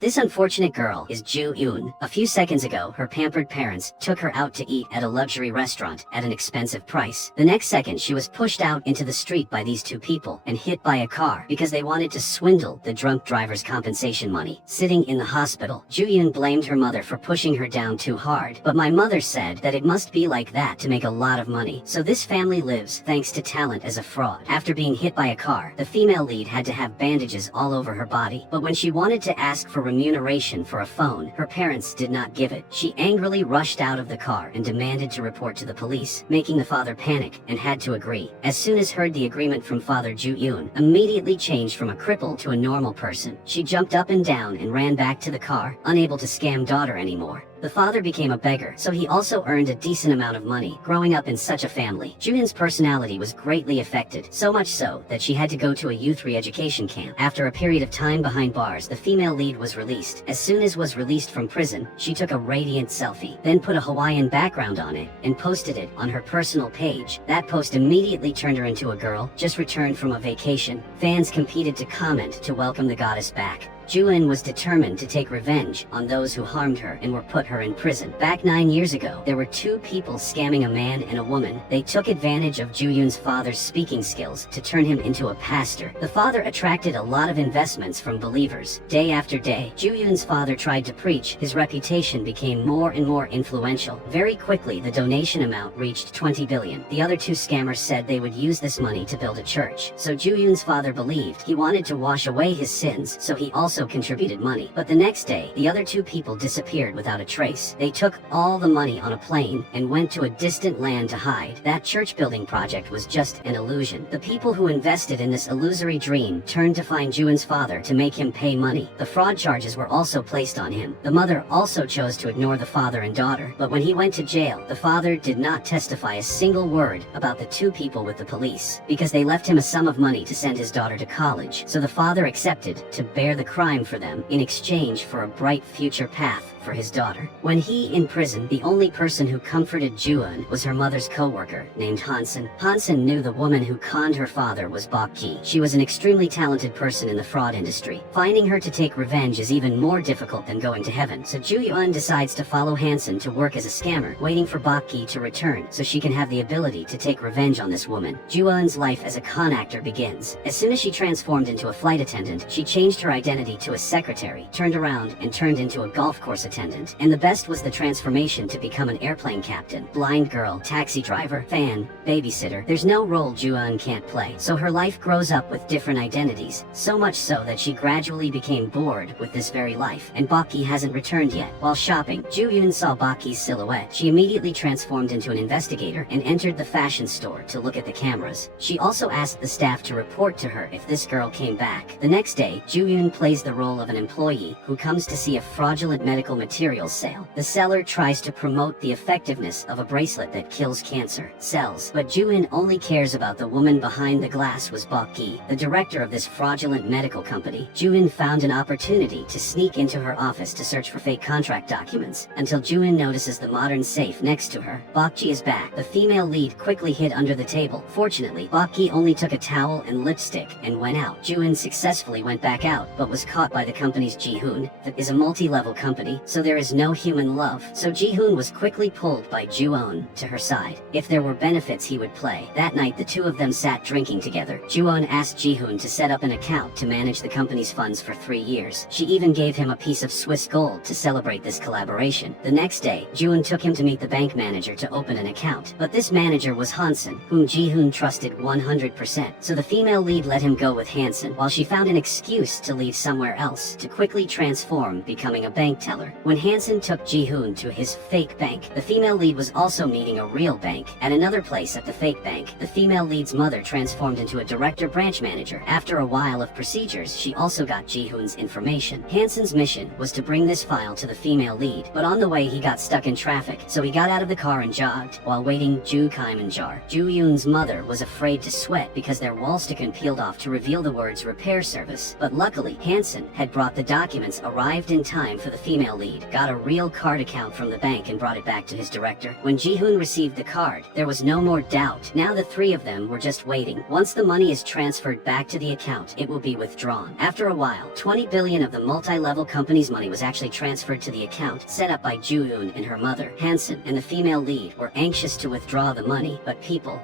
This unfortunate girl is Ju Yoon. A few seconds ago, her pampered parents took her out to eat at a luxury restaurant at an expensive price. The next second, she was pushed out into the street by these two people and hit by a car because they wanted to swindle the drunk driver's compensation money. Sitting in the hospital, Ju Yoon blamed her mother for pushing her down too hard. But my mother said that it must be like that to make a lot of money. So this family lives thanks to talent as a fraud. After being hit by a car, the female lead had to have bandages all over her body. But when she wanted to ask for remuneration for a phone, her parents did not give it. She angrily rushed out of the car and demanded to report to the police, making the father panic and had to agree. As soon as heard the agreement from father, Ju Yoon immediately changed from a cripple to a normal person. She jumped up and down and ran back to the car, unable to scam daughter anymore. The father became a beggar, so he also earned a decent amount of money. Growing up in such a family, Junin's personality was greatly affected, so much so that she had to go to a youth re-education camp. After a period of time behind bars, the female lead was released. As soon as was released from prison, she took a radiant selfie, then put a Hawaiian background on it, and posted it on her personal page. That post immediately turned her into a girl, just returned from a vacation. Fans competed to comment to welcome the goddess back. Ju-in was determined to take revenge on those who harmed her and were put her in prison. Back 9 years ago, there were two people scamming a man and a woman. They took advantage of Ju-yun's father's speaking skills to turn him into a pastor. The father attracted a lot of investments from believers. Day after day, Ju-yun's father tried to preach. His reputation became more and more influential. Very quickly, the donation amount reached 20 billion. The other two scammers said they would use this money to build a church. So Ju-yun's father believed he wanted to wash away his sins, so he also contributed money. But the next day, the other two people disappeared without a trace. They took all the money on a plane and went to a distant land to hide. That church building project was just an illusion. The people who invested in this illusory dream turned to find Ju-in's father to make him pay money. The fraud charges were also placed on him. The mother also chose to ignore the father and daughter, but when he went to jail, the father did not testify a single word about the two people with the police, because they left him a sum of money to send his daughter to college. So the father accepted to bear the crime for them in exchange for a bright future path for his daughter. When he in prison, the only person who comforted Ju-in was her mother's co-worker named Hansen. Hansen knew the woman who conned her father was Bok Ki. She was an extremely talented person in the fraud industry. Finding her to take revenge is even more difficult than going to heaven, so Ju-in decides to follow Hansen to work as a scammer, waiting for Bok Ki to return so she can have the ability to take revenge on this woman. Ju-in's life as a con actor begins. As soon as she transformed into a flight attendant, she changed her identity to a secretary, turned around and turned into a golf course attendant, and the best was the transformation to become an airplane captain, blind girl, taxi driver, fan, babysitter. There's no role Ju-in can't play, so her life grows up with different identities, so much so that she gradually became bored with this very life, and Bok Ki hasn't returned yet. While shopping, Ju-in saw Bok Ki's silhouette. She immediately transformed into an investigator and entered the fashion store to look at the cameras. She also asked the staff to report to her if this girl came back. The next day, Ju-in plays the role of an employee who comes to see a fraudulent medical materials sale. The seller tries to promote the effectiveness of a bracelet that kills cancer. Sells, but Ju-in only cares about the woman behind the glass was Bok Ki, the director of this fraudulent medical company. Ju-in found an opportunity to sneak into her office to search for fake contract documents, until Ju-in notices the modern safe next to her. Bok Ki is back. The female lead quickly hid under the table. Fortunately, Bok Ki only took a towel and lipstick and went out. Ju-in successfully went back out, but was caught by the company's Ji-hoon. That is a multi-level company, so there is no human love. So Ji-hoon was quickly pulled by Ju-on to her side. If there were benefits he would play. That night the two of them sat drinking together. Ju-on asked Ji-hoon to set up an account to manage the company's funds for 3 years. She even gave him a piece of Swiss gold to celebrate this collaboration. The next day, Ju-on took him to meet the bank manager to open an account. But this manager was Hansen, whom Ji-hoon trusted 100%. So the female lead let him go with Hansen, while she found an excuse to leave somewhere else to quickly transform, becoming a bank teller. When Hansen took Ji-hoon to his fake bank, the female lead was also meeting a real bank. At another place at the fake bank, the female lead's mother transformed into a director branch manager. After a while of procedures, she also got Ji-hoon's information. Hansen's mission was to bring this file to the female lead, but on the way he got stuck in traffic, so he got out of the car and jogged. While waiting, Ju Kaimanjar, Ju-yoon's mother, was afraid to sweat because their wallstick peeled off to reveal the words repair service, but luckily, Hansen Hansen had brought the documents arrived in time for the female lead, got a real card account from the bank and brought it back to his director. When Ji-hoon received the card, there was no more doubt. Now the three of them were just waiting. Once the money is transferred back to the account, it will be withdrawn. After a while, 20 billion of the multi-level company's money was actually transferred to the account set up by Ju-hoon and her mother. Hansen and the female lead were anxious to withdraw the money, but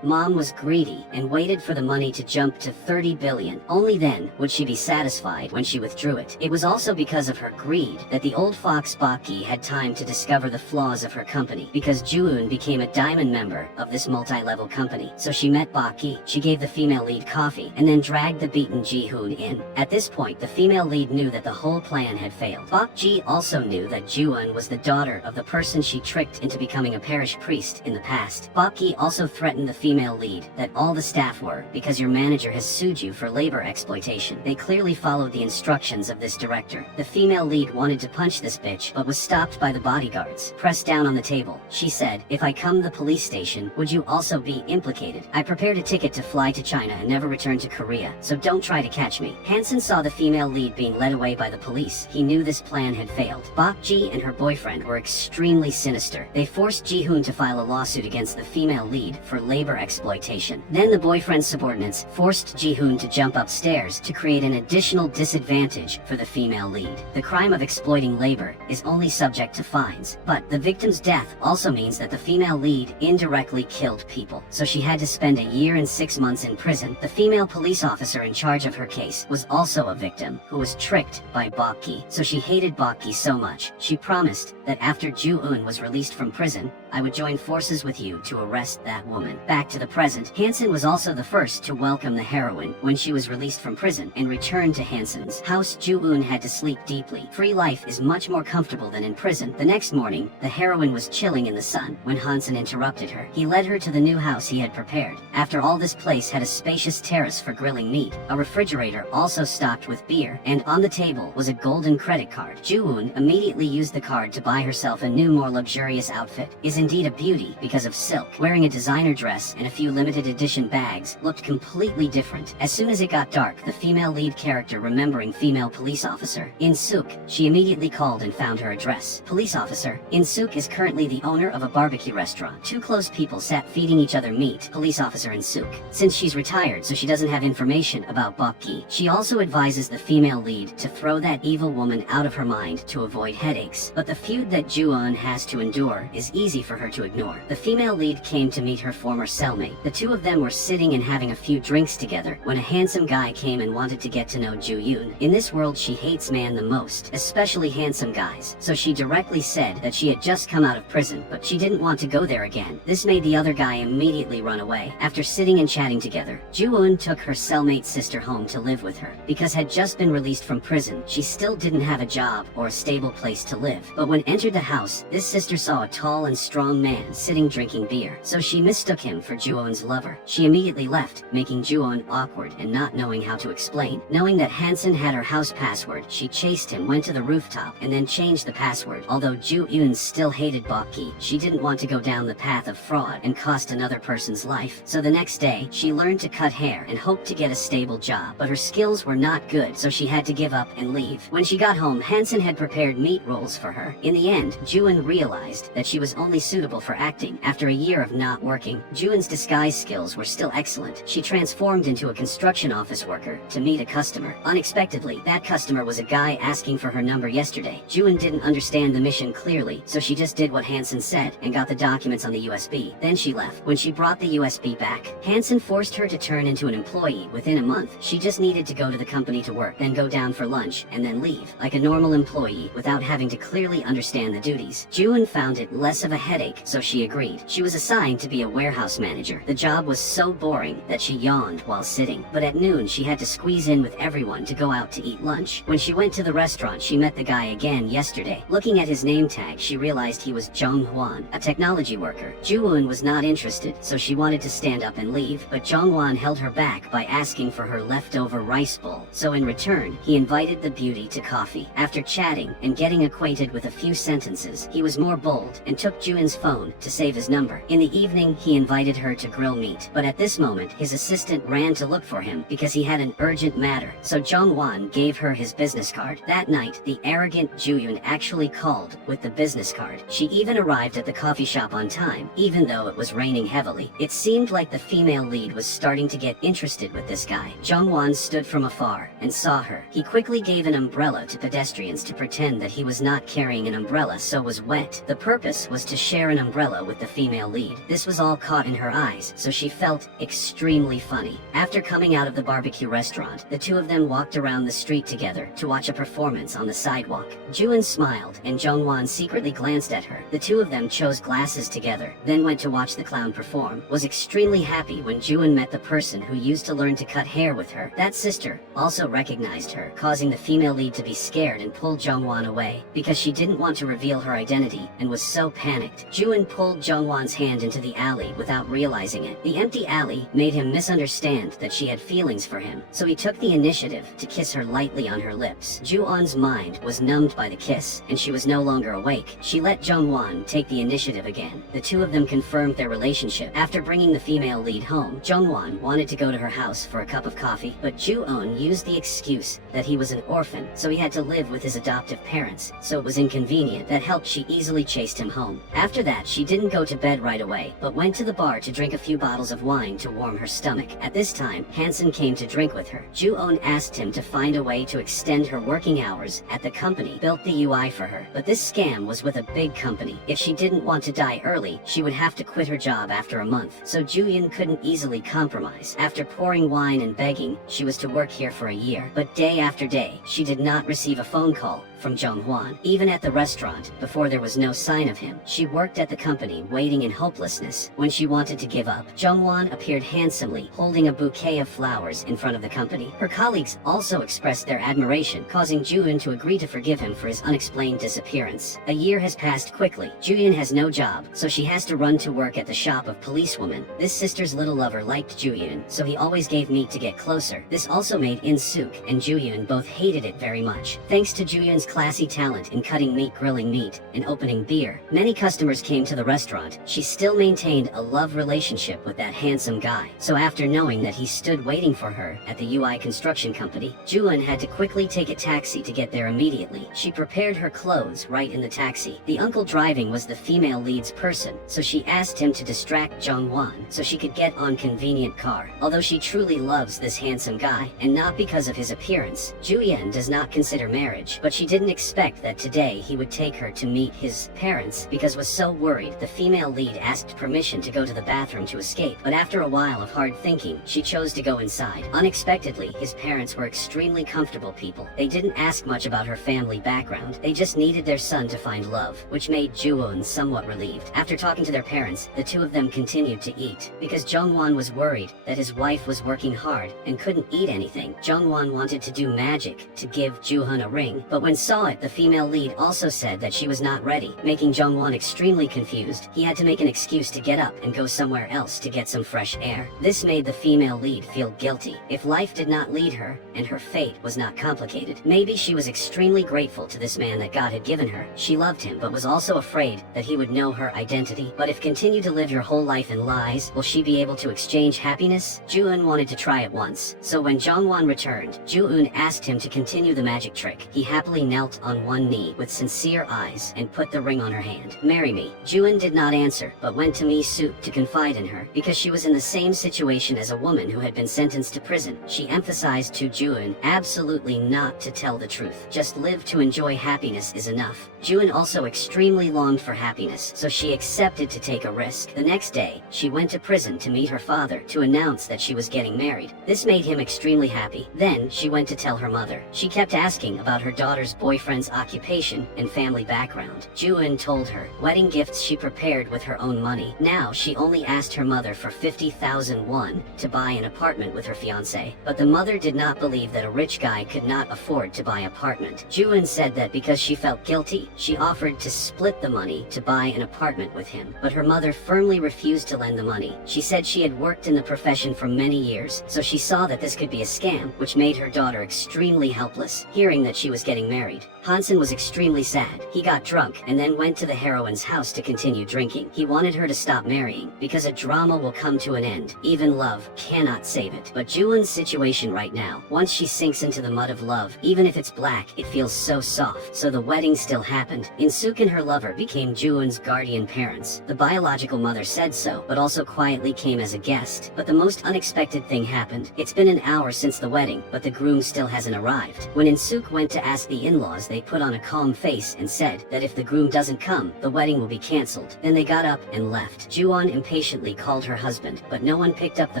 Mom was greedy and waited for the money to jump to 30 billion. Only then would she be satisfied when she withdrew it. It was also because of her greed that the old fox Baki had time to discover the flaws of her company, because Ju-hoon became a diamond member of this multi-level company. So she met Baki, she gave the female lead coffee, and then dragged the beaten Ji-hoon in. At this point, the female lead knew that the whole plan had failed. Bak-ji also knew that Ju-hoon was the daughter of the person she tricked into becoming a parish priest in the past. Bak-ji also threatened the female lead that all the staff were, because your manager has sued you for labor exploitation. They clearly followed the instructions of this director. The female lead wanted to punch this bitch, but was stopped by the bodyguards. Pressed down on the table, she said, "If I come to the police station, would you also be implicated? I prepared a ticket to fly to China and never return to Korea, so don't try to catch me." Hansen saw the female lead being led away by the police. He knew this plan had failed. Bak-ji and her boyfriend were extremely sinister. They forced Ji-hoon to file a lawsuit against the female lead for labor exploitation. Then the boyfriend's subordinates forced Ji-hoon to jump upstairs to create an additional disadvantage for the female lead. The crime of exploiting labor is only subject to fines, but the victim's death also means that the female lead indirectly killed people, so she had to spend a year and 6 months in prison. The female police officer in charge of her case was also a victim who was tricked by Bak-ji, so she hated Bak-ji so much. She promised that after Ju-hoon was released from prison, "I would join forces with you to arrest that woman." Back to the present, Hansen was also the first to welcome the heroine when she was released from prison and returned to Hansen's house. Ju-hoon had to sleep deeply. Free life is much more comfortable than in prison. The next morning, the heroine was chilling in the sun when Hansen interrupted her. He led her to the new house he had prepared. After all, this place had a spacious terrace for grilling meat, a refrigerator also stocked with beer, and on the table was a golden credit card. Ju-hoon immediately used the card to buy herself a new, more luxurious outfit. Is indeed a beauty because of silk. Wearing a designer dress and a few limited edition bags looked completely different. As soon as it got dark, the female lead character, remembering female police officer In-suk, she immediately called and found her address. Police officer In-suk is currently the owner of a barbecue restaurant. Two close people sat feeding each other meat. Police officer In-suk, since she's retired so she doesn't have information about Bak-ji, she also advises the female lead to throw that evil woman out of her mind to avoid headaches. But the feud that Ju-hoon has to endure is easy for her to ignore. The female lead came to meet her former cellmate. The two of them were sitting and having a few drinks together when a handsome guy came and wanted to get to know Ju-hoon. In this world, she hates man the most, especially handsome guys, so she directly said that she had just come out of prison, but she didn't want to go there again. This made the other guy immediately run away. After sitting and chatting together, Ju-hoon took her cellmate's sister home to live with her. Because had just been released from prison, she still didn't have a job or a stable place to live. But when entered the house, this sister saw a tall and strong man sitting drinking beer, so she mistook him for Ju-hoon's lover. She immediately left, making Ju-hoon awkward and not knowing how to explain. Knowing that Hansen had her house password, she chased him, went to the rooftop, and then changed the password. Although Ju-hoon still hated Bak-ji, she didn't want to go down the path of fraud and cost another person's life. So the next day, she learned to cut hair and hoped to get a stable job, but her skills were not good, so she had to give up and leave. When she got home, Hansen had prepared meat rolls for her. In the end, Ju-hoon realized that she was only suitable for acting. After a year of not working, Ju-hoon's disguise skills were still excellent. She transformed into a construction office worker to meet a customer. Unexpectedly, that customer was a guy asking for her number yesterday. Ju-hoon didn't understand the mission clearly, so she just did what Hansen said and got the documents on the USB. Then she left. When she brought the USB back, Hansen forced her to turn into an employee within a month. She just needed to go to the company to work, then go down for lunch, and then leave, like a normal employee without having to clearly understand the duties. Ju-hoon found it less of a headache, so she agreed. She was assigned to be a warehouse manager. The job was so boring that she yawned while sitting, but at noon she had to squeeze in with everyone to go out to eat lunch. When she went to the restaurant, she met the guy again yesterday. Looking at his name tag, she realized he was Jong Hwan, a technology worker. Ju-hoon was not interested, so she wanted to stand up and leave, but Jong Hwan held her back by asking for her leftover rice bowl. So in return, he invited the beauty to coffee. After chatting and getting acquainted with a few sentences, he was more bold and took Ju Ju-eun's phone to save his number. In the evening, he invited her to grill meat, but at this moment, his assistant ran to look for him because he had an urgent matter, so Jong-won gave her his business card. That night, the arrogant Ju-eun actually called with the business card. She even arrived at the coffee shop on time, even though it was raining heavily. It seemed like the female lead was starting to get interested with this guy. Jong-won stood from afar and saw her. He quickly gave an umbrella to pedestrians to pretend that he was not carrying an umbrella so was wet. The purpose was to share an umbrella with the female lead. This was all caught in her eyes, so she felt extremely funny. After coming out of the barbecue restaurant, the two of them walked around the street together to watch a performance on the sidewalk. Ju-eun smiled, and Jong-won secretly glanced at her. The two of them chose glasses together, then went to watch the clown perform. Was extremely happy when Ju-eun met the person who used to learn to cut hair with her. That sister also recognized her, causing the female lead to be scared and pulled Jong-won away, because she didn't want to reveal her identity, and was so panicked. Ju-eun pulled Jong-won's hand into the alley without realizing it. The empty alley made him misunderstand that she had feelings for him, so he took the initiative to kiss her lightly on her lips. Ju-eun's mind was numbed by the kiss, and she was no longer awake. She let Jong-won take the initiative again. The two of them confirmed their relationship. After bringing the female lead home, Jong-won wanted to go to her house for a cup of coffee, but Ju-eun used the excuse that he was an orphan, so he had to live with his adoptive parents, so it was inconvenient. That helped she easily chased him home. After that, she didn't go to bed right away, but went to the bar to drink a few bottles of wine to warm her stomach. At this time, Hansen came to drink with her. Ju-eun asked him to find a way to extend her working hours at the company, built the UI for her, but this scam was with a big company. If she didn't want to die early, she would have to quit her job after a month, so Ju-eun couldn't easily compromise. After pouring wine and begging, she was to work here for a year, but day after day, she did not receive a phone call from Jong-won. Even at the restaurant, before there was no sign of him, she worked at the company waiting in hopelessness. When she wanted to give up, Jong-won appeared handsomely, holding a bouquet of flowers in front of the company. Her colleagues also expressed their admiration, causing Ju-eun to agree to forgive him for his unexplained disappearance. A year has passed quickly. Ju-eun has no job, so she has to run to work at the shop of policewoman. This sister's little lover liked Ju-eun, so he always gave meat to get closer. This also made In-suk and Ju-eun both hated it very much. Thanks to Ju-eun's classy talent in cutting meat, grilling meat, and opening beer, many customers came to the restaurant. She still maintained a love relationship with that handsome guy. So after knowing that he stood waiting for her at the UI construction company, Ju-eun had to quickly take a taxi to get there immediately. She prepared her clothes right in the taxi. The uncle driving was the female lead's person, so she asked him to distract Jong-won so she could get on convenient car. Although she truly loves this handsome guy, and not because of his appearance, Ju-eun does not consider marriage, but she didn't expect that today he would take her to meet his parents because was so worried. The female lead asked permission to go to the bathroom to escape, but after a while of hard thinking, she chose to go inside. Unexpectedly, his parents were extremely comfortable people. They didn't ask much about her family background. They just needed their son to find love, which made Ju-eun somewhat relieved. After talking to their parents, the two of them continued to eat. Because Jong-won was worried that his wife was working hard and couldn't eat anything, Jong-won wanted to do magic to give Ju-eun a ring, but when saw it, the female lead also said that she was not ready, making Jong-won extremely confused. He had to make an excuse to get up and go somewhere else to get some fresh air. This made the female lead feel guilty. If life did not lead her, and her fate was not complicated, maybe she was extremely grateful to this man that God had given her. She loved him, but was also afraid that he would know her identity. But if continue to live your whole life in lies, will she be able to exchange happiness? Ju-eun wanted to try it once, so when Jong-won returned, Ju-eun asked him to continue the magic trick. He happily knelt on one knee with sincere eyes and put the ring on her hand. "Marry me." Ju-eun did not answer, but went to In-suk to confide in her, because she was in the same situation as a woman who had been sentenced to prison. She emphasized to Ju-eun absolutely not to tell the truth. Just live to enjoy happiness is enough. Ju-eun also extremely longed for happiness, so she accepted to take a risk. The next day, she went to prison to meet her father to announce that she was getting married. This made him extremely happy. Then, she went to tell her mother. She kept asking about her daughter's boyfriend's occupation and family background. Ju-eun told her wedding gifts she prepared with her own money. Now, she only asked her mother for 50,000 won to buy an apartment with her fiancé, but the mother did not believe that a rich guy could not afford to buy an apartment. Ju-eun said that because she felt guilty, she offered to split the money to buy an apartment with him, but her mother firmly refused to lend the money. She said she had worked in the profession for many years, so she saw that this could be a scam, which made her daughter extremely helpless. Hearing that she was getting married, Hansen was extremely sad. He got drunk and then went to the heroine's house to continue drinking. He wanted her to stop marrying, because a drama will come to an end. Even love cannot save it. But Ju-eun's situation right now, once she sinks into the mud of love, even if it's black, it feels so soft. So the wedding still happened. In-suk and her lover became Ju-eun's guardian parents. The biological mother said so, but also quietly came as a guest. But the most unexpected thing happened. It's been an hour since the wedding, but the groom still hasn't arrived. When In-suk went to ask the in-laws, they put on a calm face and said that if the groom doesn't come, the wedding will be cancelled. Then they got up and left. Ju-eun impatiently called her husband, but no one picked up the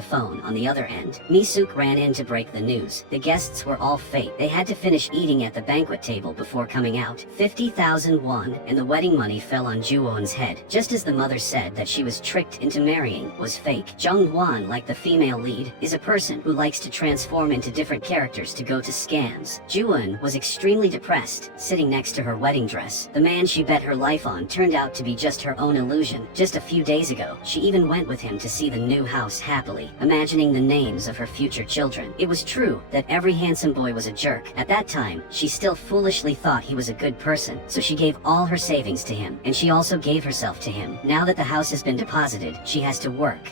phone on the other end. Mi-suk ran in to break the news. The guests were all fake. They had to finish eating at the banquet table before coming out. 50,000 won, and the wedding money fell on Ju-eun's head. Just as the mother said that she was tricked into marrying was fake. Jung-hwan, like the female lead, is a person who likes to transform into different characters to go to scams. Ju-eun was extremely depressed, sitting next to her wedding dress. The man she bet her life on turned out to be just her own illusion. Just a few days ago, she even went with him to see the new house happily, imagining the names of her future children. It was true that every handsome boy was a jerk. At that time, she still foolishly thought he was a good person, so she gave all her savings to him, and she also gave herself to him. Now that the house has been deposited, she has to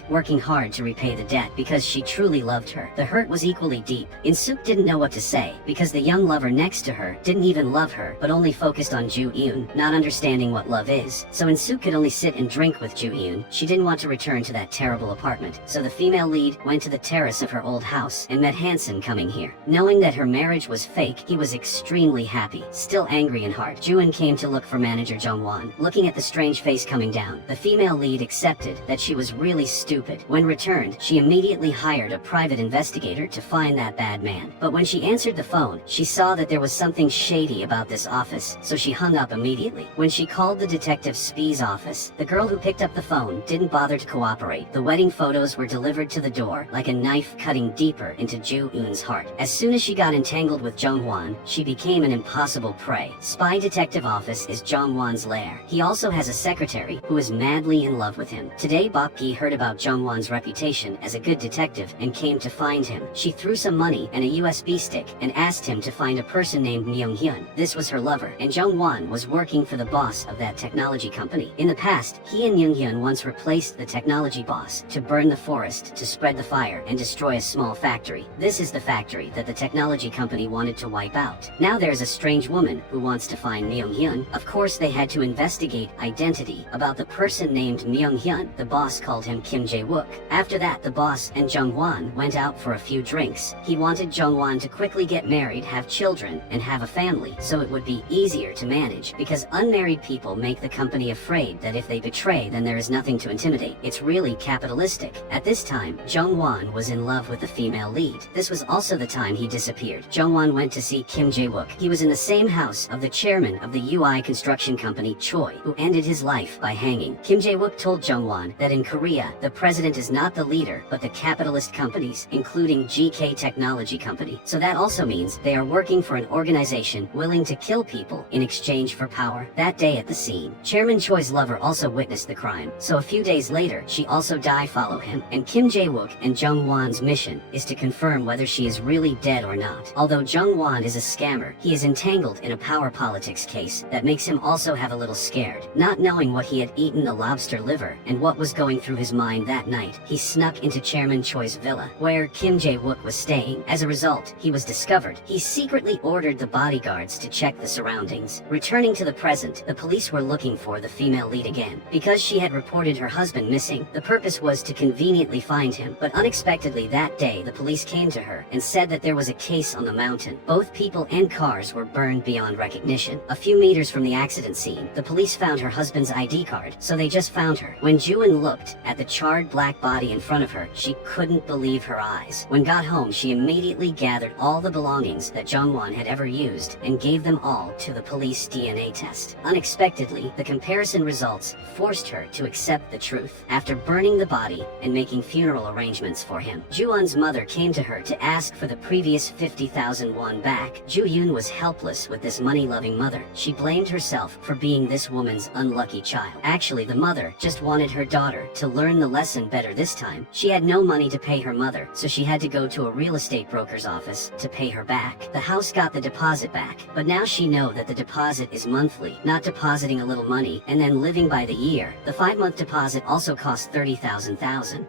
working hard to repay the debt because she truly loved her. The hurt was equally deep. In-suk didn't know what to say, because the young lover next to her didn't even love her, but only focused on Ju-eun, not understanding what love is. So In-suk could only sit and drink with Ju-eun. She didn't want to return to that terrible apartment, so the female lead went to the terrace of her old house and met Hansen coming here. Knowing that her marriage was fake, he was extremely happy. Still angry in heart, Ju-eun came to look for manager Jung-won. Looking at the strange face coming down, the female lead accepted that she was really stupid. When returned, she immediately hired a private investigator to find that bad man. But when she answered the phone, she saw that there was something shady about this office, so she hung up immediately. When she called the detective Spee's office, the girl who picked up the phone didn't bother to cooperate. The wedding photos were delivered to the door like a knife cutting deeper into Ju-eun's heart. As soon as she got entangled with Jung-hwan, she became an impossible prey. Spy detective office is Jung-hwan's lair. He also has a secretary who is madly in love with him. Today Bok-gi heard about Jung-hwan's reputation as a good detective and came to find him. She threw some money and a USB stick and asked him to find a person named Myung-hyun. This was her lover, and Jung-hwan was working for the boss of that technology company. In the past, he and Myung-hyun once replaced the technology boss to burn the forest to spread the fire and destroy a small factory. This is the factory that the technology company wanted to wipe out. Now there's a strange woman who wants to find Myung-hyun. Of course they had to investigate identity about the person named Myung-hyun. The boss called him Kim Jae-wook. After that, the boss and Jung-hwan went out for a few drinks. He wanted Jung-hwan to quickly get married, have children, and have a family, so it would be easier to manage, because unmarried people make the company afraid that if they betray, then there is nothing to intimidate. It's really capitalistic. At this time, Jung-hwan was in love with the female lead. This was also the time he disappeared. Jung-hwan went to see Kim Jae-wook. He was in the same house of the chairman of the UI construction company Choi, who ended his life by hanging. Kim Jae-wook told Jung-hwan that in Korea, the president is not the leader, but the capitalist companies, including GK Technology Company. So that also means they are working for an organization willing to kill people in exchange for power. That day at the scene, Chairman Choi's lover also witnessed the crime, so a few days later, she also follow him, and Kim Jae-wook and Jung-hwan's mission is to confirm whether she is really dead or not. Although Jung-hwan is a scammer, he is entangled in a power politics case that makes him also have a little scared. Not knowing what he had eaten the lobster liver and what was going through his mind that night, he snuck into Chairman Choi's villa, where Kim Jae-wook was staying. As a result, he was discovered. He secretly ordered the bodyguards to check the surroundings. Returning to the present, the police were looking for the female lead again. Because she had reported her husband missing, the purpose was to conveniently find him, but unexpectedly that day the police came to her and said that there was a case on the mountain. Both people and cars were burned beyond recognition. A few meters from the accident scene, the police found her husband's ID card, so they just found her. When Ju-eun looked at the charred black body in front of her, she couldn't believe her eyes. When got home, she immediately gathered all the belongings that Jung-won had ever used and gave them all to the police DNA test. Unexpectedly, the comparison results forced her to accept the truth. After burning the body and making funeral arrangements for him, Ju-eun's mother came to her to ask for the previous 50,000 won back. Ju-eun was helpless with this money-loving mother. She blamed herself for being this woman's unlucky child. Actually, the mother just wanted her daughter to learn the lesson better this time. She had no money to pay her mother, so she had to go to a real estate broker's office to pay her back. The house got the deposit back, but now she know that the deposit is monthly. Not depositing a little money me, and then living by the year. The 5-month deposit also cost 30,000,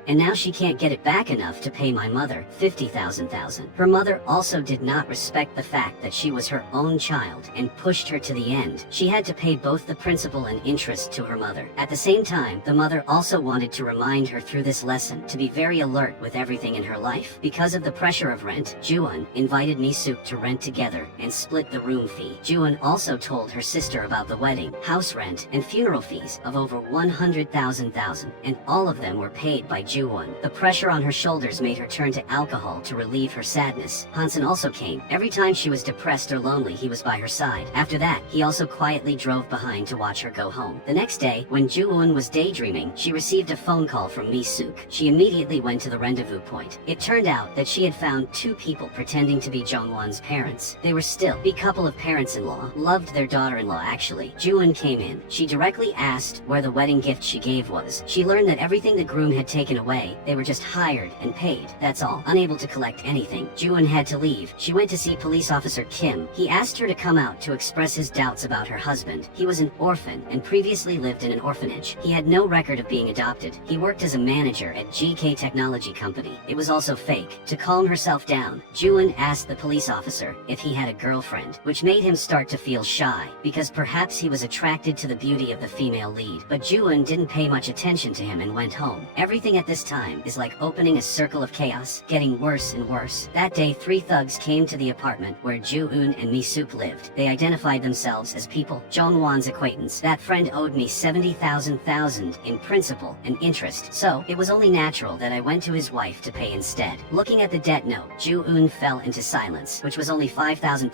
and now she can't get it back enough to pay my mother 50,000. Her mother also did not respect the fact that she was her own child and pushed her to the end. She had to pay both the principal and interest to her mother. At the same time, the mother also wanted to remind her through this lesson to be very alert with everything in her life. Because of the pressure of rent, Ju-eun invited Mi-suk to rent together and split the room fee. Ju-eun also told her sister about the wedding, house rent, and funeral fees of over 100,000, and all of them were paid by Ju-eun. The pressure on her shoulders made her turn to alcohol to relieve her sadness. Hansen also came. Every time she was depressed or lonely, he was by her side. After that, he also quietly drove behind to watch her go home. The next day, when Ju-eun was daydreaming, she received a phone call from Mi-suk. She immediately went to the rendezvous point. It turned out that she had found two people pretending to be Jongwon's parents. They were still a couple of parents-in-law, loved their daughter-in-law actually. Ju-eun came in. She directly asked where the wedding gift she gave was. She learned that everything the groom had taken away, they were just hired and paid. That's all. Unable to collect anything, Ju-eun had to leave. She went to see police officer Kim. He asked her to come out to express his doubts about her husband. He was an orphan and previously lived in an orphanage. He had no record of being adopted. He worked as a manager at GK Technology Company. It was also fake. To calm herself down, Ju-eun asked the police officer if he had a girlfriend, which made him start to feel shy, because perhaps he was attracted to the beauty of the female lead. But Ju-eun didn't pay much attention to him and went home. Everything at this time is like opening a circle of chaos, getting worse and worse. That day, 3 thugs came to the apartment where Ju-eun and Mi-suk lived. They identified themselves as people. Jongwon's acquaintance. That friend owed me 70,000 in principal and interest, so it was only natural that I went to his wife to pay instead. Looking at the debt note, Ju-eun fell into silence, which was only 5,000,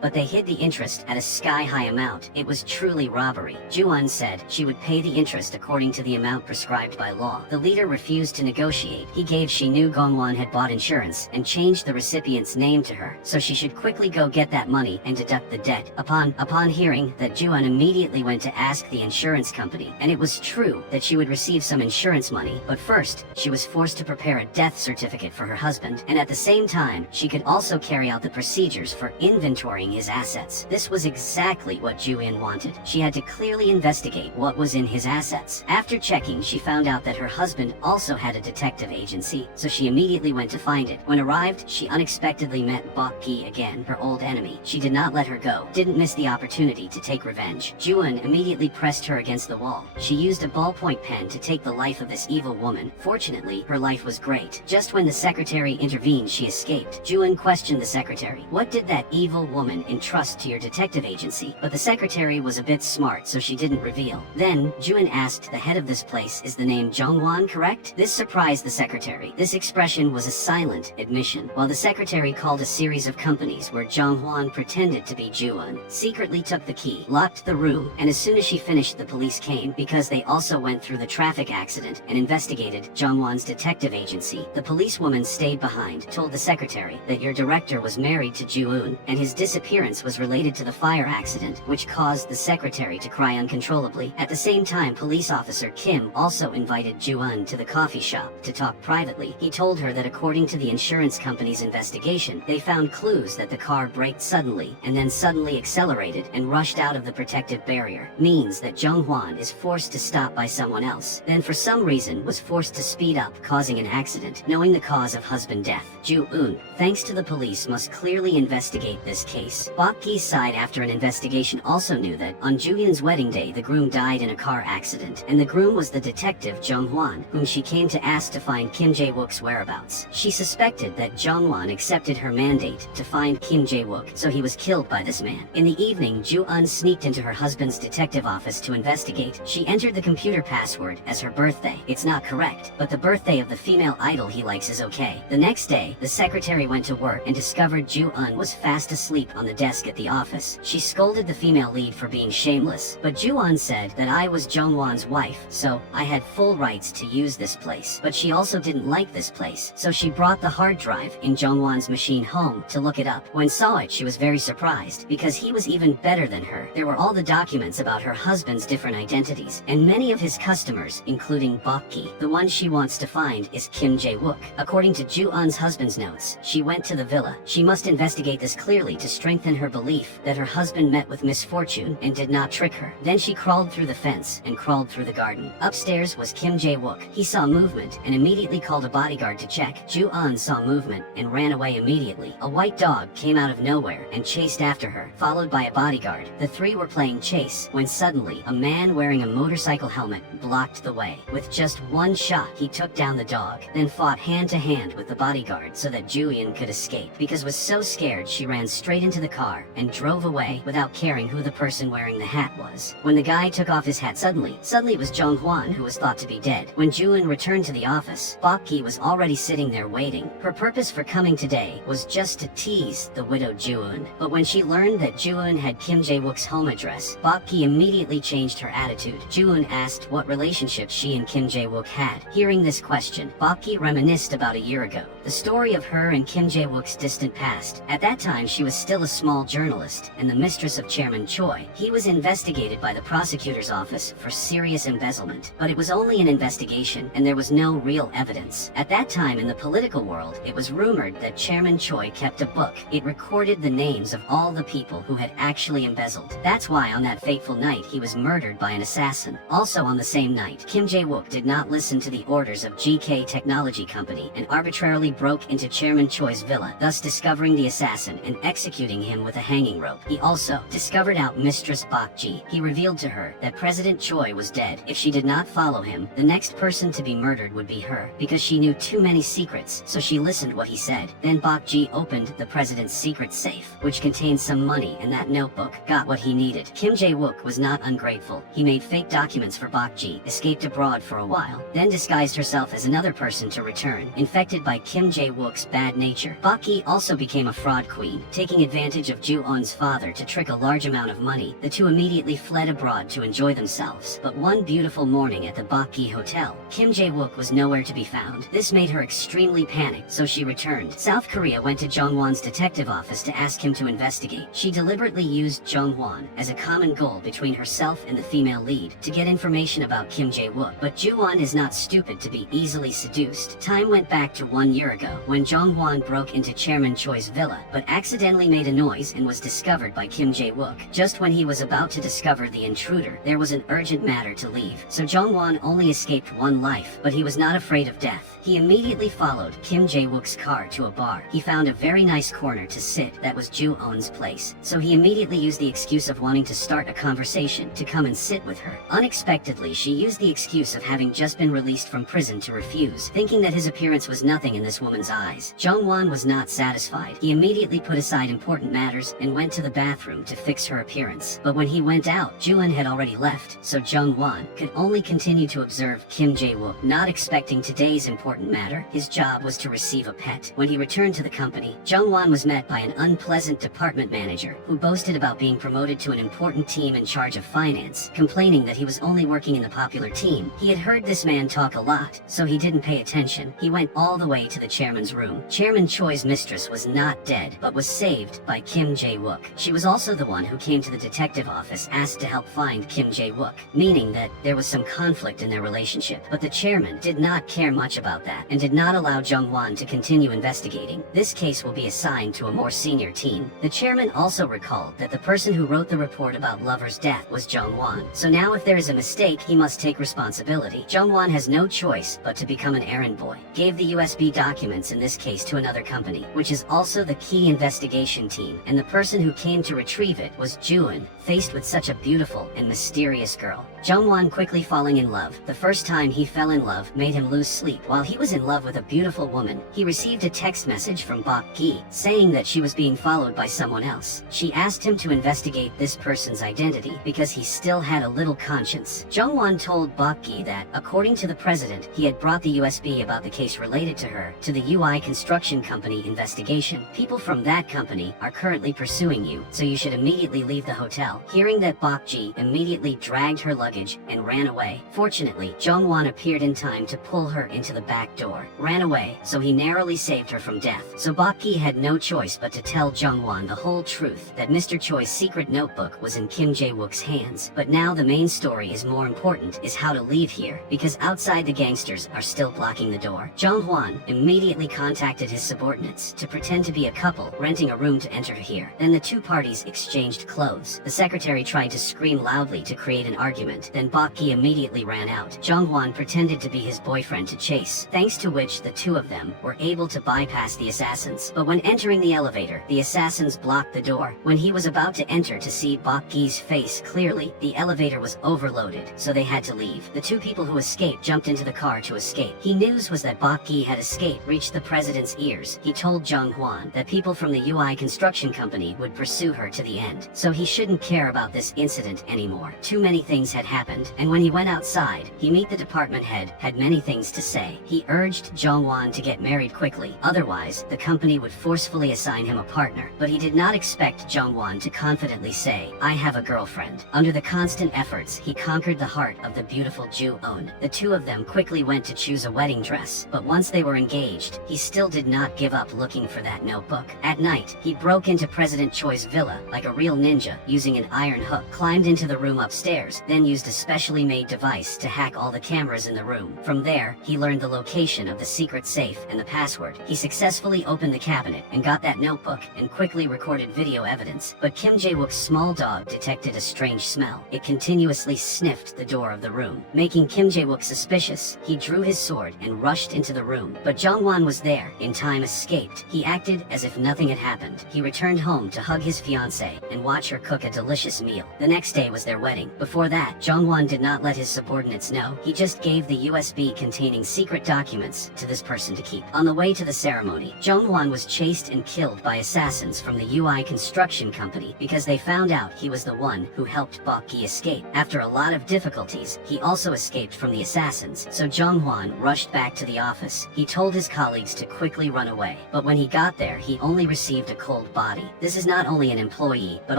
but they hid the interest at a sky-high amount. It was truly robbery. Ju-eun said she would pay the interest according to the amount prescribed by law. The leader refused to negotiate. She knew Gongwon had bought insurance and changed the recipient's name to her, so she should quickly go get that money and deduct the debt. Upon hearing that, Ju-eun immediately went to ask the insurance company, and it was true that she would receive some insurance money, but first, she was forced to prepare a death certificate for her husband, and at the same time, she could also carry out the procedures for inventorying his assets. This was exactly what Ju-eun wanted. She had to clearly investigate what was in his assets. After checking, she found out that her husband also had a detective agency, so she immediately went to find it. When arrived, she unexpectedly met Bok-gi again, her old enemy. She did not let her go, didn't miss the opportunity to take revenge. Ju-eun immediately pressed her against the wall. She used a ballpoint pen to take the life of this evil woman. Fortunately, her life was great. Just when the secretary intervened, she escaped. Ju-eun questioned the secretary. What did that evil woman entrust to your detective agency? But the secretary was a bit smart, so she didn't reveal. Then, Ju-eun asked, the head of this place is the name Jongwon, correct? This surprised the secretary. This expression was a silent admission, while the secretary called a series of companies where Jongwon pretended to be Ju-eun, secretly took the key, locked the room, and as soon as she finished, the police came, because they also went through the traffic accident and investigated Jongwon's detective agency. The policewoman stayed behind, told the secretary that your director was married to Ju-eun, and his disappearance was related to the fire accident, which caused the secretary to cry uncontrollably. At the same time, police officer Kim also invited Ju-eun to the coffee shop to talk privately. He told her that according to the insurance company's investigation, they found clues that the car braked suddenly and then suddenly accelerated and rushed out of the protective barrier, means that Jongwon is forced to stop by someone else, then for some reason was forced to speed up, causing an accident. Knowing the cause of husband death, Ju-eun, thanks to the police, must clearly investigate this case. Bok-gi's side, after an investigation, also knew that on Ju-eun's wedding day the groom died in a car accident, and the groom was the detective Jong-hwan, whom she came to ask to find Kim Jae-wook's whereabouts. She suspected that Jong-hwan accepted her mandate to find Kim Jae-wook, so he was killed by this man. In the evening, Ju-eun sneaked into her husband's detective office to investigate. She entered the computer password as her birthday. It's not correct, but the birthday of the female idol he likes is okay. The next day, the secretary went to work and discovered Ju-eun was fast asleep on the desk at the office. She scolded the female lead for being shameless, but Ju-eun said that I was Jong-won's wife, so I had full rights to use this place. But she also didn't like this place, so she brought the hard drive in Jong-won's machine home to look it up. When saw it, she was very surprised, because he was even better than her. There were all the documents about her husband's different identities, and many of his customers, including Bok-gi. The one she wants to find is Kim Jae-wook. According to Ju-eun's husband's notes, she went to the villa. She must investigate this clearly to strengthen her belief that her husband met with misfortune and did not trick her. Then Then she crawled through the fence and crawled through the garden. Upstairs was Kim Jae-wook. He saw movement and immediately called a bodyguard to check. Ju-eun saw movement and ran away immediately. A white dog came out of nowhere and chased after her, followed by a bodyguard. The three were playing chase when suddenly a man wearing a motorcycle helmet blocked the way. With just one shot, he took down the dog, then fought hand to hand with the bodyguard so that Ju-eun could escape. Because was so scared, she ran straight into the car and drove away without caring who the person wearing the hat was. When the guy took off his hat suddenly it was Jong-hwan who was thought to be dead. When Ju-eun returned to the office, Bok-gi was already sitting there waiting. Her purpose for coming today was just to tease the widowed Ju-eun. But when she learned that Ju-eun had Kim Jae-wook's home address, Bok-gi immediately changed her attitude. Ju-eun asked what relationship she and Kim Jae-wook had. Hearing this question, Bok-gi reminisced about a year ago, the story of her and Kim Jae-wook's distant past. At that time she was still a small journalist and the mistress of Chairman Choi. He was investigated by the prosecutor's office for serious embezzlement, but it was only an investigation and there was no real evidence. At that time in the political world, it was rumored that Chairman Choi kept a book. It recorded the names of all the people who had actually embezzled. That's why on that fateful night he was murdered by an assassin. Also on the same night, Kim Jae-wook did not listen to the orders of GK Technology Company and arbitrarily broke into Chairman Choi's villa, thus discovering the assassin and executing him with a hanging rope. He also discovered out Mistress Bok-gi. He revealed to her that President Choi was dead. If she did not follow him, the next person to be murdered would be her, because she knew too many secrets, so she listened what he said. Then Bok-gi opened the president's secret safe, which contained some money, and that notebook got what he needed. Kim Jae-wook was not ungrateful. He made fake documents for Bok-gi, escaped abroad for a while, then disguised herself as another person to return, infected by Kim Jae-wook's bad nature. Bok-gi also became a fraud queen, taking advantage of Ju-eun's father to trick a large amount of money. The two immediately fled abroad to enjoy themselves. But one beautiful morning at the Bok-gi hotel, Kim Jae-wook was nowhere to be found. This made her extremely panicked, so she returned. South Korea went to Jong-won's detective office to ask him to investigate. She deliberately used Jong-won as a common goal between herself and the female lead to get information about Kim Jae-wook. But Ju-won is not stupid to be easily seduced. Time went back to 1 year ago when Jong-won broke into Chairman Choi's villa, but accidentally made a noise and was discovered by Kim Jae-wook. Just when he was about to discover the intruder, there was an urgent matter to leave. So Jong-won only escaped one life, but he was not afraid of death. He immediately followed Kim Jae-wook's car to a bar. He found a very nice corner to sit that was Ju-eun's place. So he immediately used the excuse of wanting to start a conversation to come and sit with her. Unexpectedly, she used the excuse of having just been released from prison to refuse, thinking that his appearance was nothing in this woman's eyes. Jong-won was not satisfied. He immediately put aside important matters and went to the bathroom to fix her appearance. But when he went out, Ju-eun had already left, so Jong-won could only continue to observe Kim Jae-wook, not expecting today's important matter. His job was to receive a pet. When he returned to the company, Jong-won was met by an unpleasant department manager who boasted about being promoted to an important team in charge of finance, complaining that he was only working in the popular team. He had heard this man talk a lot, so he didn't pay attention. He went all the way to the chairman's room. Chairman Choi's mistress was not dead, but was saved by Kim Jae-wook. She was also the one who came to the detective office asked to help find Kim Jae-wook, meaning that there was some conflict in their relationship. But the chairman did not care much about that and did not allow Jong-won to continue investigating. This case will be assigned to a more senior team. The chairman also recalled that the person who wrote the report about Lover's death was Jong-won. So now if there is a mistake, he must take responsibility. Jong-won has no choice but to become an errand boy. Gave the USB documents in this case to another company, which is also the key investigation team, and the person who came to retrieve it was Ju-eun, faced with such a beautiful and mysterious girl. Jong-won quickly falling in love. The first time he fell in love made him lose sleep. While he was in love with a beautiful woman, he received a text message from Bok-gi saying that she was being followed by someone else. She asked him to investigate this person's identity because he still had a little conscience. Jong-won told Bok-gi that, according to the president, he had brought the USB about the case related to her to the UI Construction Company investigation. People from that company are currently pursuing you, so you should immediately leave the hotel. Hearing that, Bok-gi immediately dragged her luggage and ran away. Fortunately, Jong-won appeared in time to pull her into the back door. Ran away, so he narrowly saved her from death. So Bok-gi had no choice but to tell Jong-won the whole truth, that Mr. Choi's secret notebook was in Kim Jae-wook's hands. But now the main story is more important, is how to leave here, because outside the gangsters are still blocking the door. Jong-won immediately immediately contacted his subordinates to pretend to be a couple renting a room to enter here. Then the two parties exchanged clothes. The secretary tried to scream loudly to create an argument, then Bok Gi immediately ran out. Jong-hwan pretended to be his boyfriend to chase, thanks to which the two of them were able to bypass the assassins. But when entering the elevator, the assassins blocked the door. When he was about to enter to see Bok Gi's face clearly, the elevator was overloaded, so they had to leave. The two people who escaped jumped into the car to escape. News was that Bok Gi had escaped reached the president's ears. He told Jong-hwan that people from the UI construction company would pursue her to the end, so he shouldn't care about this incident anymore. Too many things had happened, and when he went outside, he met the department head, had many things to say. He urged Jong-hwan to get married quickly, otherwise the company would forcefully assign him a partner. But he did not expect Jong-hwan to confidently say, "I have a girlfriend." Under the constant efforts, he conquered the heart of the beautiful Ju-eun. The two of them quickly went to choose a wedding dress, but once they were engaged, he still did not give up looking for that notebook. At night, he broke into President Choi's villa like a real ninja, using an iron hook, climbed into the room upstairs, then used a specially made device to hack all the cameras in the room. From there, he learned the location of the secret safe and the password. He successfully opened the cabinet and got that notebook and quickly recorded video evidence. But Kim Jae-wook's small dog detected a strange smell. It continuously sniffed the door of the room, making Kim Jae-wook suspicious. He drew his sword and rushed into the room, but Jong-hwan was there, in time escaped. He acted as if nothing had happened. He returned home to hug his fiancée and watch her cook a delicious meal. The next day was their wedding. Before that, Jong-hwan did not let his subordinates know. He just gave the USB containing secret documents to this person to keep. On the way to the ceremony, Jong-hwan was chased and killed by assassins from the UI construction company because they found out he was the one who helped Bok Gi escape. After a lot of difficulties, he also escaped from the assassins, so Jong-hwan rushed back to the office. He told his colleagues to quickly run away, but when he got there, he only received a cold body. This is not only an employee, but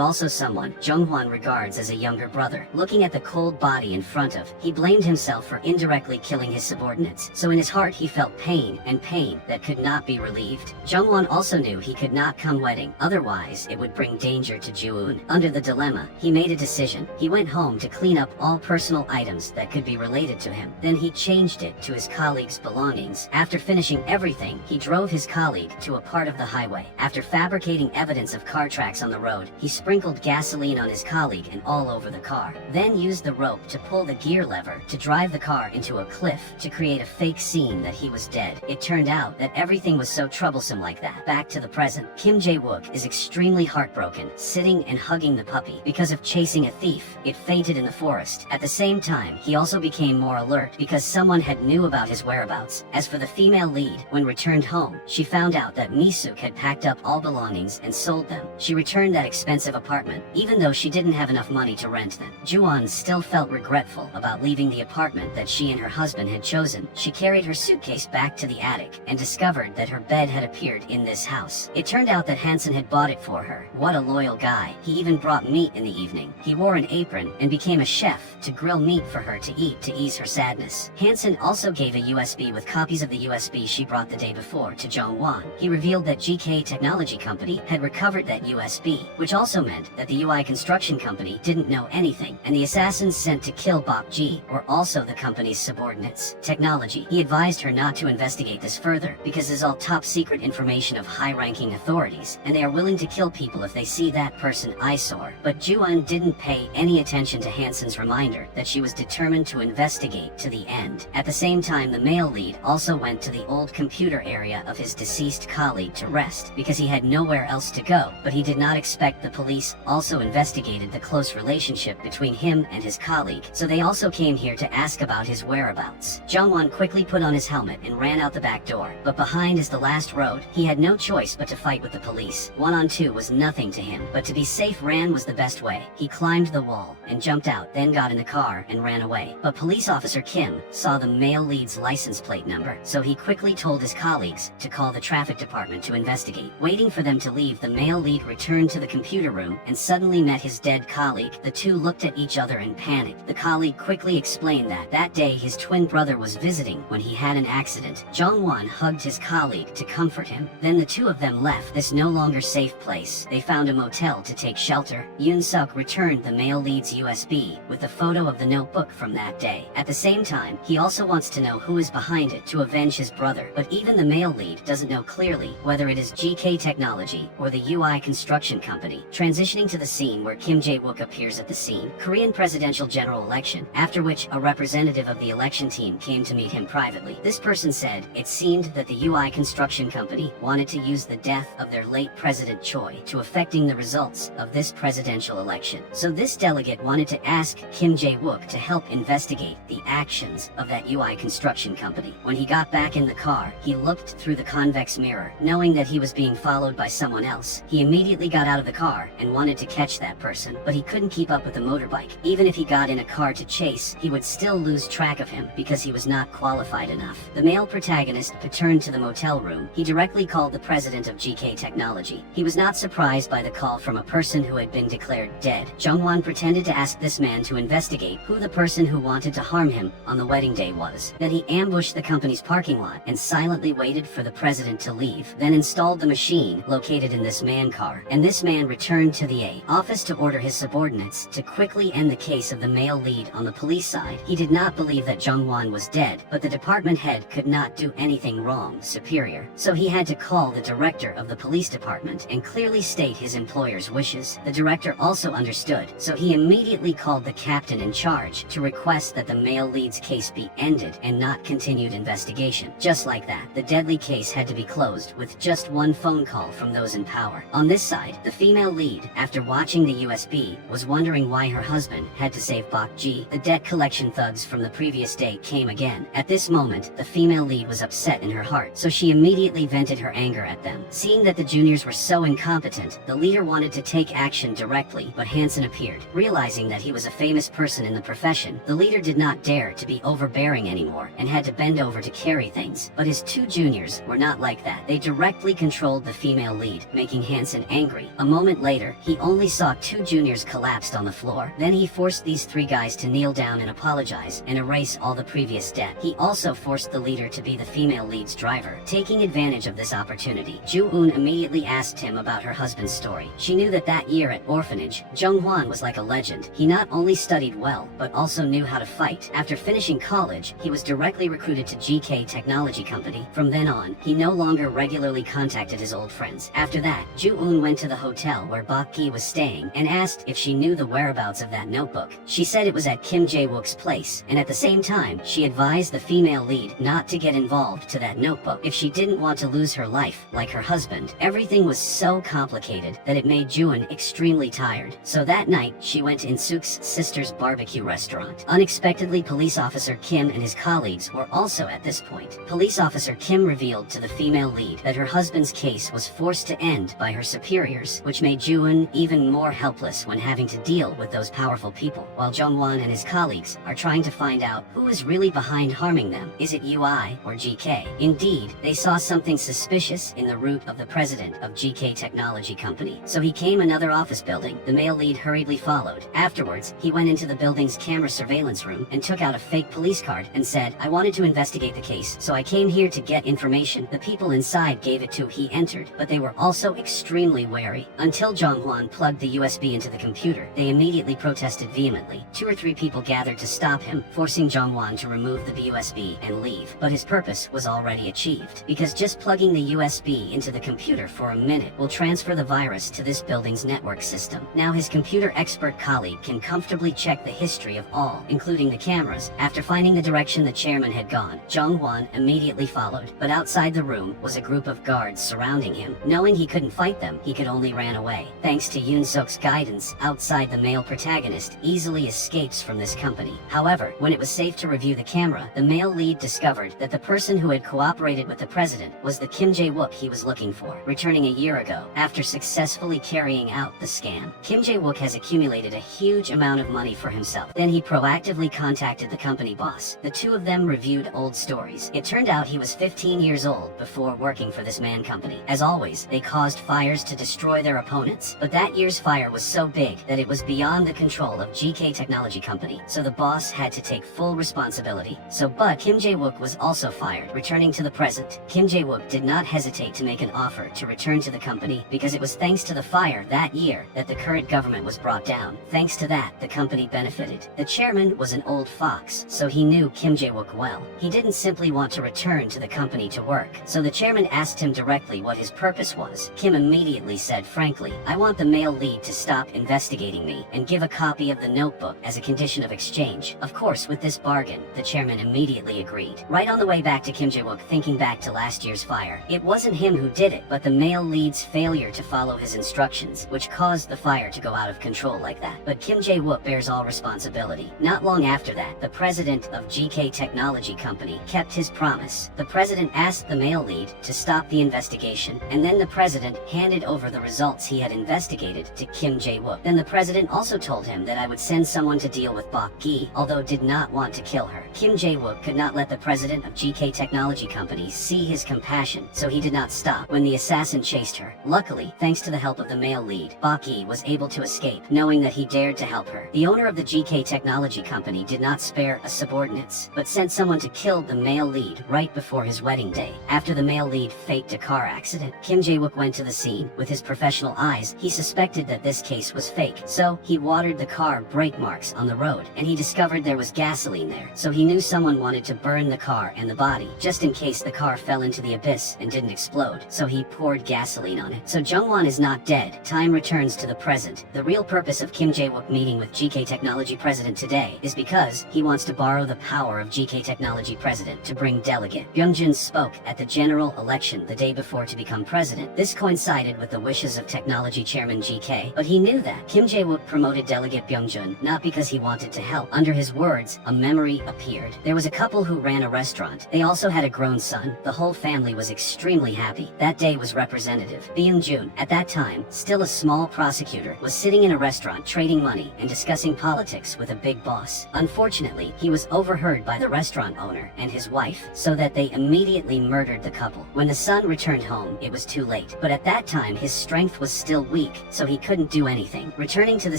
also someone Jong-hwan regards as a younger brother. Looking at the cold body in front of, he blamed himself for indirectly killing his subordinates, so in his heart he felt pain, and pain that could not be relieved. Jong-hwan also knew he could not come wedding, otherwise it would bring danger to Ju-eun. Under the dilemma, he made a decision. He went home to clean up all personal items that could be related to him. Then he changed it to his colleague's belongings. After finishing everything, he drove his colleague to a part of the highway. After fabricating evidence of car tracks on the road, he sprinkled gasoline on his colleague and all over the car. Then used the rope to pull the gear lever to drive the car into a cliff to create a fake scene that he was dead. It turned out that everything was so troublesome like that. Back to the present, Kim Jae-wook is extremely heartbroken, sitting and hugging the puppy. Because of chasing a thief, it fainted in the forest. At the same time, he also became more alert because someone had knew about his whereabouts. As for the female lead, when returned home, she found out that Mi-suk had packed up all belongings and sold them. She returned that expensive apartment, even though she didn't have enough money to rent them. Ju-eun still felt regretful about leaving the apartment that she and her husband had chosen. She carried her suitcase back to the attic and discovered that her bed had appeared in this house. It turned out that Hansen had bought it for her. What a loyal guy. He even brought meat in the evening. He wore an apron and became a chef to grill meat for her to eat to ease her sadness. Hansen also gave a USB with copies of the USB she brought the day before to Jong-hwan. He revealed that GK Technology Company had recovered that USB, which also meant that the UI construction company didn't know anything, and the assassins sent to kill Bok Gi were also the company's subordinates. Technology. He advised her not to investigate this further because it's all top secret information of high-ranking authorities, and they are willing to kill people if they see that person eyesore. But Ju-eun didn't pay any attention to Hansen's reminder that she was determined to investigate to the end. At the same time, the male lead also went to the old computer area of his deceased colleague to rest because he had nowhere else to go, but he did not expect the police also investigated the close relationship between him and his colleague, so they also came here to ask about his whereabouts. Jong-won quickly put on his helmet and ran out the back door, but behind is the last road. He had no choice but to fight with the police. 1-on-2 was nothing to him, but to be safe ran was the best way. He climbed the wall and jumped out, then got in the car and ran away. But police officer Kim saw the male lead's license plate number, so he quickly told his colleagues to call the traffic department to investigate. Waiting for them to leave, the male lead returned to the computer room and suddenly met his dead colleague. The two looked at each other in panic. The colleague quickly explained that day his twin brother was visiting when he had an accident. Jong-won hugged his colleague to comfort him. Then the two of them left this no longer safe place. They found a motel to take shelter. Yoon-suk returned the male lead's USB with a photo of the notebook from that day. At the same time, he also wants to know who is behind it to avenge his brother. another, but even the male lead doesn't know clearly whether it is GK Technology or the UI Construction Company. Transitioning to the scene where Kim Jae-wook appears at the scene, Korean presidential general election, after which a representative of the election team came to meet him privately. This person said, it seemed that the UI Construction Company wanted to use the death of their late President Choi to affecting the results of this presidential election. So this delegate wanted to ask Kim Jae-wook to help investigate the actions of that UI Construction Company. When he got back in the car, he looked through the convex mirror, knowing that he was being followed by someone else. He immediately got out of the car and wanted to catch that person, but he couldn't keep up with the motorbike. Even if he got in a car to chase, he would still lose track of him because he was not qualified enough. The male protagonist returned to the motel room. He directly called the president of GK Technology. He was not surprised by the call from a person who had been declared dead. Jung-won pretended to ask this man to investigate who the person who wanted to harm him on the wedding day was. Then he ambushed the company's parking lot and silently waited for the president to leave, then installed the machine located in this man car. And this man returned to the A office to order his subordinates to quickly end the case of the male lead on the police side. He did not believe that Jung-won was dead, but the department head could not do anything wrong, superior. So he had to call the director of the police department and clearly state his employer's wishes. The director also understood, so he immediately called the captain in charge to request that the male lead's case be ended and not continued investigation. Just like that, the deadly case had to be closed with just one phone call from those in power. On this side, the female lead, after watching the USB, was wondering why her husband had to save Bok Ji. The debt collection thugs from the previous day came again. At this moment, the female lead was upset in her heart, so she immediately vented her anger at them. Seeing that the juniors were so incompetent, the leader wanted to take action directly, but Hansen appeared. Realizing that he was a famous person in the profession, the leader did not dare to be overbearing anymore and had to bend over to carry things. But his two juniors were not like that. They directly controlled the female lead, making Hansen angry. A moment later, he only saw two juniors collapsed on the floor. Then he forced these three guys to kneel down and apologize and erase all the previous debt. He also forced the leader to be the female lead's driver. Taking advantage of this opportunity, Ju-eun immediately asked him about her husband's story. She knew that year at orphanage, Jung-hwan was like a legend. He not only studied well, but also knew how to fight. After finishing college, he was directly recruited to GK Technology Company. From then on, he no longer regularly contacted his old friends. After that, Ju-eun went to the hotel where Bok Gi was staying and asked if she knew the whereabouts of that notebook. She said it was at Kim Jae-wook's place, and at the same time, she advised the female lead not to get involved to that notebook if she didn't want to lose her life, like her husband. Everything was so complicated that it made Ju-eun extremely tired. So that night, she went to In-suk's sister's barbecue restaurant. Unexpectedly, police officer Kim and his colleagues were also at this point. Police officer Kim revealed to the female lead that her husband's case was forced to end by her superiors, which made Ju-eun even more helpless when having to deal with those powerful people, while Jung-won and his colleagues are trying to find out who is really behind harming them. Is it UI or GK? Indeed, they saw something suspicious in the route of the president of GK Technology Company. So he came another office building. The male lead hurriedly followed. Afterwards, he went into the building's camera surveillance room and took out a fake police card and said, "I wanted to investigate the case, so I came here to get information." The people inside gave it to he entered, but they were also extremely wary. Until Jung-hwan plugged the USB into the computer, they immediately protested vehemently. 2 or 3 people gathered to stop him, forcing Jung-hwan to remove the USB and leave. But his purpose was already achieved, because just plugging the USB into the computer for a minute will transfer the virus to this building's network system. Now his computer expert colleague can comfortably check the history of all, including the cameras. After finding the direction the chairman had gone, Jung-hwan immediately followed, but outside the room was a group of guards surrounding him. Knowing he couldn't fight them, he could only ran away. Thanks to Yoon-suk's guidance, outside the male protagonist easily escapes from this company. However, when it was safe to review the camera, the male lead discovered that the person who had cooperated with the president was the Kim Jae-wook he was looking for, returning a year ago after successfully carrying out the scam. Kim Jae-wook has accumulated a huge amount of money for himself. Then he proactively contacted the company boss. The two of them reviewed old stories. It turned out he was 15 years old before working for this man company. As always, they caused fires to destroy their opponents, but that year's fire was so big that it was beyond the control of GK Technology Company, so the boss had to take full responsibility. But Kim Jae-wook was also fired. Returning to the present, Kim Jae-wook did not hesitate to make an offer to return to the company because it was thanks to the fire that year that the current government was brought down. Thanks to that, the company benefited. The chairman was an old fox, so he knew Kim Jae-wook well. He didn't simply want to return return to the company to work. So the chairman asked him directly what his purpose was. Kim immediately said frankly, "I want the male lead to stop investigating me and give a copy of the notebook as a condition of exchange." Of course, with this bargain, the chairman immediately agreed. Right on the way back to Kim Jae-wook, thinking back to last year's fire, it wasn't him who did it, but the male lead's failure to follow his instructions, which caused the fire to go out of control like that. But Kim Jae-wook bears all responsibility. Not long after that, the president of GK Technology Company kept his promise. The president asked the male lead to stop the investigation, and then the president handed over the results he had investigated to Kim Jae-wook. Then the president also told him that I would send someone to deal with Bok Gi, although did not want to kill her. Kim Jae-wook could not let the president of GK Technology Company see his compassion, so he did not stop when the assassin chased her. Luckily, thanks to the help of the male lead, Bok Gi was able to escape, knowing that he dared to help her. The owner of the GK Technology Company did not spare a subordinates, but sent someone to kill the male lead right before his wedding day. After the male lead faked a car accident, Kim Jae-wook went to the scene. With his professional eyes, he suspected that this case was fake, so he watered the car brake marks on the road, and he discovered there was gasoline there, so he knew someone wanted to burn the car and the body, just in case the car fell into the abyss and didn't explode, so he poured gasoline on it. So Jungwon is not dead. Time returns to the present. The real purpose of Kim Jae-wook meeting with GK Technology president today is because he wants to borrow the power of GK Technology president to bring delegate. Byung-jun spoke at the general election the day before to become president. This coincided with the wishes of technology chairman GK, but he knew that Kim Jae-wook promoted delegate Byung-jun not because he wanted to help. Under his words, a memory appeared. There was a couple who ran a restaurant. They also had a grown son. The whole family was extremely happy. That day was representative. Byung-jun, at that time, still a small prosecutor, was sitting in a restaurant trading money and discussing politics with a big boss. Unfortunately, he was overheard by the restaurant owner and his wife, so that they immediately murdered the couple. When the son returned home, it was too late. But at that time, his strength was still weak, so he couldn't do anything. Returning to the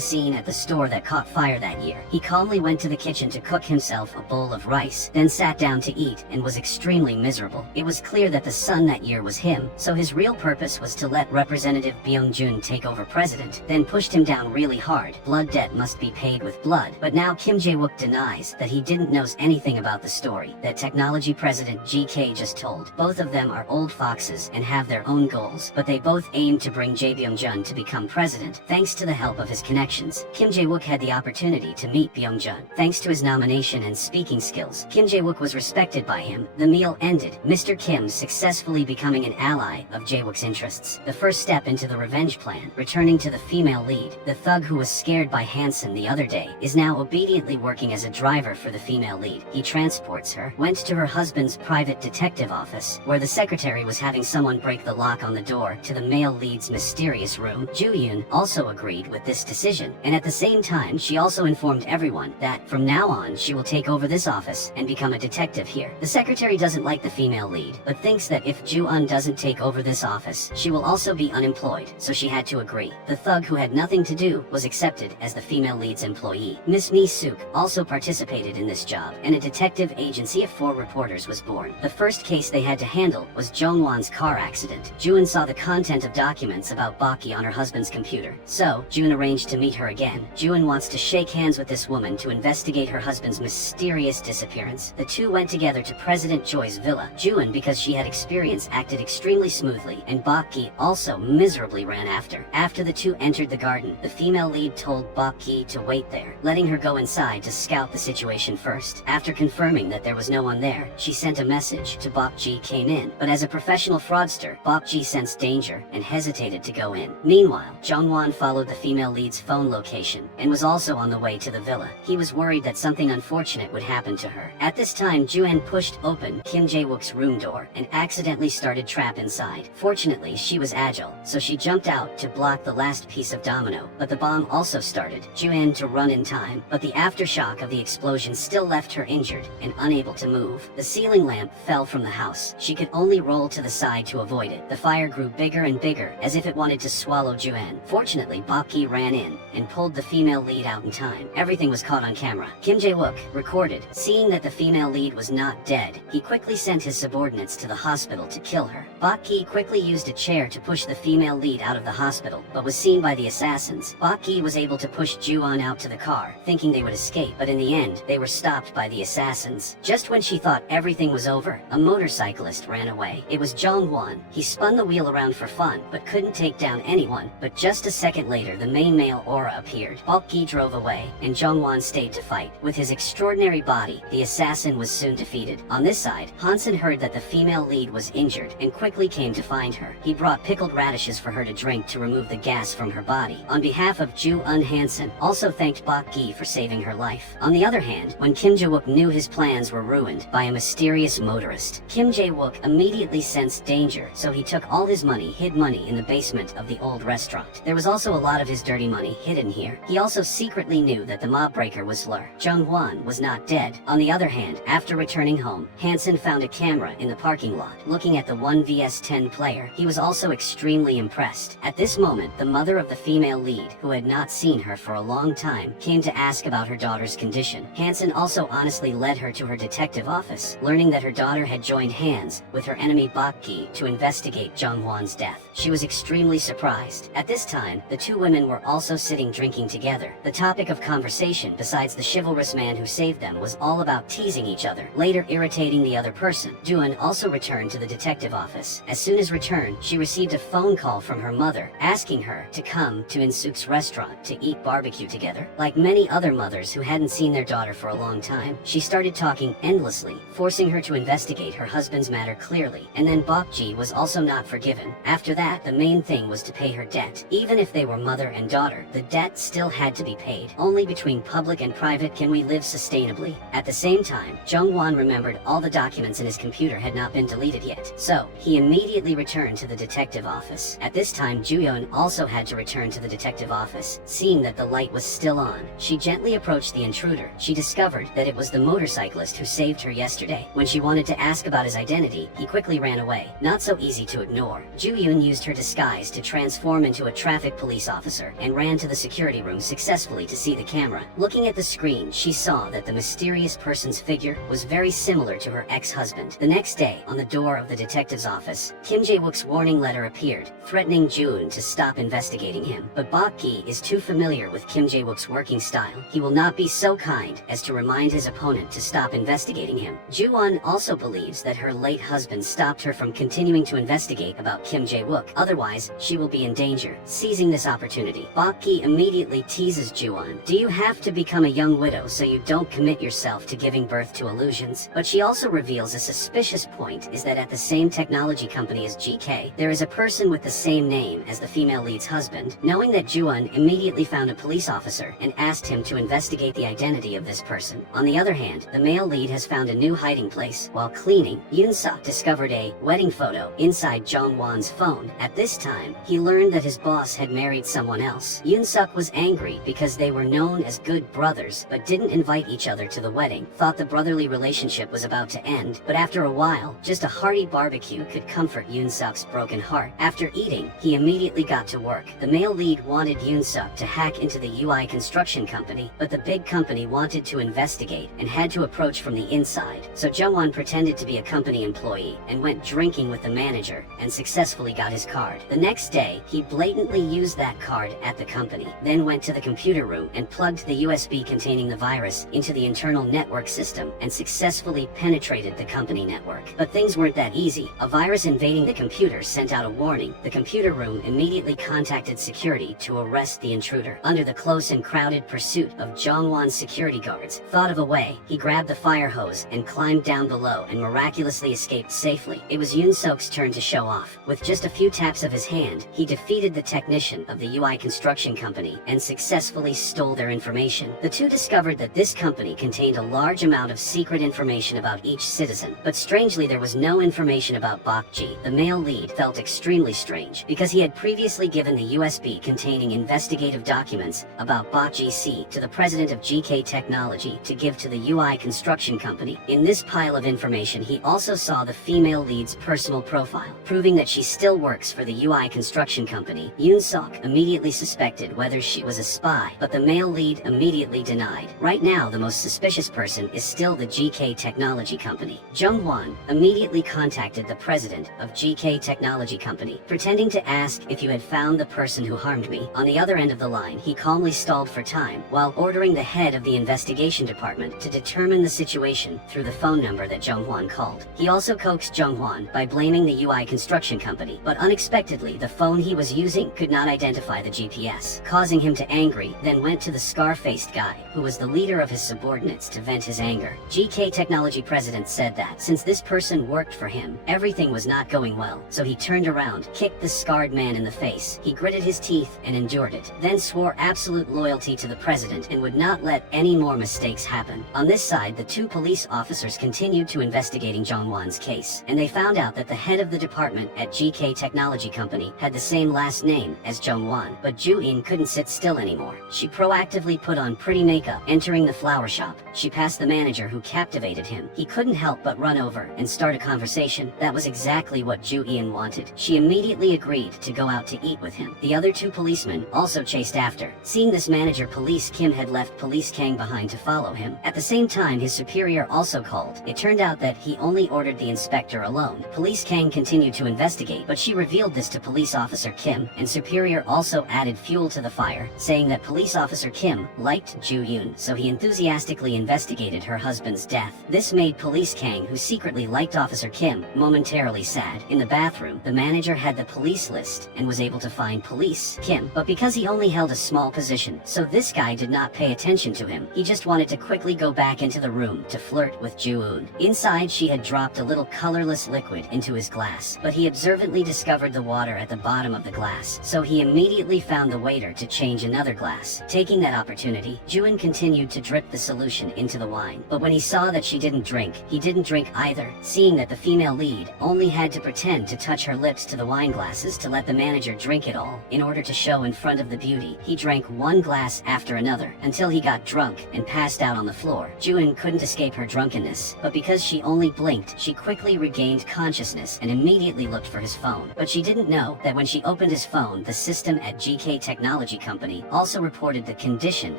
scene at the store that caught fire that year, he calmly went to the kitchen to cook himself a bowl of rice, then sat down to eat and was extremely miserable. It was clear that the son that year was him, so his real purpose was to let Representative Byung-jun take over president, then pushed him down really hard. Blood debt must be paid with blood. But now Kim Jae-wook denies that he didn't know anything about the story that technology president GK just told. Both of them are old foxes and have their own goals, but they both aim to bring Jae Byung-jun to become president. Thanks to the help of his connections, Kim Jae-wook had the opportunity to meet Byung-jun. Thanks to his nomination and speaking skills, Kim Jae-wook was respected by him. The meal ended, Mr. Kim successfully becoming an ally of Jae-wook's interests. The first step into the revenge plan, returning to the female lead. The thug who was scared by Hansen the other day is now obediently working as a driver for the female lead. He transports her, went to her husband's private detective office, where the secretary was having someone break the lock on the door to the male lead's mysterious room. Joo-yoon also agreed with this decision, and at the same time she also informed everyone that from now on she will take over this office and become a detective here. The secretary doesn't like the female lead, but thinks that if Joo-eun doesn't take over this office, she will also be unemployed, so she had to agree. The thug who had nothing to do was accepted as the female lead's employee. Miss Mi-suk also participated in this job, and a detective agency of 4 reporters was born. The first case they had to handle was Jungwon's car accident. Joo-eun saw the content of documents about Bok Gi on her husband's computer, so Joo-eun arranged to meet her again. Joo-eun wants to shake hands with this woman to investigate her husband's mysterious disappearance. The two went together to President Choi's villa. Joo-eun, because she had experience, acted extremely smoothly, and Bok Gi also miserably ran after. After the two entered the garden, the female lead told Bok Gi to wait there, letting her go inside to scout the situation first. After confirming that there was no one there, she sent a message to Bok Gi came in, but as a professional fraudster, Bok Gi sensed danger and hesitated to go in. Meanwhile, Jungwon followed the female lead's phone location and was also on the way to the villa. He was worried that something unfortunate would happen to her. At this time, Joo-eun pushed open Kim Jae-wook's room door and accidentally started trap inside. Fortunately, she was agile, so she jumped out to block the last piece of domino, but the bomb also started Joo-eun to run in time, but the aftershock of the explosion still left her injured and unable to move. The ceiling lamp fell from the house. She could only roll to the side to avoid it. The fire grew bigger and bigger, as if it wanted to swallow Joo-eun. Fortunately, Bok Gi ran in and pulled the female lead out in time. Everything was caught on camera. Kim Jae-wook recorded. Seeing that the female lead was not dead, he quickly sent his subordinates to the hospital to kill her. Bok Gi quickly used a chair to push the female lead out of the hospital, but was seen by the assassins. Bok Gi was able to push Joo-eun out to the car, thinking they would escape, but in the end, they were stopped by the assassins. Just when she thought everything was was over, a motorcyclist ran away. It was Jong-won. He spun the wheel around for fun, but couldn't take down anyone. But just a second later, the main male aura appeared. Bok-gi drove away, and Jong-won stayed to fight. With his extraordinary body, the assassin was soon defeated. On this side, Hansen heard that the female lead was injured, and quickly came to find her. He brought pickled radishes for her to drink to remove the gas from her body. On behalf of Ju-eun, Hansen also thanked Bok-gi for saving her life. On the other hand, when Kim Jae-wook knew his plans were ruined by a mysterious motorist, Kim Jae-wook immediately sensed danger, so he took all his money, hid money in the basement of the old restaurant. There was also a lot of his dirty money hidden here. He also secretly knew that the mob breaker was Lur. Jung-won was not dead. On the other hand, after returning home, Hansen found a camera in the parking lot. Looking at the 1vs10 player, he was also extremely impressed. At this moment, the mother of the female lead, who had not seen her for a long time, came to ask about her daughter's condition. Hansen also honestly led her to her detective office, learning that her daughter had joined hands with her enemy Bok-gi to investigate Jung-won's death. She was extremely surprised. At this time, the two women were also sitting drinking together. The topic of conversation, besides the chivalrous man who saved them, was all about teasing each other, later irritating the other person. Ju-eun also returned to the detective office. As soon as returned, she received a phone call from her mother, asking her to come to In-suk's restaurant to eat barbecue together. Like many other mothers who hadn't seen their daughter for a long time, she started talking endlessly, forcing her to investigate her husband's matter clearly. And then Bok-gi was also not forgiven. After that, the main thing was to pay her debt. Even if they were mother and daughter, the debt still had to be paid. Only between public and private can we live sustainably. At the same time, Jung-won remembered all the documents in his computer had not been deleted yet, so he immediately returned to the detective office. At this time, Ju-yeon also had to return to the detective office. Seeing that the light was still on, she gently approached the intruder. She discovered that it was the motorcyclist who saved her yesterday. When she wanted to ask about his identity, he quickly ran away. Not so easy to ignore. Ju-yeon used her disguise to transform into a traffic police officer and ran to the security room successfully to see the camera. Looking at the screen, she saw that the mysterious person's figure was very similar to her ex-husband. The next day, on the door of the detective's office, Kim Jae-wook's warning letter appeared, threatening Ju-eun to stop investigating him. But Bok-gi is too familiar with Kim Jae-wook's working style. He will not be so kind as to remind his opponent to stop investigating him. Ju-eun also believes that her late husband stopped her from continuing to investigate about Kim Jae-wook. Otherwise, she will be in danger. Seizing this opportunity, Bok-gi immediately teases Ju-eun. Do you have to become a young widow so you don't commit yourself to giving birth to illusions? But she also reveals a suspicious point is that at the same technology company as GK, there is a person with the same name as the female lead's husband. Knowing that, Ju-eun immediately found a police officer and asked him to investigate the identity of this person. On the other hand, the male lead has found a new hiding place. While cleaning, Yoon-suk discovered a wedding photo inside Jong-won's phone. At this time, he learned that his boss had married someone else. Yoon-suk was angry because they were known as good brothers but didn't invite each other to the wedding, thought the brotherly relationship was about to end, but after a while, just a hearty barbecue could comfort Yoon-suk's broken heart. After eating, he immediately got to work. The male lead wanted Yoon-suk to hack into the UI construction company, but the big company wanted to investigate and had to approach from the inside. So Jung-won pretended to be a company employee and went drinking with the manager and successfully got his card. The next day, he blatantly used that card at the company, then went to the computer room and plugged the USB containing the virus into the internal network system and successfully penetrated the company network. But things weren't that easy. A virus invading the computer sent out a warning. The computer room immediately contacted security to arrest the intruder. Under the close and crowded pursuit of Jong-won's security guards, thought of a way. He grabbed the fire hose and climbed down below and miraculously escaped safely. It was Yoon-suk's turn to show off. With just a few taps of his hand, he defeated the technician of the UI construction company and successfully stole their information. The two discovered that this company contained a large amount of secret information about each citizen, but strangely there was no information about Bok-gi. The male lead felt extremely strange because he had previously given the USB containing investigative documents about Bok-gi to the president of GK Technology to give to the UI construction company. In this pile of information, he also saw the female lead's personal profile, proving that she still worked works for the UI construction company. Yoon Sok immediately suspected whether she was a spy, but the male lead immediately denied. Right now, the most suspicious person is still the GK Technology Company. Jung-won immediately contacted the president of GK Technology Company, pretending to ask if you had found the person who harmed me. On the other end of the line, he calmly stalled for time while ordering the head of the investigation department to determine the situation through the phone number that Jung-won called. He also coaxed Jung-won by blaming the UI construction company, but unexpectedly, the phone he was using could not identify the GPS, causing him to angry, then went to the scar-faced guy, who was the leader of his subordinates, to vent his anger. GK Technology president said that since this person worked for him, everything was not going well, so he turned around, kicked the scarred man in the face. He gritted his teeth and endured it, then swore absolute loyalty to the president and would not let any more mistakes happen. On this side, the two police officers continued to investigating Jung-won's case, and they found out that the head of the department at GK Technology Company had the same last name as Jung-won. But Ju-in couldn't sit still anymore. She proactively put on pretty makeup, entering the flower shop. She passed the manager, who captivated him. He couldn't help but run over and start a conversation. That was exactly what Ju-in wanted. She immediately agreed to go out to eat with him. The other two policemen also chased after. Seeing this manager, Police Kim had left Police Kang behind to follow him. At the same time, his superior also called. It turned out that he only ordered the inspector alone. Police Kang continued to investigate, but she revealed this to Police Officer Kim, and superior also added fuel to the fire, saying that Police Officer Kim liked Ju-yoon, so he enthusiastically investigated her husband's death. This made Police Kang, who secretly liked Officer Kim, momentarily sad. In the bathroom, the manager had the police list and was able to find Police Kim, but because he only held a small position, so this guy did not pay attention to him. He just wanted to quickly go back into the room to flirt with Ju-eun. Inside, she had dropped a little colorless liquid into his glass, but he observantly discovered the water at the bottom of the glass, so he immediately found the waiter to change another glass. Taking that opportunity, Ju-eun continued to drip the solution into the wine, but when he saw that she didn't drink, he didn't drink either. Seeing that the female lead only had to pretend to touch her lips to the wine glasses to let the manager drink it all, in order to show in front of the beauty, he drank one glass after another, until he got drunk and passed out on the floor. Ju-eun couldn't escape her drunkenness, but because she only blinked, she quickly regained consciousness and immediately looked for his phone. But she didn't know that when she opened his phone, the system at GK Technology Company also reported the condition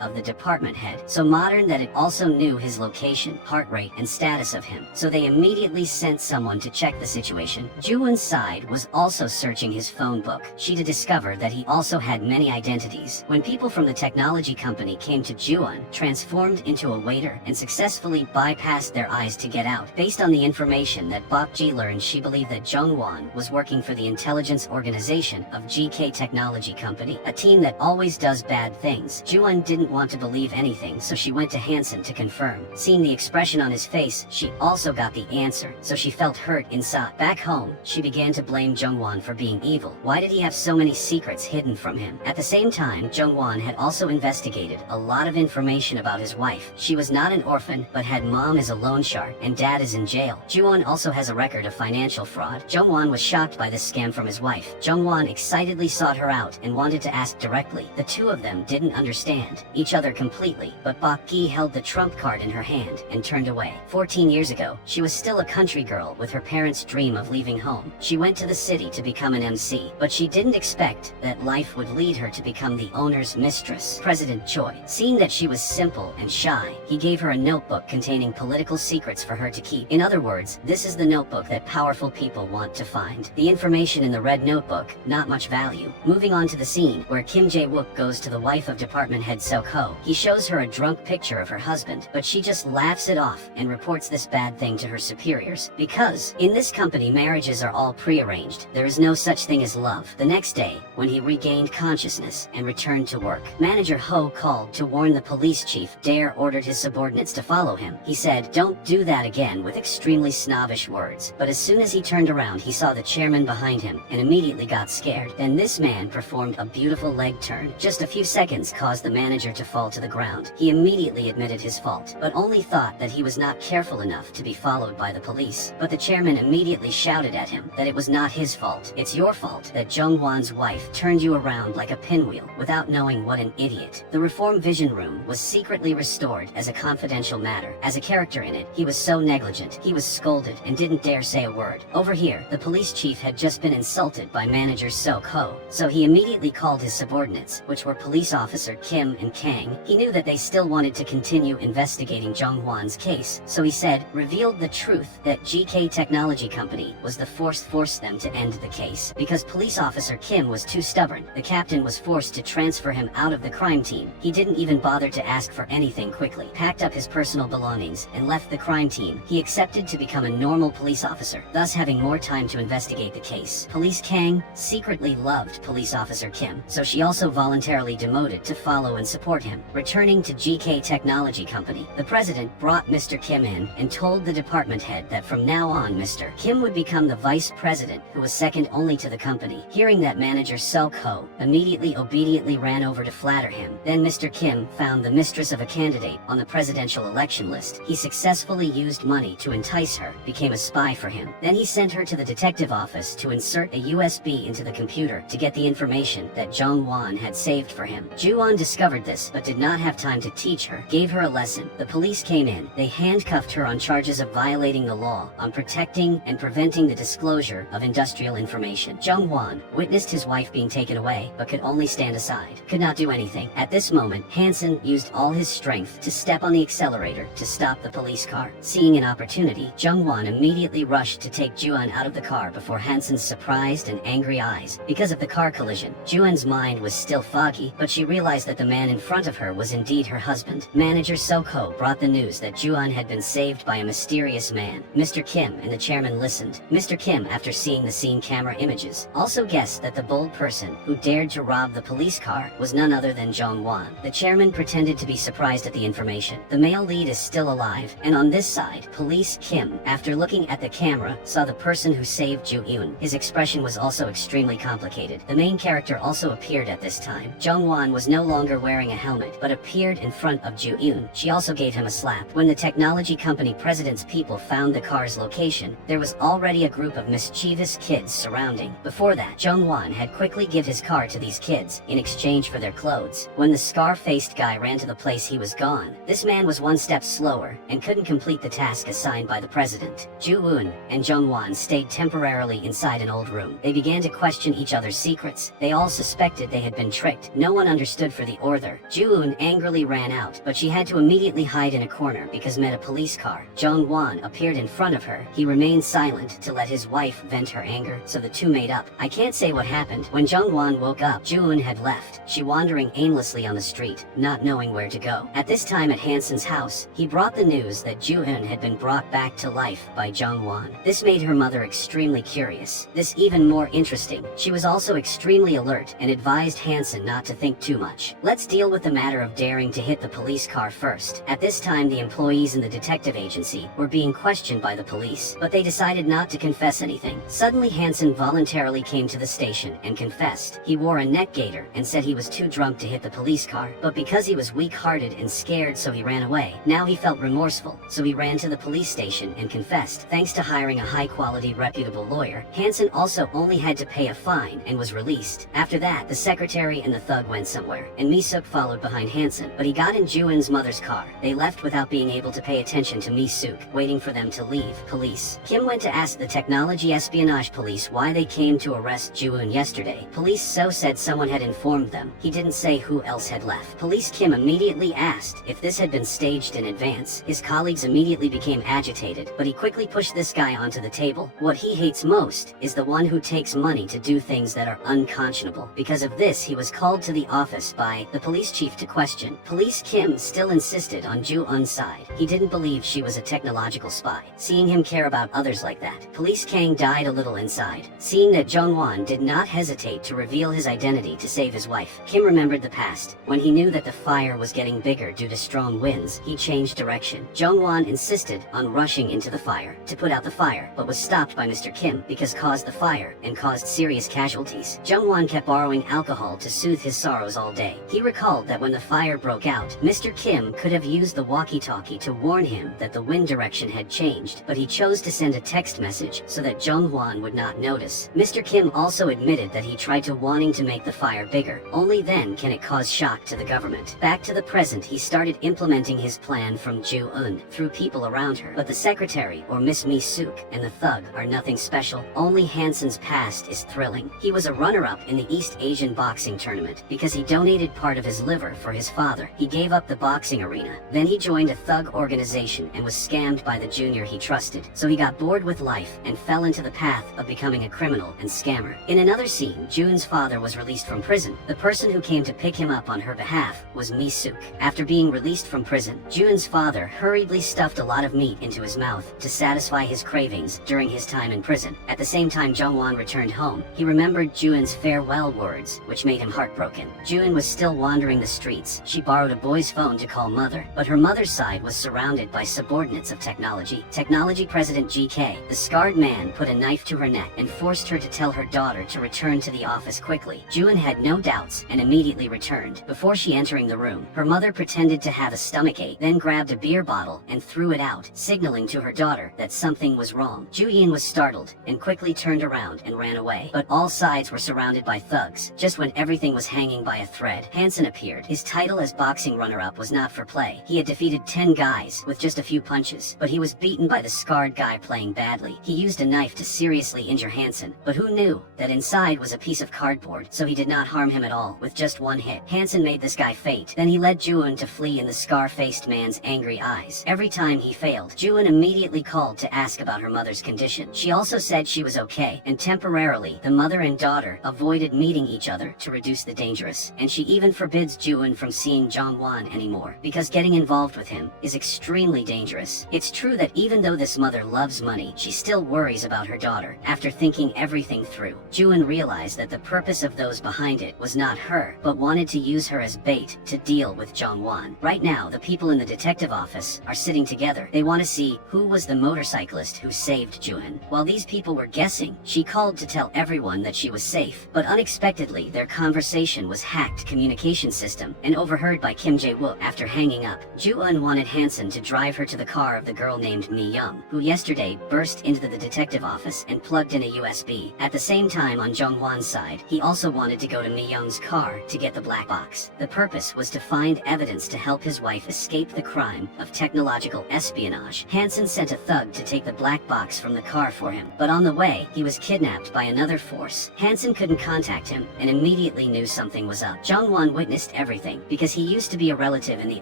of the department head, so modern that it also knew his location, heart rate, and status of him. So they immediately sent someone to check the situation. Ju-eun's side was also searching his phone book. She discovered that he also had many identities. When people from the technology company came to Ju-eun, transformed into a waiter, and successfully bypassed their eyes to get out. Based on the information that Bok-ji learned, she believed that Jung-won was working for the intelligence organization of GK Technology Company, a team that always does bad things. Ju-eun didn't want to believe anything, so she went to Hansen to confirm. Seeing the expression on his face, she also got the answer, so she felt hurt inside. Back home, she began to blame Jung-won for being evil. Why did he have so many secrets hidden from him? At the same time, Jung-won had also investigated a lot of information about his wife. She was not an orphan, but had mom as a loan shark and dad is in jail. Ju-eun also has a record of financial fraud. Jung-won was shocked by this scam from his wife. Jung-won excitedly sought her out and wanted to ask directly. The two of them didn't understand each other completely, but Bok-gi held the trump card in her hand and turned away. 14 years ago, she was still a country girl with her parents' dream of leaving home. She went to the city to become an MC, but she didn't expect that life would lead her to become the owner's mistress, President Choi. Seeing that she was simple and shy, he gave her a notebook containing political secrets for her to keep. In other words, this is the notebook that powerful people want to find. The information in the red notebook, not much value. Moving on to the scene where Kim Jae-wook goes to the wife of department head Sok-ho. He shows her a drunk picture of her husband, but she just laughs it off and reports this bad thing to her superiors. Because in this company, marriages are all prearranged. There is no such thing as love. The next day, when he regained consciousness and returned to work, Manager Ho called to warn the police chief. Dare ordered his subordinates to follow him. He said, "Don't do that again," with extremely snobbish words. But as soon as he turned around, he saw the chairman behind him and immediately got scared. Then this man performed a beautiful leg turn. Just a few seconds caused the manager to fall to the ground. He immediately admitted his fault, but only thought that he was not careful enough to be followed by the police. But the chairman immediately shouted at him that it was not his fault. "It's your fault that Jung-won's wife turned you around like a pinwheel without knowing what an idiot." The Reform Vision Room was secretly restored as a confidential matter. As a character in it, he was so negligent, he was scolded and didn't dare say a word. Over here, the police chief had just just been insulted by manager Sok-ho, so he immediately called his subordinates, which were police officer Kim and Kang. He knew that they still wanted to continue investigating Jung-hwan's case, so he said, revealed the truth that GK Technology Company was the forced them to end the case. Because police officer Kim was too stubborn, the captain was forced to transfer him out of the crime team. He didn't even bother to ask for anything quickly, packed up his personal belongings, and left the crime team. He accepted to become a normal police officer, thus having more time to investigate the case. Police Kang secretly loved police officer Kim, so she also voluntarily demoted to follow and support him. Returning to GK Technology Company, the president brought Mr. Kim in and told the department head that from now on Mr. Kim would become the vice president, who was second only to the company. Hearing that, manager Sok-ho immediately obediently ran over to flatter him. Then Mr. Kim found the mistress of a candidate on the presidential election list. He successfully used money to entice her, became a spy for him. Then he sent her to the detective office to insert a USB into the computer to get the information that Jung-hwan had saved for him. Ju-won discovered this but did not have time to teach her, gave her a lesson. The police came in. They handcuffed her on charges of violating the law on protecting and preventing the disclosure of industrial information. Jung-hwan witnessed his wife being taken away but could only stand aside, could not do anything. At this moment, Hansen used all his strength to step on the accelerator to stop the police car. Seeing an opportunity, Jung-hwan immediately rushed to take Ju-won out of the car before Hansen's surprised and angry eyes. Because of the car collision, Ju-won's mind was still foggy, but she realized that the man in front of her was indeed her husband. Manager Sok-ho brought the news that Ju-won had been saved by a mysterious man. Mr. Kim and the chairman listened. Mr. Kim, after seeing the scene camera images, also guessed that the bold person who dared to rob the police car was none other than Jung-hwan. The chairman pretended to be surprised at the information. The male lead is still alive, and on this side, police Kim, after looking at the camera, saw the person who saved Ju-eun. His expression was also extremely complicated. The main character also appeared at this time. Jung-hwan was no longer wearing a helmet, but appeared in front of Ju-eun. She also gave him a slap. When the technology company president's people found the car's location, there was already a group of mischievous kids surrounding. Before that, Jung-hwan had quickly given his car to these kids in exchange for their clothes. When the scar-faced guy ran to the place, he was gone. This man was one step slower and couldn't complete the task assigned by the president. Ju-eun and Jung-hwan stayed temporarily inside an old room. They began to question each other's secrets. They all suspected they had been tricked. No one understood for the order. Ju-eun angrily ran out, but she had to immediately hide in a corner because met a police car. Jung-hwan appeared in front of her. He remained silent to let his wife vent her anger, so the two made up. I can't say what happened. When Jung-hwan woke up, Ju-eun had left. She wandering aimlessly on the street, not knowing where to go. At this time at Hansen's house, he brought the news that Ju-eun had been brought back to life by Jung-hwan. This made her mother extremely curious. This even more interesting. She was also extremely alert and advised Hansen not to think too much. Let's deal with the matter of daring to hit the police car first. At this time, the employees in the detective agency were being questioned by the police, but they decided not to confess anything. Suddenly, Hansen voluntarily came to the station and confessed. He wore a neck gaiter and said he was too drunk to hit the police car, but because he was weak-hearted and scared, so he ran away. Now he felt remorseful, so he ran to the police station and confessed. Thanks to hiring a high-quality, reputable lawyer, Hansen also only had to pay a fine and was released. After that, the secretary and the thug went somewhere, and Mi-suk followed behind Hansen, but he got in Ju-eun's mother's car. They left without being able to pay attention to Mi-suk, waiting for them to leave. Police Kim went to ask the technology espionage police why they came to arrest Ju-eun yesterday. Police So said someone had informed them. He didn't say who else had left. Police Kim immediately asked if this had been staged in advance. His colleagues immediately became agitated, but he quickly pushed this guy onto the table. What he hates most is the one who takes money to do things that are unconscionable. Because of this, he was called to the office by the police chief to question. Police Kim still insisted on Ju-eun's side. He didn't believe she was a technological spy. Seeing him care about others like that, Police Kang died a little inside. Seeing that Jung-hwan did not hesitate to reveal his identity to save his wife, Kim remembered the past. When he knew that the fire was getting bigger due to strong winds, he changed direction. Jung-hwan insisted on rushing into the fire to put out the fire, but was stopped by Mr. Kim because caused the fire and caused serious casualties. Jung-hwan kept borrowing alcohol to soothe his sorrows all day. He recalled that when the fire broke out, Mr. Kim could have used the walkie-talkie to warn him that the wind direction had changed, but he chose to send a text message so that Jung-hwan would not notice. Mr. Kim also admitted that he tried to wanting to make the fire bigger. Only then can it cause shock to the government. Back to the present, he started implementing his plan from Ju-eun through people around her. But the secretary, or Miss Mi-suk, and the thug are nothing special. Only Hansen's past is thrilling. He was a runner-up in the East Asian boxing tournament because he donated part of his liver for his father. He gave up the boxing arena. Then he joined a thug organization and was scammed by the junior he trusted. So he got bored with life and fell into the path of becoming a criminal and scammer. In another scene, Jun's father was released from prison. The person who came to pick him up on her behalf was Mi Suk. After being released from prison, Jun's father hurriedly stuffed a lot of meat into his mouth to satisfy his cravings during his time in prison. At the same time Jung-won returned home, he remembered Jun's farewell words, which made him heartbroken. Jun was still wandering the streets. She borrowed a boy's phone to call mother, but her mother's side was surrounded by subordinates of technology. Technology President GK, the scarred man, put a knife to her neck and forced her to tell her daughter to return to the office quickly. Jun had no doubts and immediately returned. Before she entering the room, her mother pretended to have a stomachache, then grabbed a beer bottle and threw it out, signaling to her daughter that something was wrong. Ju-yin was startled and quickly turned around and ran away. But all sides were surrounded by thugs. Just when everything was hanging by a thread, Hansen appeared. His title as boxing runner-up was not for play. He had defeated 10 guys with just a few punches, but he was beaten by the scarred guy playing badly. He used a knife to seriously injure Hansen, but who knew that inside was a piece of cardboard, so he did not harm him at all with just one hit. Hansen made this guy fate. Then he led Ju-eun to flee in the scar-faced man's angry eyes. Every time he failed, Ju-eun immediately called to ask about her mother's condition. She also said she was okay, and temporarily, the mother and daughter avoided meeting each other to reduce the dangerous, and she even forbids Ju-eun from seeing Jong-won anymore, because getting involved with him is extremely dangerous. It's true that even though this mother loves money, she still worries about her daughter. After thinking everything through, Ju-eun realized that the purpose of those behind it was not her, but wanted to use her as bait to deal with Jong-won. Right now, the people in the detective office are sitting together. They want to see who was the motorcyclist who saved Ju-eun. While these people were guessing, she called to tell everyone that she was safe, but unexpectedly their conversation was hacked communication system and overheard by Kim Jae-wook. After hanging up, Ju-eun wanted Hansen to drive her to the car of the girl named Mi Young, who yesterday burst into the detective office and plugged in a USB. At the same time, on Jong-won's side, he also wanted to go to Mi Young's car to get the black box. The purpose was to find evidence to help his wife escape the crime of technological espionage. Hansen sent a thug to take the black box from the car for him, but on the way, he was kidnapped by another force. Hansen couldn't contact him and immediately knew something was up. Jong-won witnessed everything. Because he used to be a relative in the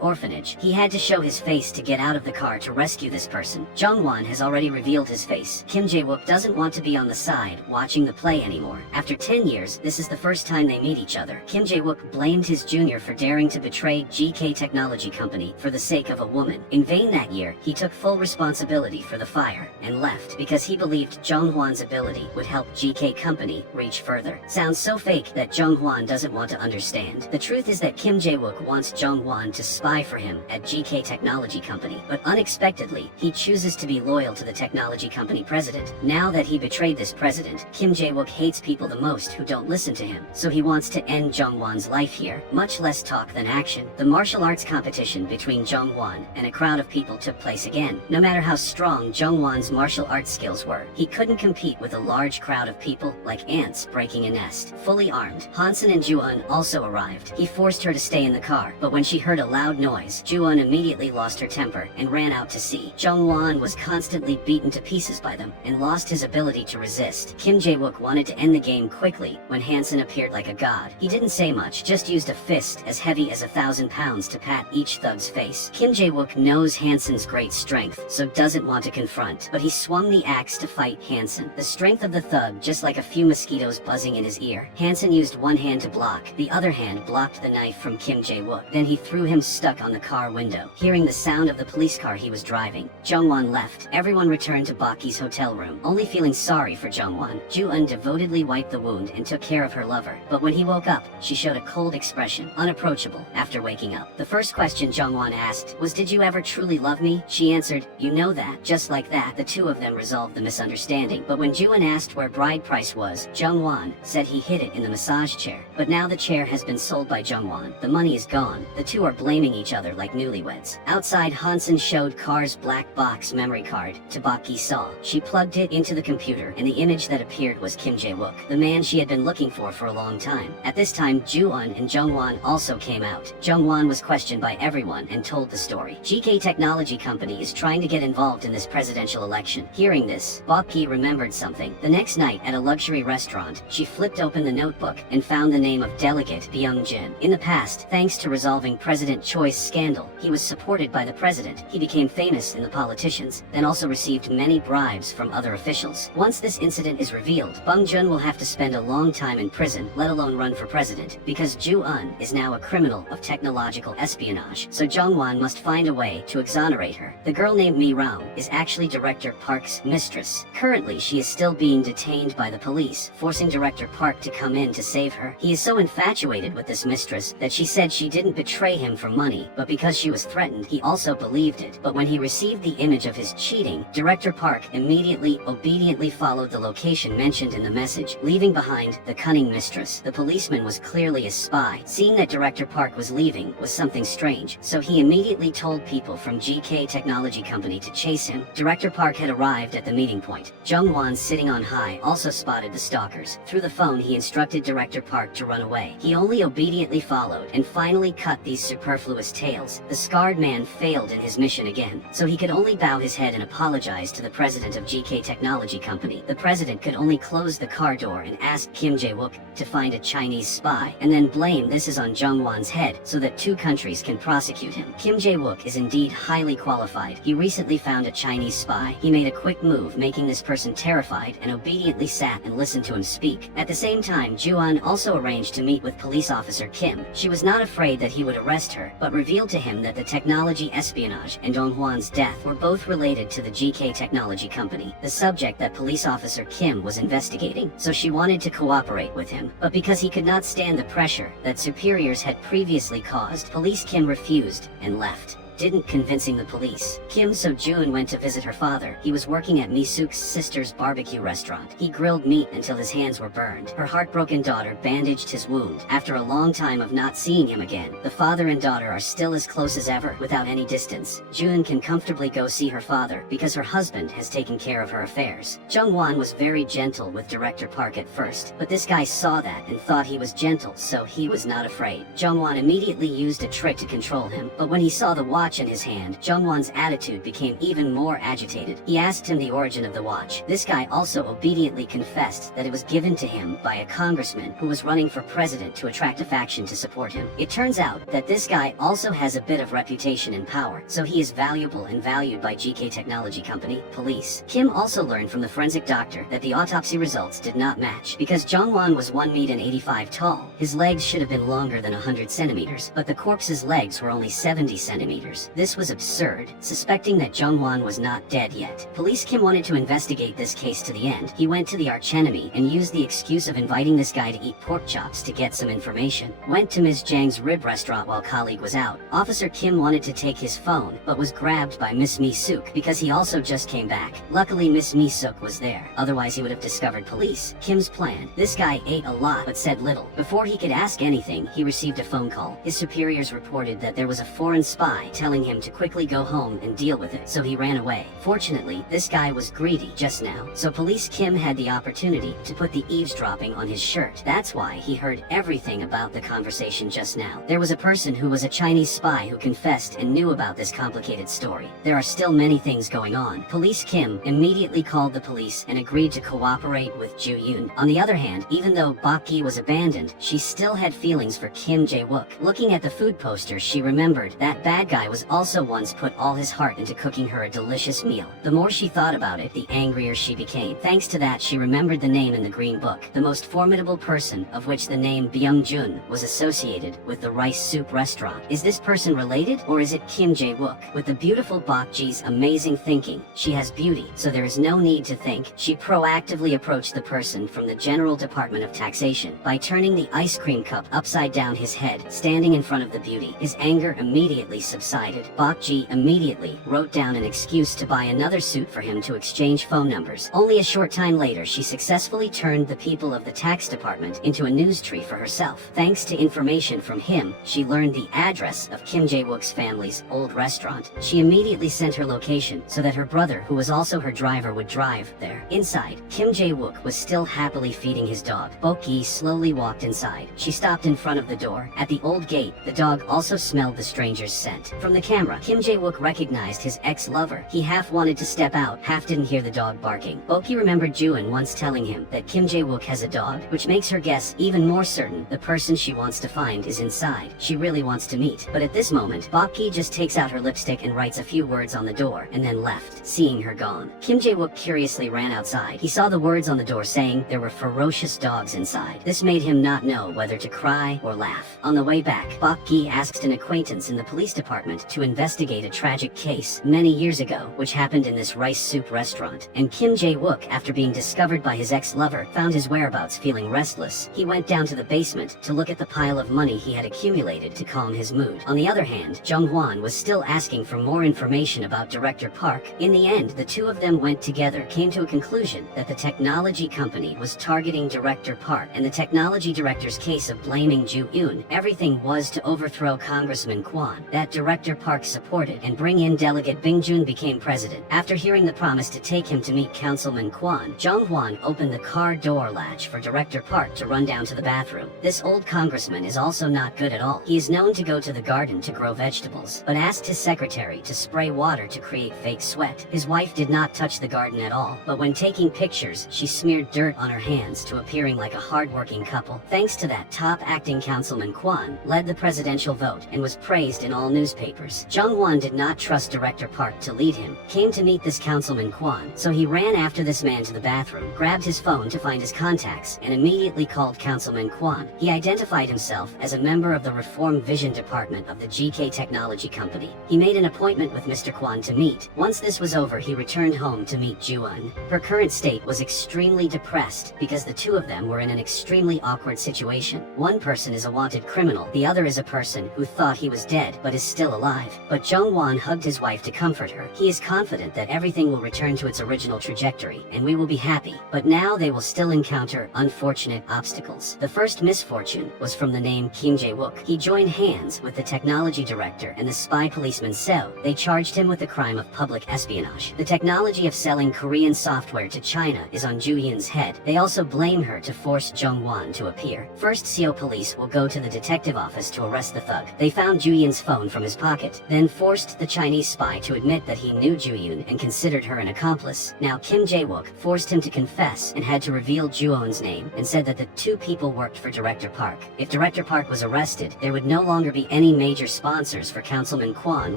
orphanage, he had to show his face to get out of the car to rescue this person. Jong-won has already revealed his face. Kim Jae-wook doesn't want to be on the side watching the play anymore. After 10 years, this is the first time they meet each other. Kim Jae-wook blamed his junior for daring to betray GK Technology Company for the sake of a woman. In vain that year, he took full responsibility for the fire and left because he believed Jong-hwan's ability would help GK Company reach further. Sounds so fake that Jong-hwan doesn't want to understand. The truth is that Kim Jae-wook wants Jong-hwan to spy for him at GK Technology Company, but unexpectedly, he chooses to be loyal to the technology company president. Now that he betrayed this president, Kim Jae-wook hates people the most who don't listen to him, so he wants to end Jong-won's life here. Much less talk than action. The martial arts competition between Jong-won and a crowd of people took place again. No matter how strong Jong-won's martial arts skills were, he couldn't compete with a large crowd of people like ants breaking a nest. Fully armed, Hansen and Ju-eun also arrived. He forced her to stay in the car, but when she heard a loud noise, Ju-eun immediately lost her temper and ran out to sea. Jong-won was constantly beaten to pieces by them and lost his ability to resist. Kim Jae-wook wanted to end the game quickly when Hansen appeared like a god. He didn't say much, just used a fist as heavy as 1,000 pounds to pat each thug's face. Kim Jae-wook knows Hansen's great strength, so doesn't want to confront, but he swung the axe to fight Hansen. The strength of the thug, just like a few mosquitoes buzzing in his ear. Hansen used one hand to block, the other hand blocked the knife from Kim Jae-wook. Then he threw him stuck on the car window. Hearing the sound of the police car he was driving, Jong-won left. Everyone returned to Baki's hotel room, only feeling sorry for Jong-won. Ju-eun devotedly wiped the wound and took care of her lover, but when he woke up, she showed a cold expression, unapproachable, after waking up. The first question Jong-won asked was, "Did you ever truly love me?" She answered, "You know that." Just like that, the two of them resolved the misunderstanding. But when Ju-eun asked where bride price was, Jong-won said he hid it in the massage chair. But now the chair has been sold by Jong-won. The money is gone. The two are blaming each other like newlyweds. Outside, Hansen showed Car's black box memory card to Baki Saw. She plugged it into the computer, and the image that appeared was Kim Jae-wook, the man she had been looking for a long time. At this time, Ju-eun and Jong-won also came out. Jong-won was questioned by everyone and told the story. GK Technology Company is trying to get involved in this presidential election. Hearing this, Baki remembered something. something. The next night at a luxury restaurant, she flipped open the notebook and found the name of Delegate Byung-jin. In the past, thanks to resolving President Choi's scandal, he was supported by the president. He became famous in the politicians, then also received many bribes from other officials. Once this incident is revealed, Byung-jun will have to spend a long time in prison, let alone run for president, because Ju-eun is now a criminal of technological espionage, so Jung-won must find a way to exonerate her. The girl named Mi-raung is actually Director Park's mistress. Currently, she is still being detained by the police, forcing Director Park to come in to save her. He is so infatuated with this mistress that she said she didn't betray him for money, but because she was threatened, he also believed it. But when he received the image of his cheating, Director Park immediately, obediently followed the location mentioned in the message, leaving behind the cunning mistress. The policeman was clearly a spy. Seeing that Director Park was leaving was something strange, so he immediately told people from GK Technology Company to chase him. Director Park had arrived at the meeting point. Jung-won, sitting on high, also spotted the stalkers. Through the phone, he instructed Director Park to run away. He only obediently followed and finally cut these superfluous tails. The scarred man failed in his mission again, so he could only bow his head and apologize to the president of GK Technology Company. The president could only close the car door and ask Kim Jae-wook to find a Chinese spy, and then blame this is on Jung-won's head so that two countries can prosecute him. Kim Jae-wook is indeed highly qualified. He recently found a Chinese spy. He made a quick move, making this person terrified, and obediently sat and listened to him speak. At the same time, Ju-eun also arranged to meet with police officer Kim. She was not afraid that he would arrest her, but revealed to him that the technology espionage and Dong-hwan's death were both related to the GK Technology Company, the subject that police officer Kim was investigating, so she wanted to cooperate with him. But because he could not stand the pressure that superiors had previously caused, police Kim refused and left, didn't convincing the police. Kim So-jun went to visit her father. He was working at Mi-suk's sister's barbecue restaurant. He grilled meat until his hands were burned. Her heartbroken daughter bandaged his wound. After a long time of not seeing him again, the father and daughter are still as close as ever, without any distance. Jun can comfortably go see her father because her husband has taken care of her affairs. Jung-won was very gentle with Director Park at first, but this guy saw that and thought he was gentle, so he was not afraid. Jung-won immediately used a trick to control him, but when he saw the watch in his hand, Jung-won's attitude became even more agitated. He asked him the origin of the watch. This guy also obediently confessed that it was given to him by a congressman who was running for president to attract a faction to support him. It turns out that this guy also has a bit of reputation and power, so he is valuable and valued by GK Technology Company, police. Kim also learned from the forensic doctor that the autopsy results did not match. Because Jung-won was 1 m tall, his legs should have been longer than 100 centimeters, but the corpse's legs were only 70 centimeters. This was absurd. Suspecting that Jung-won was not dead yet, police Kim wanted to investigate this case to the end. He went to the archenemy and used the excuse of inviting this guy to eat pork chops to get some information. Went to Ms. Jang's rib restaurant while colleague was out. Officer Kim wanted to take his phone, but was grabbed by Miss Mi-suk because he also just came back. Luckily, Miss Mi-suk was there, otherwise he would have discovered police. Kim's plan. This guy ate a lot but said little. Before he could ask anything, he received a phone call. His superiors reported that there was a foreign spy telling him to quickly go home and deal with it, so he ran away. Fortunately, this guy was greedy just now, so police Kim had the opportunity to put the eavesdropping on his shirt. That's why he heard everything about the conversation just now. There was a person who was a Chinese spy who confessed and knew about this complicated story. There are still many things going on. Police Kim immediately called the police and agreed to cooperate with Ju-eun. On the other hand, even though Bok Gi was abandoned, she still had feelings for Kim Jae-wook. Looking at the food poster, she remembered that bad guy was also once put all his heart into cooking her a delicious meal. The more she thought about it, the angrier she became. Thanks to that, she remembered the name in the green book, the most formidable person of which the name Byung-jun was associated with the rice soup restaurant. Is this person related, or is it Kim Jae-wook? With the beautiful Bok Ji's amazing thinking, she has beauty, so there is no need to think. She proactively approached the person from the General Department of Taxation by turning the ice cream cup upside down his head, standing in front of the beauty. His anger immediately subsided. Bok Ji immediately wrote down an excuse to buy another suit for him to exchange phone numbers. Only a short time later, she successfully turned the people of the tax department into a news tree for herself. Thanks to information from him, she learned the address of Kim Jae-wook's family's old restaurant. She immediately sent her location so that her brother, who was also her driver, would drive there. Inside, Kim Jae-wook was still happily feeding his dog. Bok Gi slowly walked inside. She stopped in front of the door. At the old gate, the dog also smelled the stranger's scent. From the camera, Kim Jae-wook recognized his ex-lover. He half wanted to step out, half didn't hear the dog barking. Boki remembered Ju-eun once telling him that Kim Jae-wook has a dog, which makes her guess even more certain the person she wants to find is inside. She really wants to meet. But at this moment, Boki just takes out her lipstick and writes a few words on the door, and then left, seeing her gone. Kim Jae-wook curiously ran outside. He saw the words on the door saying there were ferocious dogs inside. This made him not know whether to cry or laugh. On the way back, Boki asked an acquaintance in the police department to investigate a tragic case many years ago, which happened in this rice soup restaurant. And Kim Jae-wook, after being discovered by his ex-lover, found his whereabouts feeling restless. He went down to the basement to look at the pile of money he had accumulated to calm his mood. On the other hand, Jung-hwan was still asking for more information about Director Park. In the end, the two of them went together, came to a conclusion that the technology company was targeting Director Park, and the technology director's case of blaming Ju-eun. Everything was to overthrow Congressman Kwon, that Director Park supported, and bring in Delegate Bing-jun became president. After hearing the promise to take him to meet Councilman Kwon, Jung-hwan opened the car door latch for Director Park to run down to the bathroom. This old congressman is also not good at all. He is known to go to the garden to grow vegetables, but asked his secretary to spray water to create fake sweat. His wife did not touch the garden at all, but when taking pictures, she smeared dirt on her hands to appearing like a hard-working couple. Thanks to that, top acting Councilman Kwon led the presidential vote and was praised in all newspapers. Jung-hwan did not trust Director Park to lead him, came to meet this Councilman Kwon, so he ran after this man to the bathroom, grabbed his phone to find his contacts, and immediately called Councilman Kwon. He identified himself as a member of the Reform Vision Department of the GK Technology Company. He made an appointment with Mr. Kwon to meet. Once this was over, he returned home to meet Ju-eun. Her current state was extremely depressed because the two of them were in an extremely awkward situation. One person is a wanted criminal, the other is a person who thought he was dead but is still alive. But Jung-hwan hugged his wife to comfort her. He is confident that everything will return to its original trajectory and we will be happy. But now they will still encounter unfortunate obstacles. The first misfortune was from the name Kim Jae-wook. He joined hands with the technology director and the spy policeman Seo. They charged him with the crime of public espionage. The technology of selling Korean software to China is on Ju-eun's head. They also blame her to force Jung-hwan to appear. First, Seo police will go to the detective office to arrest the thug. They found Ju-eun's phone from his pocket, then forced the Chinese spy to admit that he knew Ju-eun and considered her an accomplice. Now Kim Jae-wook forced him to confess and had to reveal Ju-eun's name and said that the two people worked for Director Park. If Director Park was arrested, there would no longer be any major sponsors for Councilman Kwon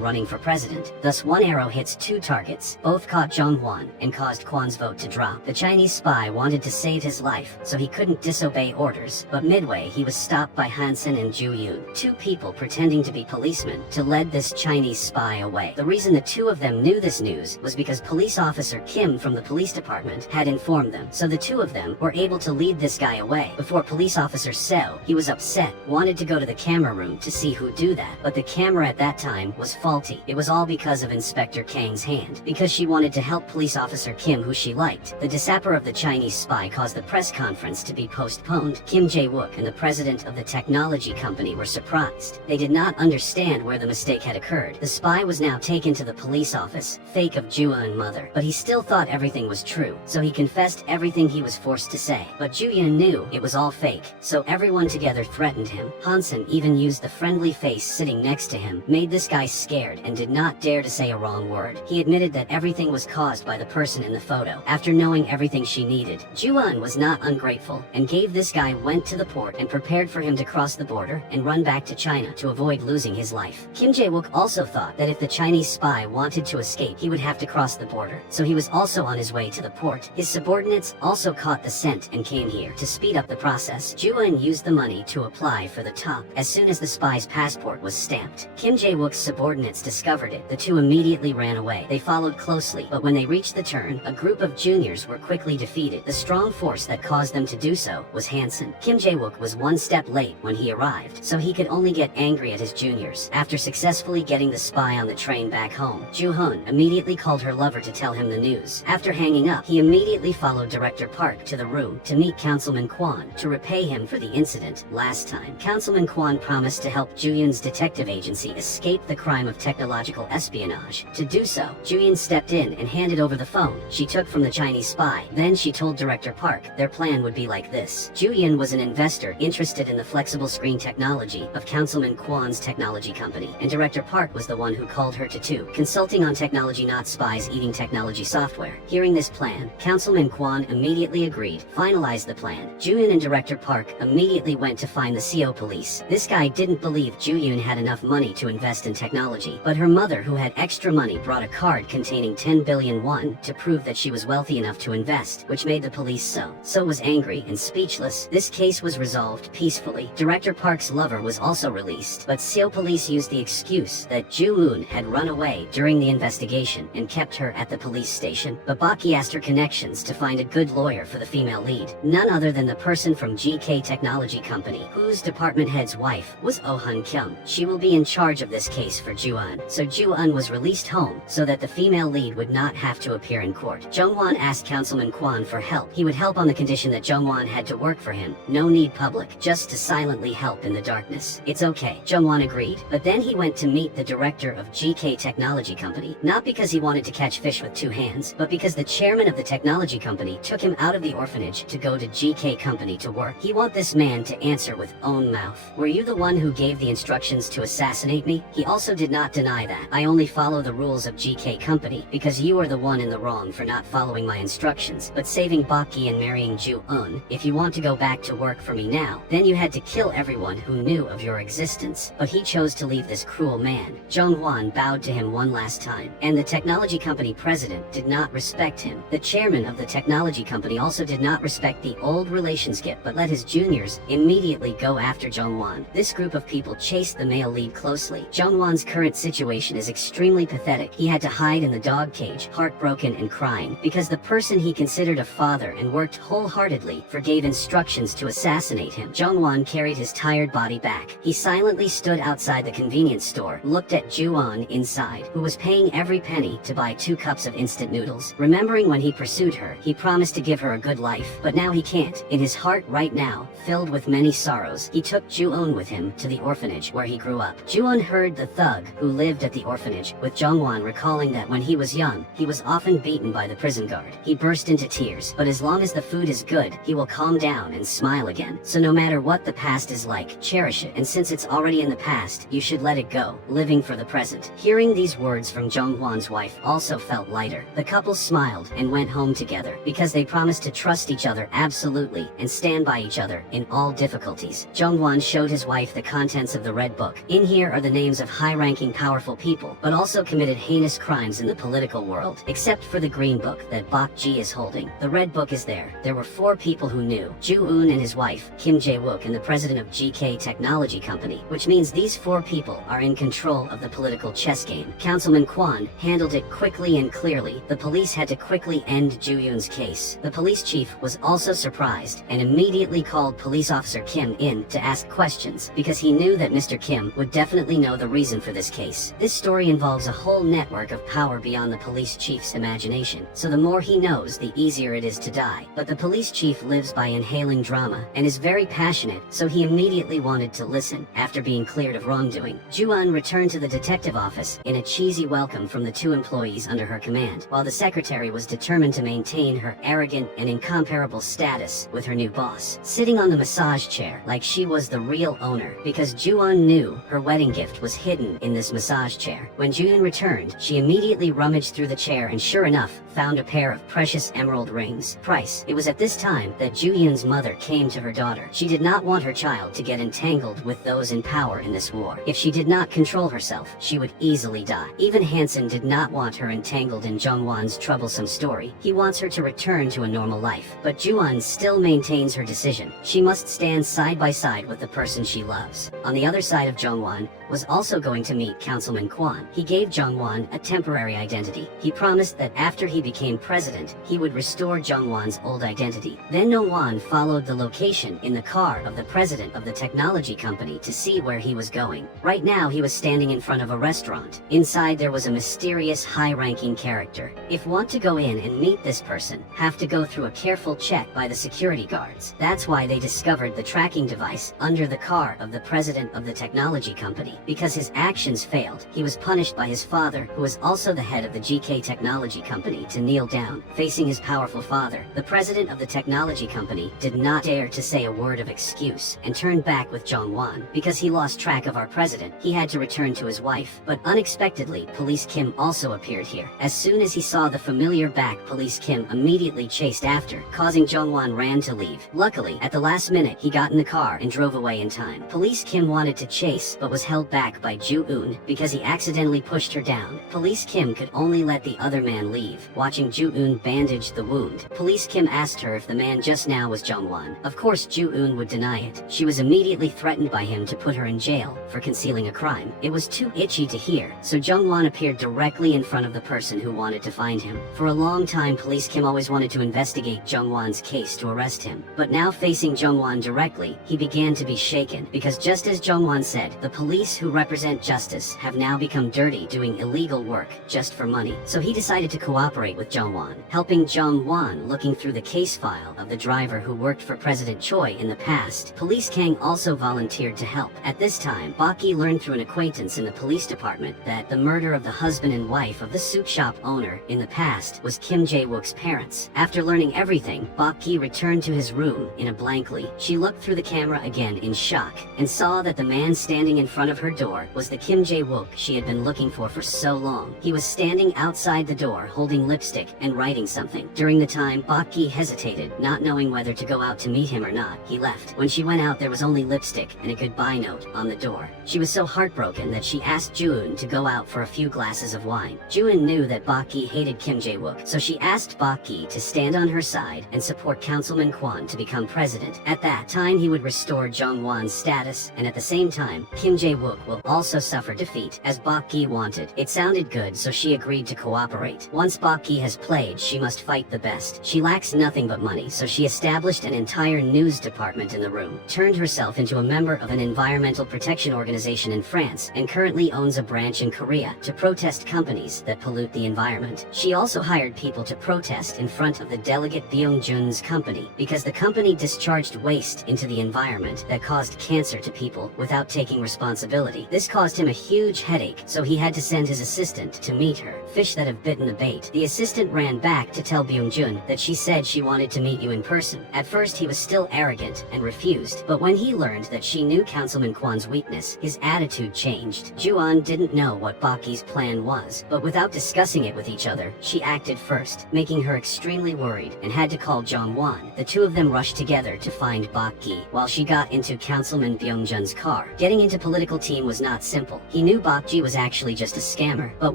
running for president. Thus one arrow hits two targets. Both caught Jung-hwan and caused Kwon's vote to drop. The Chinese spy wanted to save his life, so he couldn't disobey orders, but midway he was stopped by Hansen and Ju-eun, two people pretending to be policemen, to lead this Chinese spy away. The reason the two of them knew this news was because police officer Kim from the police department had informed them, so the two of them were able to lead this guy away. Before police officer Seo, he was upset, wanted to go to the camera room to see who do that, but the camera at that time was faulty. It was all because of Inspector Kang's hand, because she wanted to help police officer Kim, who she liked. The disappearance of the Chinese spy caused the press conference to be postponed. Kim Jae-wook and the president of the technology company were surprised. They did not understand where the mistake had occurred. The spy was now taken to the police office, fake of Ju-eun mother, but he still thought everything was true, so he confessed everything he was forced to say. But Ju-eun knew it was all fake, so everyone together threatened him. Hansen even used the friendly face sitting next to him, made this guy scared and did not dare to say a wrong word. He admitted that everything was caused by the person in the photo. After knowing everything she needed, Ju-eun was not ungrateful and gave this guy went to the port and prepared for him to cross the border and run back to China to avoid losing his life. Kim Jae-wook also thought that if the Chinese spy wanted to escape, he would have to cross the border, so he was also on his way to the port. His subordinates also caught the scent and came here. To speed up the process, Ju-eun used the money to apply for the top. As soon as the spy's passport was stamped, Kim Jae-wook's subordinates discovered it. The two immediately ran away. They followed closely, but when they reached the turn, a group of juniors were quickly defeated. The strong force that caused them to do so was Hansen. Kim Jae-wook was one step late when he arrived, so he could only get angry at his juniors. After successfully getting the spy on the train back home, Ju-eun immediately called her lover to tell him the news. After hanging up, he immediately followed Director Park to the room to meet Councilman Kwon to repay him for the incident last time. Councilman Kwon promised to help Ju-eun's detective agency escape the crime of technological espionage. To do so, Ju-eun stepped in and handed over the phone she took from the Chinese spy. Then she told Director Park their plan would be like this. Ju-eun was an investor interested in the flexible screen technology of Councilman Kwon's technology company, and Director Director Park was the one who called her to consulting on technology, not spies eating technology software. Hearing this plan, Councilman Kwan immediately agreed, finalized the plan. Ju-yoon and Director Park immediately went to find the CO police. This guy didn't believe Ju-yoon had enough money to invest in technology, but her mother, who had extra money, brought a card containing 10 billion won to prove that she was wealthy enough to invest, which made the police so was angry and speechless. This case was resolved peacefully. Director Park's lover was also released, but Seoul police used the excuse that Ju-yoon had run away during the investigation and kept her at the police station. But Baki asked her connections to find a good lawyer for the female lead, none other than the person from GK Technology Company, whose department head's wife was Oh Han Kyung. She will be in charge of this case for Ju-eun. So Ju-eun was released home so that the female lead would not have to appear in court. Jung-won asked Councilman Kwan for help. He would help on the condition that Jung-won had to work for him. No need public, just to silently help in the darkness. It's okay. Jung-won agreed, but then he went to meet the director of GK Technology Company, not because he wanted to catch fish with two hands, but because the chairman of the technology company took him out of the orphanage to go to GK Company to work. He want this man to answer with own mouth. Were you the one who gave the instructions to assassinate me? He also did not deny that. I only follow the rules of GK Company because you are the one in the wrong for not following my instructions, but saving Baki and marrying Ju-eun. If you want to go back to work for me now, then you had to kill everyone who knew of your existence. But he chose to leave this cruel man. Jung-won bowed to him one last time, and the technology company president did not respect him. The chairman of the technology company also did not respect the old relationship, but let his juniors immediately go after Jung-won. This group of people chased the male lead closely. Jung-won's current situation is extremely pathetic. He had to hide in the dog cage, heartbroken and crying, because the person he considered a father and worked wholeheartedly for gave instructions to assassinate him. Jung-won carried his tired body back. He silently stood outside the convenience store, looked at Ju-eun inside, who was paying every penny to buy 2 cups of instant noodles. Remembering when he pursued her, he promised to give her a good life, but now he can't. In his heart right now, filled with many sorrows, he took Ju-eun with him to the orphanage where he grew up. Ju-eun heard the thug who lived at the orphanage, with Jung-won recalling that when he was young, he was often beaten by the prison guard. He burst into tears, but as long as the food is good, he will calm down and smile again. So no matter what the past is like, cherish it, and since it's already in the past, you should let it go, living for the present. Hearing these words from Jung-won's wife also felt lighter. The couple smiled and went home together, because they promised to trust each other absolutely and stand by each other in all difficulties. Jung-won showed his wife the contents of the Red Book. In here are the names of high-ranking powerful people, but also committed heinous crimes in the political world, except for the Green Book that Bak Ji is holding. The Red Book is there. There were 4 people who knew: Ju-eun and his wife, Kim Jae-wook, and the president of GK Technology Company, which means these 4 people are in control of the political chess game. Councilman Kwan handled it quickly and clearly. The police had to quickly end Ju-yoon's case. The police chief was also surprised and immediately called police officer Kim in to ask questions, because he knew that Mr. Kim would definitely know the reason for this case. This story involves a whole network of power beyond the police chief's imagination, so the more he knows, the easier it is to die. But the police chief lives by inhaling drama and is very passionate, so he immediately wanted to listen. After being cleared of wrongdoing, Ju-eun returned to the detective office in a cheesy welcome from the 2 employees under her command, while the secretary was determined to maintain her arrogant and incomparable status with her new boss, sitting on the massage chair like she was the real owner, because Ju-eun knew her wedding gift was hidden in this massage chair. When Ju-eun returned, she immediately rummaged through the chair and sure enough, found a pair of precious emerald rings. Price. It was at this time that Ju-eun's mother came to her daughter. She did not want her child to get entangled with those in power in this war. If she did not control herself, she would easily die. Even Hansen did not want her entangled in Jung-won's troublesome story. He wants her to return to a normal life. But Ju-eun still maintains her decision. She must stand side by side with the person she loves. On the other side of Jung-won was also going to meet Councilman Kwan. He gave Jung-won a temporary identity. He promised that after he became president, he would restore Jung-won's old identity. Then No-won followed the location in the car of the president of the technology company to see where he was going. Right now he was standing in front of a restaurant. Inside there was a mysterious high-ranking character. If want to go in and meet this person, have to go through a careful check by the security guards. That's why they discovered the tracking device under the car of the president of the technology company. Because his actions failed, he was punished by his father, who was also the head of the GK Technology Company, to kneel down, facing his powerful father. The president of the technology company did not dare to say a word of excuse, and turned back with Jung-won. Because he lost track of our president, he had had to return to his wife, but unexpectedly, Police Kim also appeared here. As soon as he saw the familiar back, Police Kim immediately chased after, causing Jongwon Ran to leave. Luckily, at the last minute, he got in the car and drove away in time. Police Kim wanted to chase, but was held back by Ju-eun because he accidentally pushed her down. Police Kim could only let the other man leave. Watching Ju-eun bandage the wound, Police Kim asked her if the man just now was Jongwon. Of course, Ju-eun would deny it. She was immediately threatened by him to put her in jail for concealing a crime. It was too itchy to hear, so Jongwon appeared directly in front of the person who wanted to find him. For a long time, Police Kim always wanted to investigate Jongwon's case to arrest him, but now facing Jongwon directly, he began to be shaken, because just as Jongwon said, the police who represent justice have now become dirty doing illegal work just for money. So he decided to cooperate with Jongwon, helping Jongwon looking through the case file of the driver who worked for President Choi in the past. Police Kang also volunteered to help. At this time, Bok-gi learned through an acquaintance in the police department that the murder of the husband and wife of the suit shop owner in the past was Kim Jae-wook's parents. After learning everything, Bok-gi returned to his room in a blankly. She looked through the camera again in shock and saw that the man standing in front of her door was the Kim Jae-wook she had been looking for so long. He was standing outside the door holding lipstick and writing something. During the time Bok-gi hesitated, not knowing whether to go out to meet him or not, he left. When she went out, there was only lipstick and a goodbye note on the door. She was so heartbroken that she asked Ju-eun to go out for a few glasses of wine. Ju-eun knew that Bok-gi hated Kim Jae-wook, so she asked Bok-gi to stand on her side and support Councilman Kwon to become president. At that time, he would restore Jongwon's status, and at the same time, Kim Jae-wook will also suffer defeat, as Bok-gi wanted. It sounded good, so she agreed to cooperate. Once Bok-gi has played, she must fight the best. She lacks nothing but money, so she established an entire news department in the room, turned herself into a member of an environmental protection organization in France, and currently owns a branch in Korea to protest companies that pollute the environment. She also hired people to protest in front of the delegate Byung-jun's company because the company discharged waste into the environment that caused cancer to people without taking responsibility. This caused him a huge headache, so he had to send his assistant to meet her. Fish that have bitten the bait. The assistant ran back to tell Byung-jun that she said she wanted to meet you in person. At first he was still arrogant and refused, but when he learned that she knew Councilman Kwon's weakness, his attitude changed. Ju-eun didn't know what Bok-gi's plan was, but without discussing it with each other, she acted first, making her extremely worried and had to call Jongwon. The two of them rushed together to find Bok-gi while she got into Councilman Byung-jun's car. Getting into political team was not simple. He knew Bok-gi was actually just a scammer, but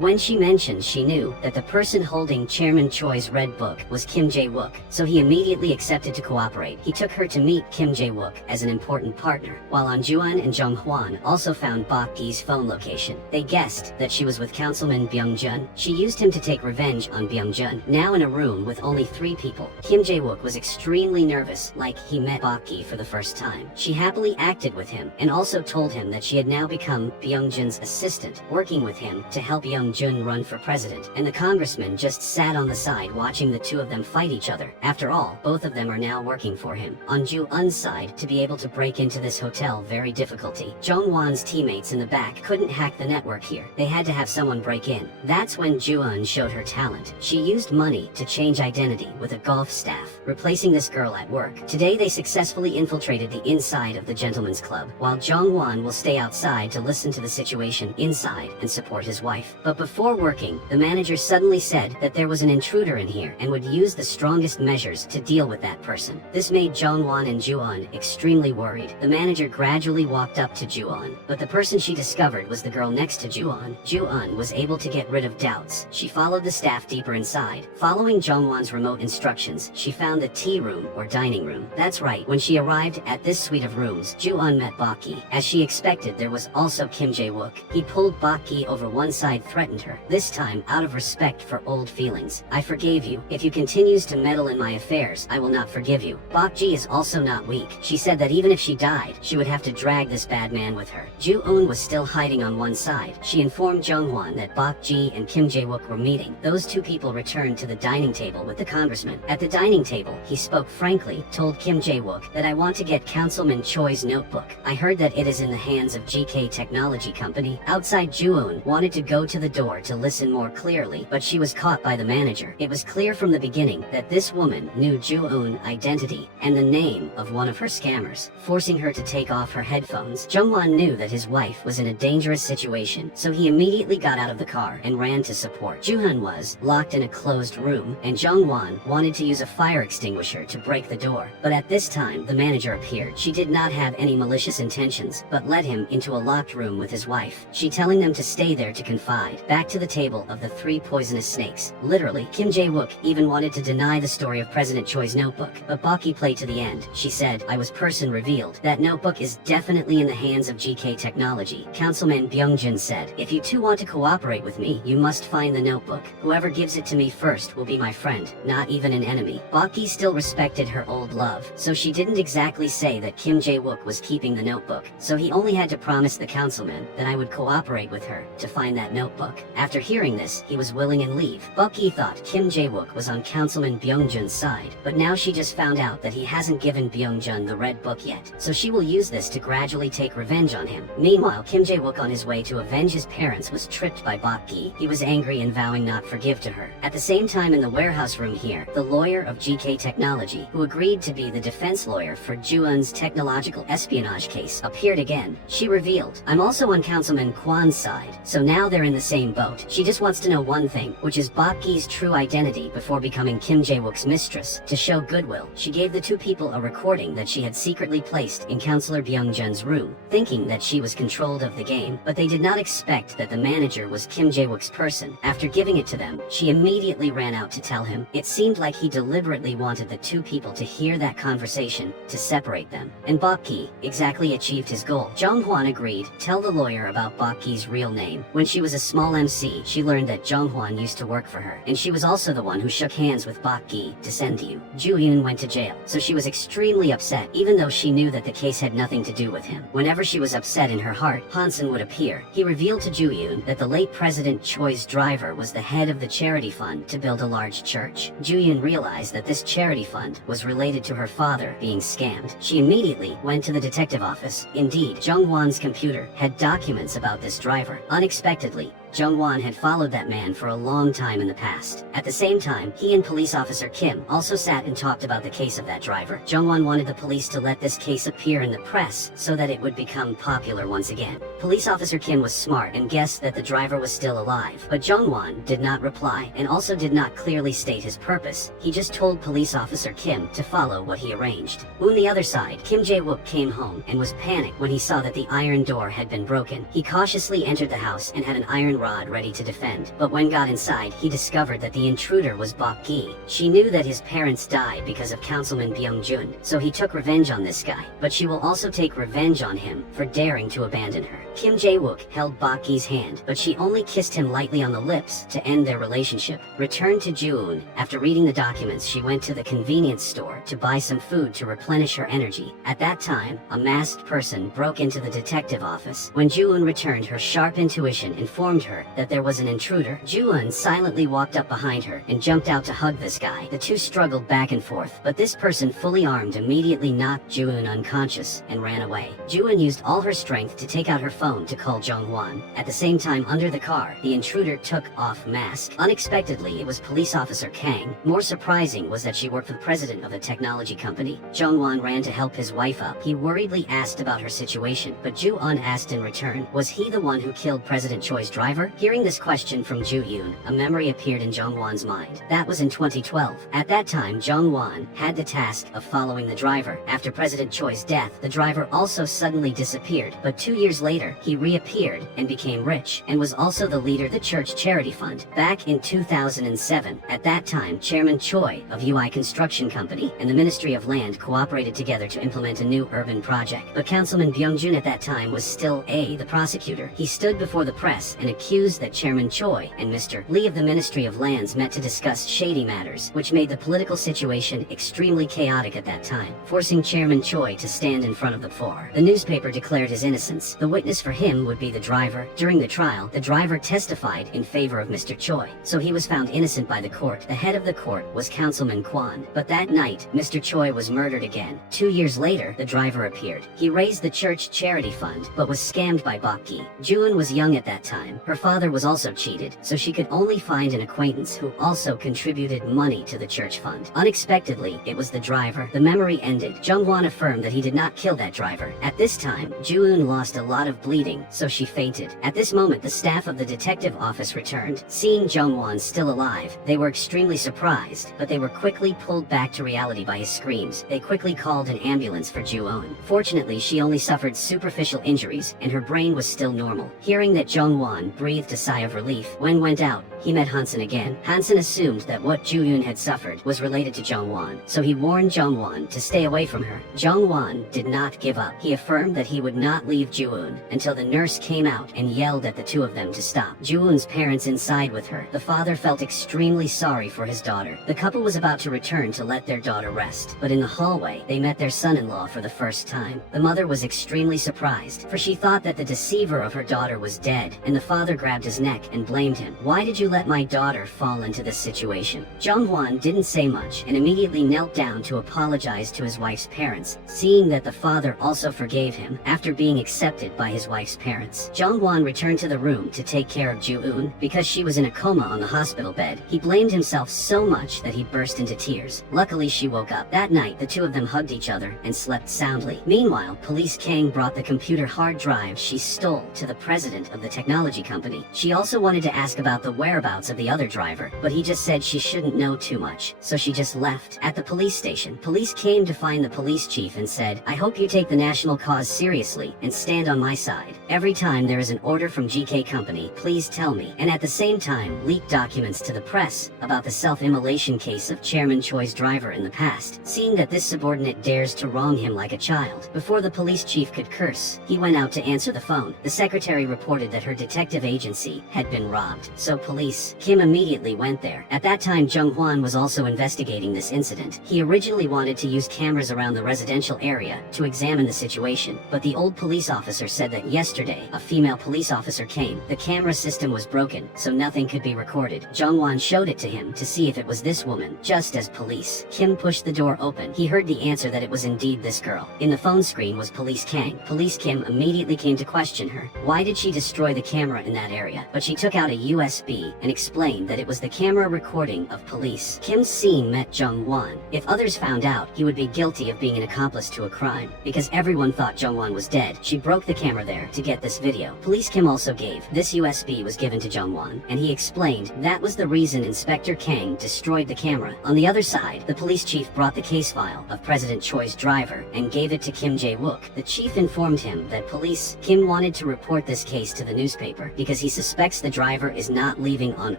when she mentioned she knew that the person holding Chairman Choi's red book was Kim Jae-wook, so he immediately accepted to cooperate. He took her to meet Kim Jae-wook as an important partner, while On Ju-eun and Jong-hwan also found Bok-gi's phone location. They guessed that she was with Councilman Byung-jun. She used him to take revenge on Byung-jun. Now in a room with only 3 people, Kim Jae-wook was extremely nervous, like he met Bok-gi for the first time. She happily acted with him and also told him that she had now become Byung-jun's assistant, working with him to help Byung-jun run for president, and the congressman just sat on the side watching the two of them fight each other. After all, both of them are now working for him. On Ju-eun's side, to be able to break into this hotel, very difficulty. Jong-won's teammates in the back couldn't hack the network here. They had to have someone break in. That's when Ju-eun showed her talent. She used money to change identity with a golf staff, replacing this girl at work. Today they successfully infiltrated the inside of the gentleman's club, while Jong-won will stay outside to listen to the situation inside and support his wife. But before working, the manager suddenly said that there was an intruder in here and would use the strongest measures to deal with that person. This made Jong-won and Ju-eun extremely worried. The manager gradually walked up to Ju-eun, but the person she discovered was the girl next to Ju-eun. Ju-eun was able to get rid of doubts. She followed the staff deeper inside. Following Jong-won's remote instructions, she found the tea room or dining room. That's right, when she arrived at this suite of rooms, Ju-eun met Bok-gi. As she expected, there was also Kim Jae-wook. He pulled Bok-gi over one side, threatened her, this time out of respect for old feelings. I forgave you. If you continues to meddle in my affairs, I will not forgive you. Bok-gi is also not weak. She said that even if she died, she would have to drag this bad man with her. Ju-eun was still hiding on one side. She informed Jong-hwan that Bok-gi and Kim Jae-wook were meeting. Those two people returned to the dining table with the congressman. At the dining table, he spoke frankly, told Kim Jae-wook that I want to get Councilman Choi's notebook. I heard that it is in the hands of GK Technology Company. Outside, Ju-eun wanted to go to the door to listen more clearly, but she was caught by the manager. It was clear from the beginning that this woman knew Ju-eun's identity and the name of one of her scammers, forcing her to take off her headphones. Jong-won knew that his wife wife was in a dangerous situation, so he immediately got out of the car and ran to support. Ju-hun was locked in a closed room, and Jung-won wanted to use a fire extinguisher to break the door. But at this time, the manager appeared. She did not have any malicious intentions, but led him into a locked room with his wife, she telling them to stay there to confide. Back to the table of the 3 poisonous snakes. Literally, Kim Jae-wook even wanted to deny the story of President Choi's notebook, but Bok Gi played to the end. She said, "I was person revealed. That notebook is definitely in the hands of GK Technology." Councilman Byung-jun said, "If you two want to cooperate with me, you must find the notebook. Whoever gives it to me first will be my friend, not even an enemy." Bok Gi still respected her old love, so she didn't exactly say that Kim Jae-wook was keeping the notebook, so he only had to promise the councilman that I would cooperate with her to find that notebook. After hearing this, he was willing and leave. Bok Gi thought Kim Jae-wook was on Councilman Byung-jun's side, but now she just found out that he hasn't given Byung-jun the red book yet, so she will use this to gradually take revenge on him. Meanwhile, Kim Jae-wook on his way to avenge his parents was tripped by Bok Gi. He was angry and vowing not forgive to her. At the same time in the warehouse room here, the lawyer of GK Technology, who agreed to be the defense lawyer for Ju-un's technological espionage case, appeared again. She revealed, "I'm also on Councilman Kwan's side, so now they're in the same boat." She just wants to know one thing, which is Bok Gi's true identity before becoming Kim Jae-wook's mistress. To show goodwill, she gave the 2 people a recording that she had secretly placed in Councilor Byung-jun's room, thinking that she was controlled of the game, but they did not expect that the manager was Kim Jae-wook's person. After giving it to them, she immediately ran out to tell him. It seemed like he deliberately wanted the 2 people to hear that conversation to separate them, and Bok Gi exactly achieved his goal. Jung-hwan agreed. Tell the lawyer about Bok Gi's real name. When she was a small MC, she learned that Jung-hwan used to work for her, and she was also the one who shook hands with Bok Gi to send you. Ju-yoon went to jail, so she was extremely upset, even though she knew that the case had nothing to do with him. Whenever she was upset in her heart, Hansen would appear. He revealed to Ju-yoon that the late President Choi's driver was the head of the charity fund to build a large church. Ju-yoon realized that this charity fund was related to her father being scammed. She immediately went to the detective office. Indeed, Jung-won's computer had documents about this driver. Unexpectedly, Jung-won had followed that man for a long time in the past. At the same time, he and police officer Kim also sat and talked about the case of that driver. Jung-won wanted the police to let this case appear in the press so that it would become popular once again. Police officer Kim was smart and guessed that the driver was still alive, but Jung-won did not reply and also did not clearly state his purpose. He just told police officer Kim to follow what he arranged. On the other side, Kim Jae-wook came home and was panicked when he saw that the iron door had been broken. He cautiously entered the house and had an iron rod ready to defend, but when got inside, he discovered that the intruder was Bok Gi. She knew that his parents died because of Councilman Byung-jun, so he took revenge on this guy, but she will also take revenge on him for daring to abandon her. Kim Jae-wook held Bok Gi's hand, but she only kissed him lightly on the lips to end their relationship. Returned to Ju-eun, after reading the documents, she went to the convenience store to buy some food to replenish her energy. At that time, a masked person broke into the detective office. When Ju-eun returned, her sharp intuition informed her that there was an intruder. Ju-eun silently walked up behind her and jumped out to hug this guy. The two struggled back and forth, but this person, fully armed, immediately knocked Ju-eun unconscious and ran away. Ju-eun used all her strength to take out her phone to call Jung-won. At the same time, under the car, the intruder took off mask. Unexpectedly, it was police officer Kang. More surprising was that she worked for the president of the technology company. Jung-won ran to help his wife up. He worriedly asked about her situation, but Ju-eun asked in return, was he the one who killed President Choi's driver? Hearing this question from Ju-eun, a memory appeared in Jung-won's mind. That was in 2012. At that time, Jung-won had the task of following the driver. After President Choi's death, the driver also suddenly disappeared, but 2 years later, he reappeared and became rich, and was also the leader of the church charity fund. Back in 2007, at that time, Chairman Choi of UI Construction Company and the Ministry of Land cooperated together to implement a new urban project. But Councilman Byung-jun at that time was still the prosecutor. He stood before the press and accused that Chairman Choi and Mr. Lee of the Ministry of Lands met to discuss shady matters, which made the political situation extremely chaotic at that time, forcing Chairman Choi to stand in front of the floor. The newspaper declared his innocence. The witness for him would be the driver. During the trial, the driver testified in favor of Mr. Choi, so he was found innocent by the court. The head of the court was Councilman Kwan, but that night, Mr. Choi was murdered again. 2 years later, the driver appeared. He raised the church charity fund, but was scammed by Bok Gi. Ju-eun was young at that time. Her Her father was also cheated, so she could only find an acquaintance who also contributed money to the church fund. Unexpectedly, it was the driver. The memory ended. Jung-won affirmed that he did not kill that driver. At this time, Ju-eun lost a lot of bleeding, so she fainted. At this moment, the staff of the detective office returned. Seeing Jung-won still alive, they were extremely surprised, but they were quickly pulled back to reality by his screams. They quickly called an ambulance for Ju-eun. Fortunately, she only suffered superficial injuries, and her brain was still normal. Hearing that Jung-won breathed a sigh of relief, when went out, he met Hansen again. Hansen assumed that what Ju-eun had suffered was related to Jung-won, so he warned Jung-won to stay away from her. Jung-won did not give up. He affirmed that he would not leave Ju-eun until the nurse came out and yelled at the two of them to stop. Ju-eun's parents inside with her. The father felt extremely sorry for his daughter. The couple was about to return to let their daughter rest, but in the hallway, they met their son-in-law for the first time. The mother was extremely surprised, for she thought that the deceiver of her daughter was dead, and the father grabbed his neck and blamed him. Why did you let my daughter fall into this situation? Jung-won didn't say much and immediately knelt down to apologize to his wife's parents, seeing that the father also forgave him after being accepted by his wife's parents. Jung-won returned to the room to take care of Ju-eun because she was in a coma on the hospital bed. He blamed himself so much that he burst into tears. Luckily, she woke up. That night, the two of them hugged each other and slept soundly. Meanwhile, Police Kang brought the computer hard drive she stole to the president of the technology company. She also wanted to ask about the whereabouts of the other driver, but he just said she shouldn't know too much, so she just left. At the police station, police came to find the police chief and said, "I hope you take the national cause seriously and stand on my side. Every time there is an order from GK Company, please tell me." And at the same time, leaked documents to the press about the self-immolation case of Chairman Choi's driver in the past, seeing that this subordinate dares to wrong him like a child. Before the police chief could curse, he went out to answer the phone. The secretary reported that her detective agency had been robbed, so police Kim immediately went there. At that time, Jung-hwan was also investigating this incident. He originally wanted to use cameras around the residential area to examine the situation, but the old police officer said that yesterday, a female police officer came. The camera system was broken, so nothing could be recorded. Jung-won showed it to him to see if it was this woman. Just as police Kim pushed the door open, he heard the answer that it was indeed this girl. In the phone screen was Police Kang. Police Kim immediately came to question her. Why did she destroy the camera in that area? But she took out a USB and explained that it was the camera recording of police. Kim's scene met Jung-won. If others found out, he would be guilty of being an accomplice to a crime. Because everyone thought Jung-won was dead, she broke the camera there to get this video. Police Kim also gave. This USB was given to Jung-won, and he explained that was the reason Inspector Kang destroyed the camera. On the other side, the police chief brought the case file of President Choi's driver and gave it to Kim Jae-wook. The chief informed him that police Kim wanted to report this case to the newspaper because he suspects the driver is not leaving on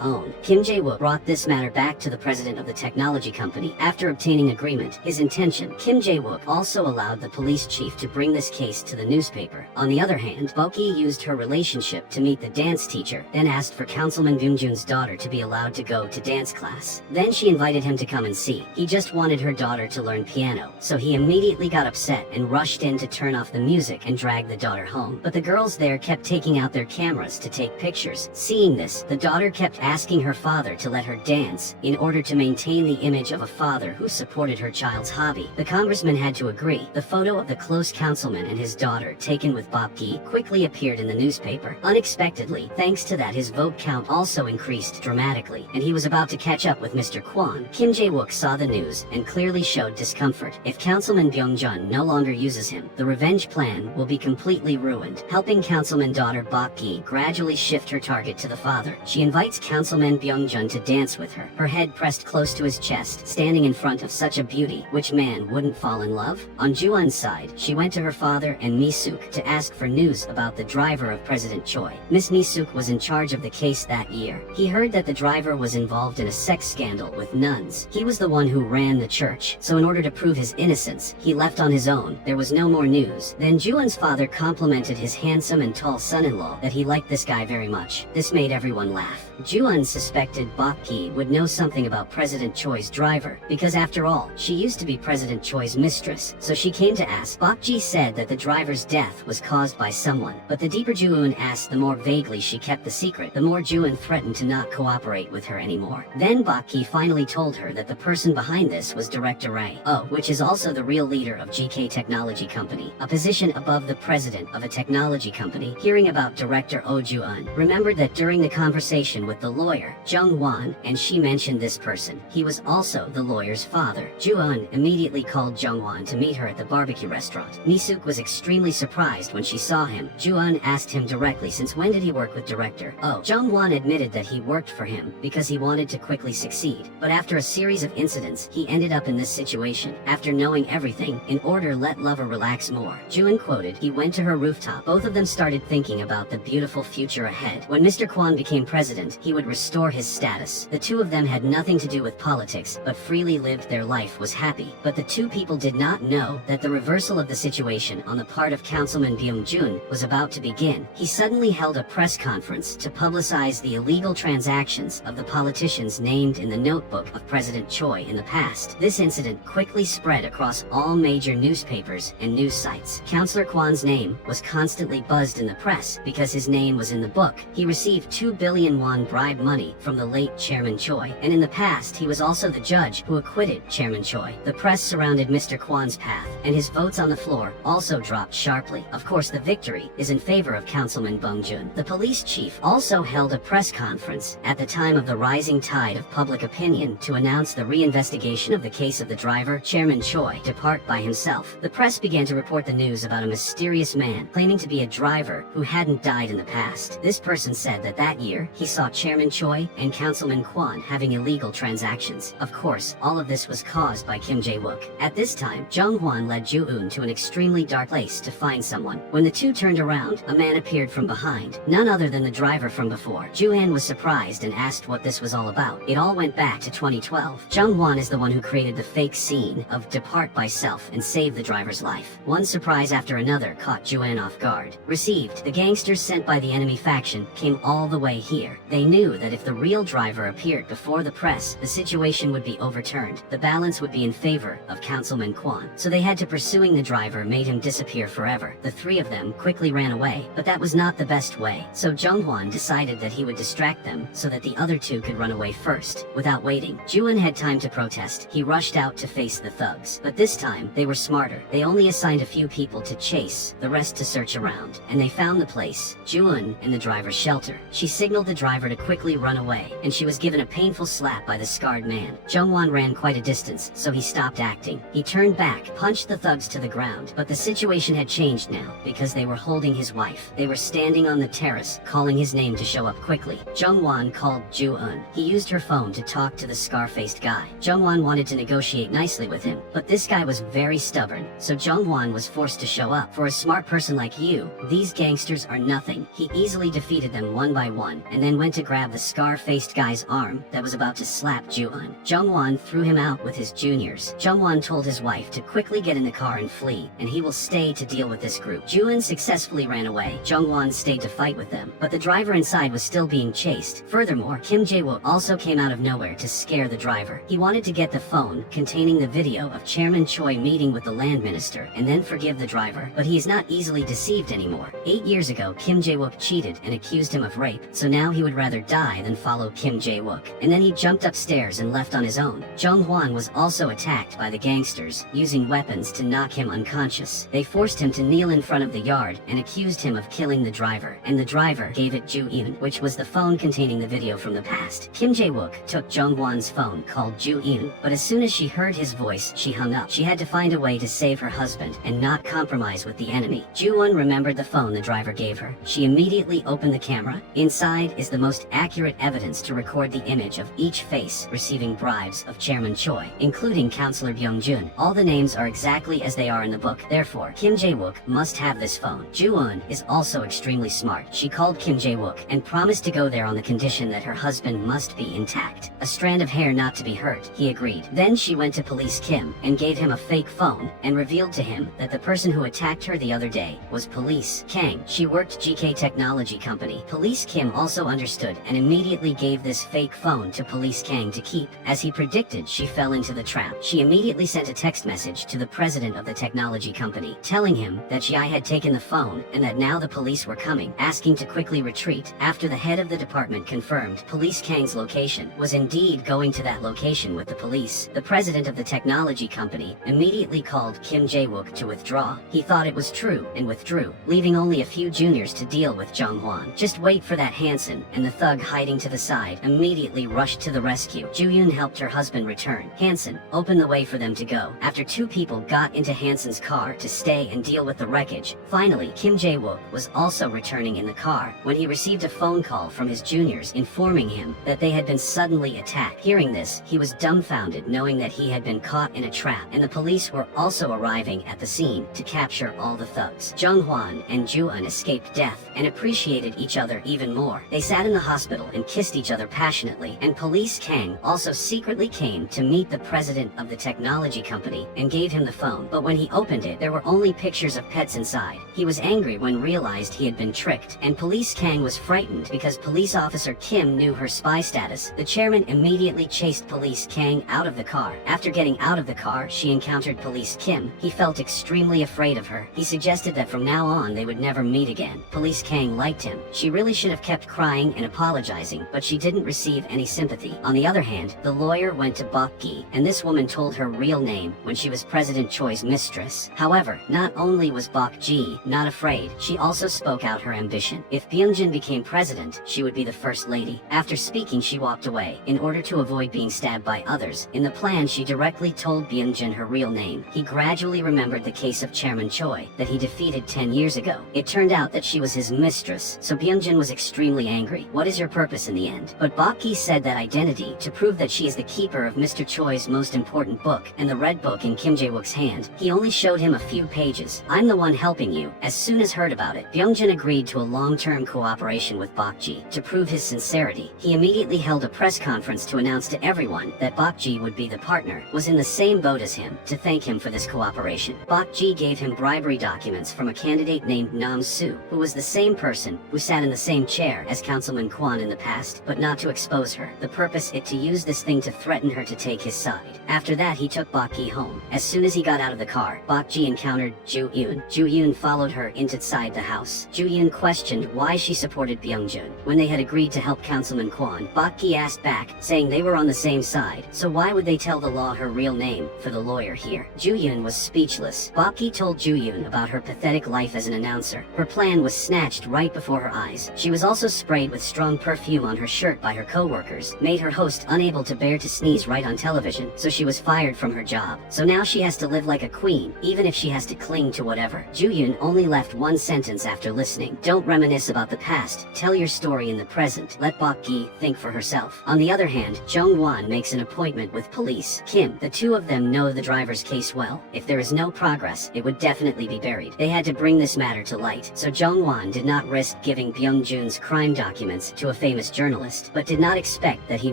own. Kim Jae-wook brought this matter back to the president of the technology company. After obtaining agreement, his intention, Kim Jae-wook also allowed the police chief to bring this case to the newspaper. On the other hand, Boki used her relationship to meet the dance teacher, then asked for Councilman Byung-jun's daughter to be allowed to go to dance class. Then she invited him to come and see. He just wanted her daughter to learn piano, so he immediately got upset and rushed in to turn off the music and drag the daughter home. But the girls there kept taking out their cameras to take pictures. Seeing this, the daughter kept asking her father to let her dance in order to maintain the image of a father who supported her child's hobby. The congressman had to agree. The photo of the close councilman and his daughter taken with Bob Ki quickly appeared in the newspaper. Unexpectedly, thanks to that, his vote count also increased dramatically, and he was about to catch up with Mr. Kwon. Kim Jae-wook saw the news and clearly showed discomfort. If Councilman Byung-jun no longer uses him, the revenge plan will be completely ruined. Helping Councilman daughter Bok Ki gradually shift her target to the father, she invites Councilman Byung-jun to dance with her, her head pressed close to his chest, standing in front of such a beauty. Which man wouldn't fall in love? On Ju-un's side, she went to her father and Mi-suk to ask for news about the driver of President Choi. Miss Mi-suk was in charge of the case that year. He heard that the driver was involved in a sex scandal with nuns. He was the one who ran the church, so in order to prove his innocence, he left on his own. There was no more news. Then Ju-un's father complimented his handsome and tall son-in-law that he liked this guy very much. This made everyone laugh. Ju-un suspected Bok Ki would know something about President Choi's driver, because after all, she used to be President Choi's mistress, so she came to ask. Bok Ji said that the driver's death was caused by someone, but the deeper Ju-un asked, the more vaguely she kept the secret, the more Ju-un threatened to not cooperate with her anymore. Then Bok Ki finally told her that the person behind this was Director Ray Oh, which is also the real leader of GK Technology Company, a position above the president of a technology company. Hearing about Director Oh Ju Ju-eun remembered that during the conversation with the lawyer, Jung-won, and she mentioned this person. He was also the lawyer's father. Ju-eun immediately called Jung-won to meet her at the barbecue restaurant. Mi-suk was extremely surprised when she saw him. Ju-eun asked him directly since when did he work with director. Jung-won admitted that he worked for him because he wanted to quickly succeed. But after a series of incidents, he ended up in this situation. After knowing everything, in order let lover relax more. Ju-eun quoted, he went to her rooftop. Both of them started thinking about the beautiful future ahead. When Mr. Kwon became president, he would restore his status. The two of them had nothing to do with politics, but freely lived their life, was happy. But the two people did not know that the reversal of the situation on the part of Councilman Byung-jun was about to begin. He suddenly held a press conference to publicize the illegal transactions of the politicians named in the notebook of President Choi in the past. This incident quickly spread across all major newspapers and news sites. Councillor Kwon's name was constantly buzzed in the press because his name was in the book. He received 2 billion won bribe money from the late Chairman Choi, and in the past he was also the judge who acquitted Chairman Choi. The press surrounded Mr. Kwon's path, and his votes on the floor also dropped sharply. Of course, the victory is in favor of Councilman Bong-jun. The police chief also held a press conference at the time of the rising tide of public opinion to announce the reinvestigation of the case of the driver, Chairman Choi, depart by himself. The press began to report the news about a mysterious man claiming to be a driver who hadn't died in the past. This person said that that year he saw Chairman Choi and Councilman Kwon having illegal transactions. Of course, all of this was caused by Kim Jae-wook. At this time, Jung-hwan led Ju-eun to an extremely dark place to find someone. When the two turned around, a man appeared from behind, none other than the driver from before. Ju-eun was surprised and asked what this was all about. It all went back to 2012. Jung-hwan is the one who created the fake scene of depart by self and save the driver's life. One surprise after another caught Ju-eun off guard. Received, the gangsters sent by the enemy faction came all the way here. They knew that if the real driver appeared before the press, the situation would be overturned. The balance would be in favor of Councilman Kwon. So they had to pursuing the driver made him disappear forever. The three of them quickly ran away, but that was not the best way. So Jung-hwan decided that he would distract them so that the other two could run away first. Without waiting, Ju-eun had time to protest. He rushed out to face the thugs. But this time, they were smarter. They only assigned a few people to chase, the rest to search around. And they found the place, Ju-eun in the driver's shelter. She signaled the driver to quickly run away, and she was given a painful slap by the scarred man. Jung-hwan ran quite a distance, so he stopped acting. He turned back, punched the thugs to the ground. But the situation had changed now, because they were holding his wife. They were standing on the terrace, calling his name to show up quickly. Jung-hwan called Ju-eun. He used her phone to talk to the scar-faced guy. Jung-hwan wanted to negotiate nicely with him, but this guy was very stubborn, so Jung-hwan was forced to show up. For a smart person like you, these gangsters are nothing. He easily defeated them one by one, and then went to grab the scar-faced guy's arm that was about to slap Ju-eun. Jung-hwan threw him out with his juniors. Jung-hwan told his wife to quickly get in the car and flee, and he will stay to deal with this group. Ju-eun successfully ran away. Jung-hwan stayed to fight with them, but the driver inside was still being chased. Furthermore, Kim Jae-wook also came out of nowhere to scare the driver. He wanted to get the phone containing the video of Chairman Choi meeting with the land minister and then forgive the driver, but he is not easily deceived anymore. 8 years ago, Kim Jae-wook cheated and accused him of rape, so now he would rather die than follow Kim Jae-wook. And then he jumped upstairs and left on his own. Jung-hwan was also attacked by the gangsters, using weapons to knock him unconscious. They forced him to kneel in front of the yard and accused him of killing the driver, and the driver gave it Ju-eun, which was the phone containing the video from the past. Kim Jae-wook took Jung-hwan's phone called Ju-eun, but as soon as she heard his voice, she hung up. She had to find a way to save her husband and not compromise with the enemy. Ju-eun remembered the phone the driver gave her. She immediately opened the camera. Inside is the most accurate evidence to record the image of each face receiving bribes of Chairman Choi, including Councilor Byung-jun. All the names are exactly as they are in the book. Therefore, Kim Jae-wook must have this phone. Ju-eun is also extremely smart. She called Kim Jae-wook and promised to go there on the condition that her husband must be intact. A strand of hair not to be hurt. He agreed. Then she went to Police Kim and gave him a fake phone and revealed to him that the person who attacked her the other day was Police Kang. She worked GK Technology Company. Police Kim also understood and immediately gave this fake phone to Police Kang to keep. As he predicted, she fell into the trap. She immediately sent a text message to the president of the technology company, telling him that she had taken the phone and that now the police were coming, asking to quickly retreat. After the head of the department confirmed Police Kang's location was indeed going to that location with the police, the president of the technology company immediately called Kim Jae-wook to withdraw. He thought it was true and withdrew, leaving only a few juniors to deal with Hwan. Just wait for that, Hansen, and the thug hiding to the side immediately rushed to the rescue. Ju-yoon helped her husband return. Hansen opened the way for them to go. After two people got into Hansen's car to stay and deal with the wreckage, finally Kim Jae-wook was also returning in the car when he received a phone call from his juniors informing him that they had been suddenly attacked. Hearing this, he was dumbfounded, knowing that he had been caught in a trap, and the police were also arriving at the scene to capture all the thugs. Jung-hwan and Ju-eun escaped death and appreciated each other even more. They sat in the hospital and kissed each other passionately, and Police Kang also secretly came to meet the president of the technology company and gave him the phone. But when he opened it, there were only pictures of pets inside. He was angry when realized he had been tricked, and Police Kang was frightened because police officer Kim knew her spy status. The chairman immediately chased Police Kang out of the car. After getting out of the car, she encountered Police Kim. He felt extremely afraid of her. He suggested that from now on they would never meet again. Police Kang liked him. She really should have kept crying and apologizing, but she didn't receive any sympathy. On the other hand, the lawyer went to Bok Gi, and this woman told her real name when she was President Choi's mistress. However, not only was Bok Gi not afraid, she also spoke out her ambition. If Byung-jun became president, she would be the first lady. After speaking, she walked away in order to avoid being stabbed by others. In the plan, she directly told Byung-jun her real name. He gradually remembered the case of Chairman Choi that he defeated 10 years ago. It turned out that she was his mistress, so Byung-jun was extremely angry. What is your purpose in the end? But Bok Gi said that identity to prove that she is the keeper of Mr. Choi's most important book and the red book in Kim Jae-wook's hand. He only showed him a few pages. I'm the one helping you. As soon as heard about it, Byung-jun agreed to a long-term cooperation with Bok Gi to prove his sincerity. He immediately held a press conference to announce to everyone that Bok Gi would be the partner, was in the same boat as him, to thank him for this cooperation. Bok Gi gave him bribery documents from a candidate named Nam Soo, who was the same person who sat in the same chair as Councilman Kwon in the past, but not to expose her. The purpose is to use this thing to threaten her to take his side. After that, he took Bok Gi home. As soon as he got out of the car, Bok Gi encountered Ju-yoon. Ju-yoon followed her inside the house. Ju-yoon questioned why she supported Byung-jun. When they had agreed to help Councilman Kwon, Bok Gi asked back, saying they were on the same side, so why would they tell the law her real name for the lawyer here? Ju-yoon was speechless. Bok Gi told Ju-yoon about her pathetic life as an announcer. Her plan was snatched right before her eyes. She was also sprayed with strong perfume on her shirt by her co-workers, made her host unable to bear to sneeze right on television, so she was fired from her job. So now she has to live like a queen, even if she has to cling to whatever. Ju-yoon only left one sentence after listening. Don't reminisce about the past, tell your story in the present. Let Bok Gi think for herself. On the other hand, Jung-won makes an appointment with Police Kim. The two of them know the driver's case well. If there is no progress, it would definitely be buried. They had to bring this matter to light, so Jung-won did not risk giving Byung-jun's crime documents to a famous journalist, but did not expect that he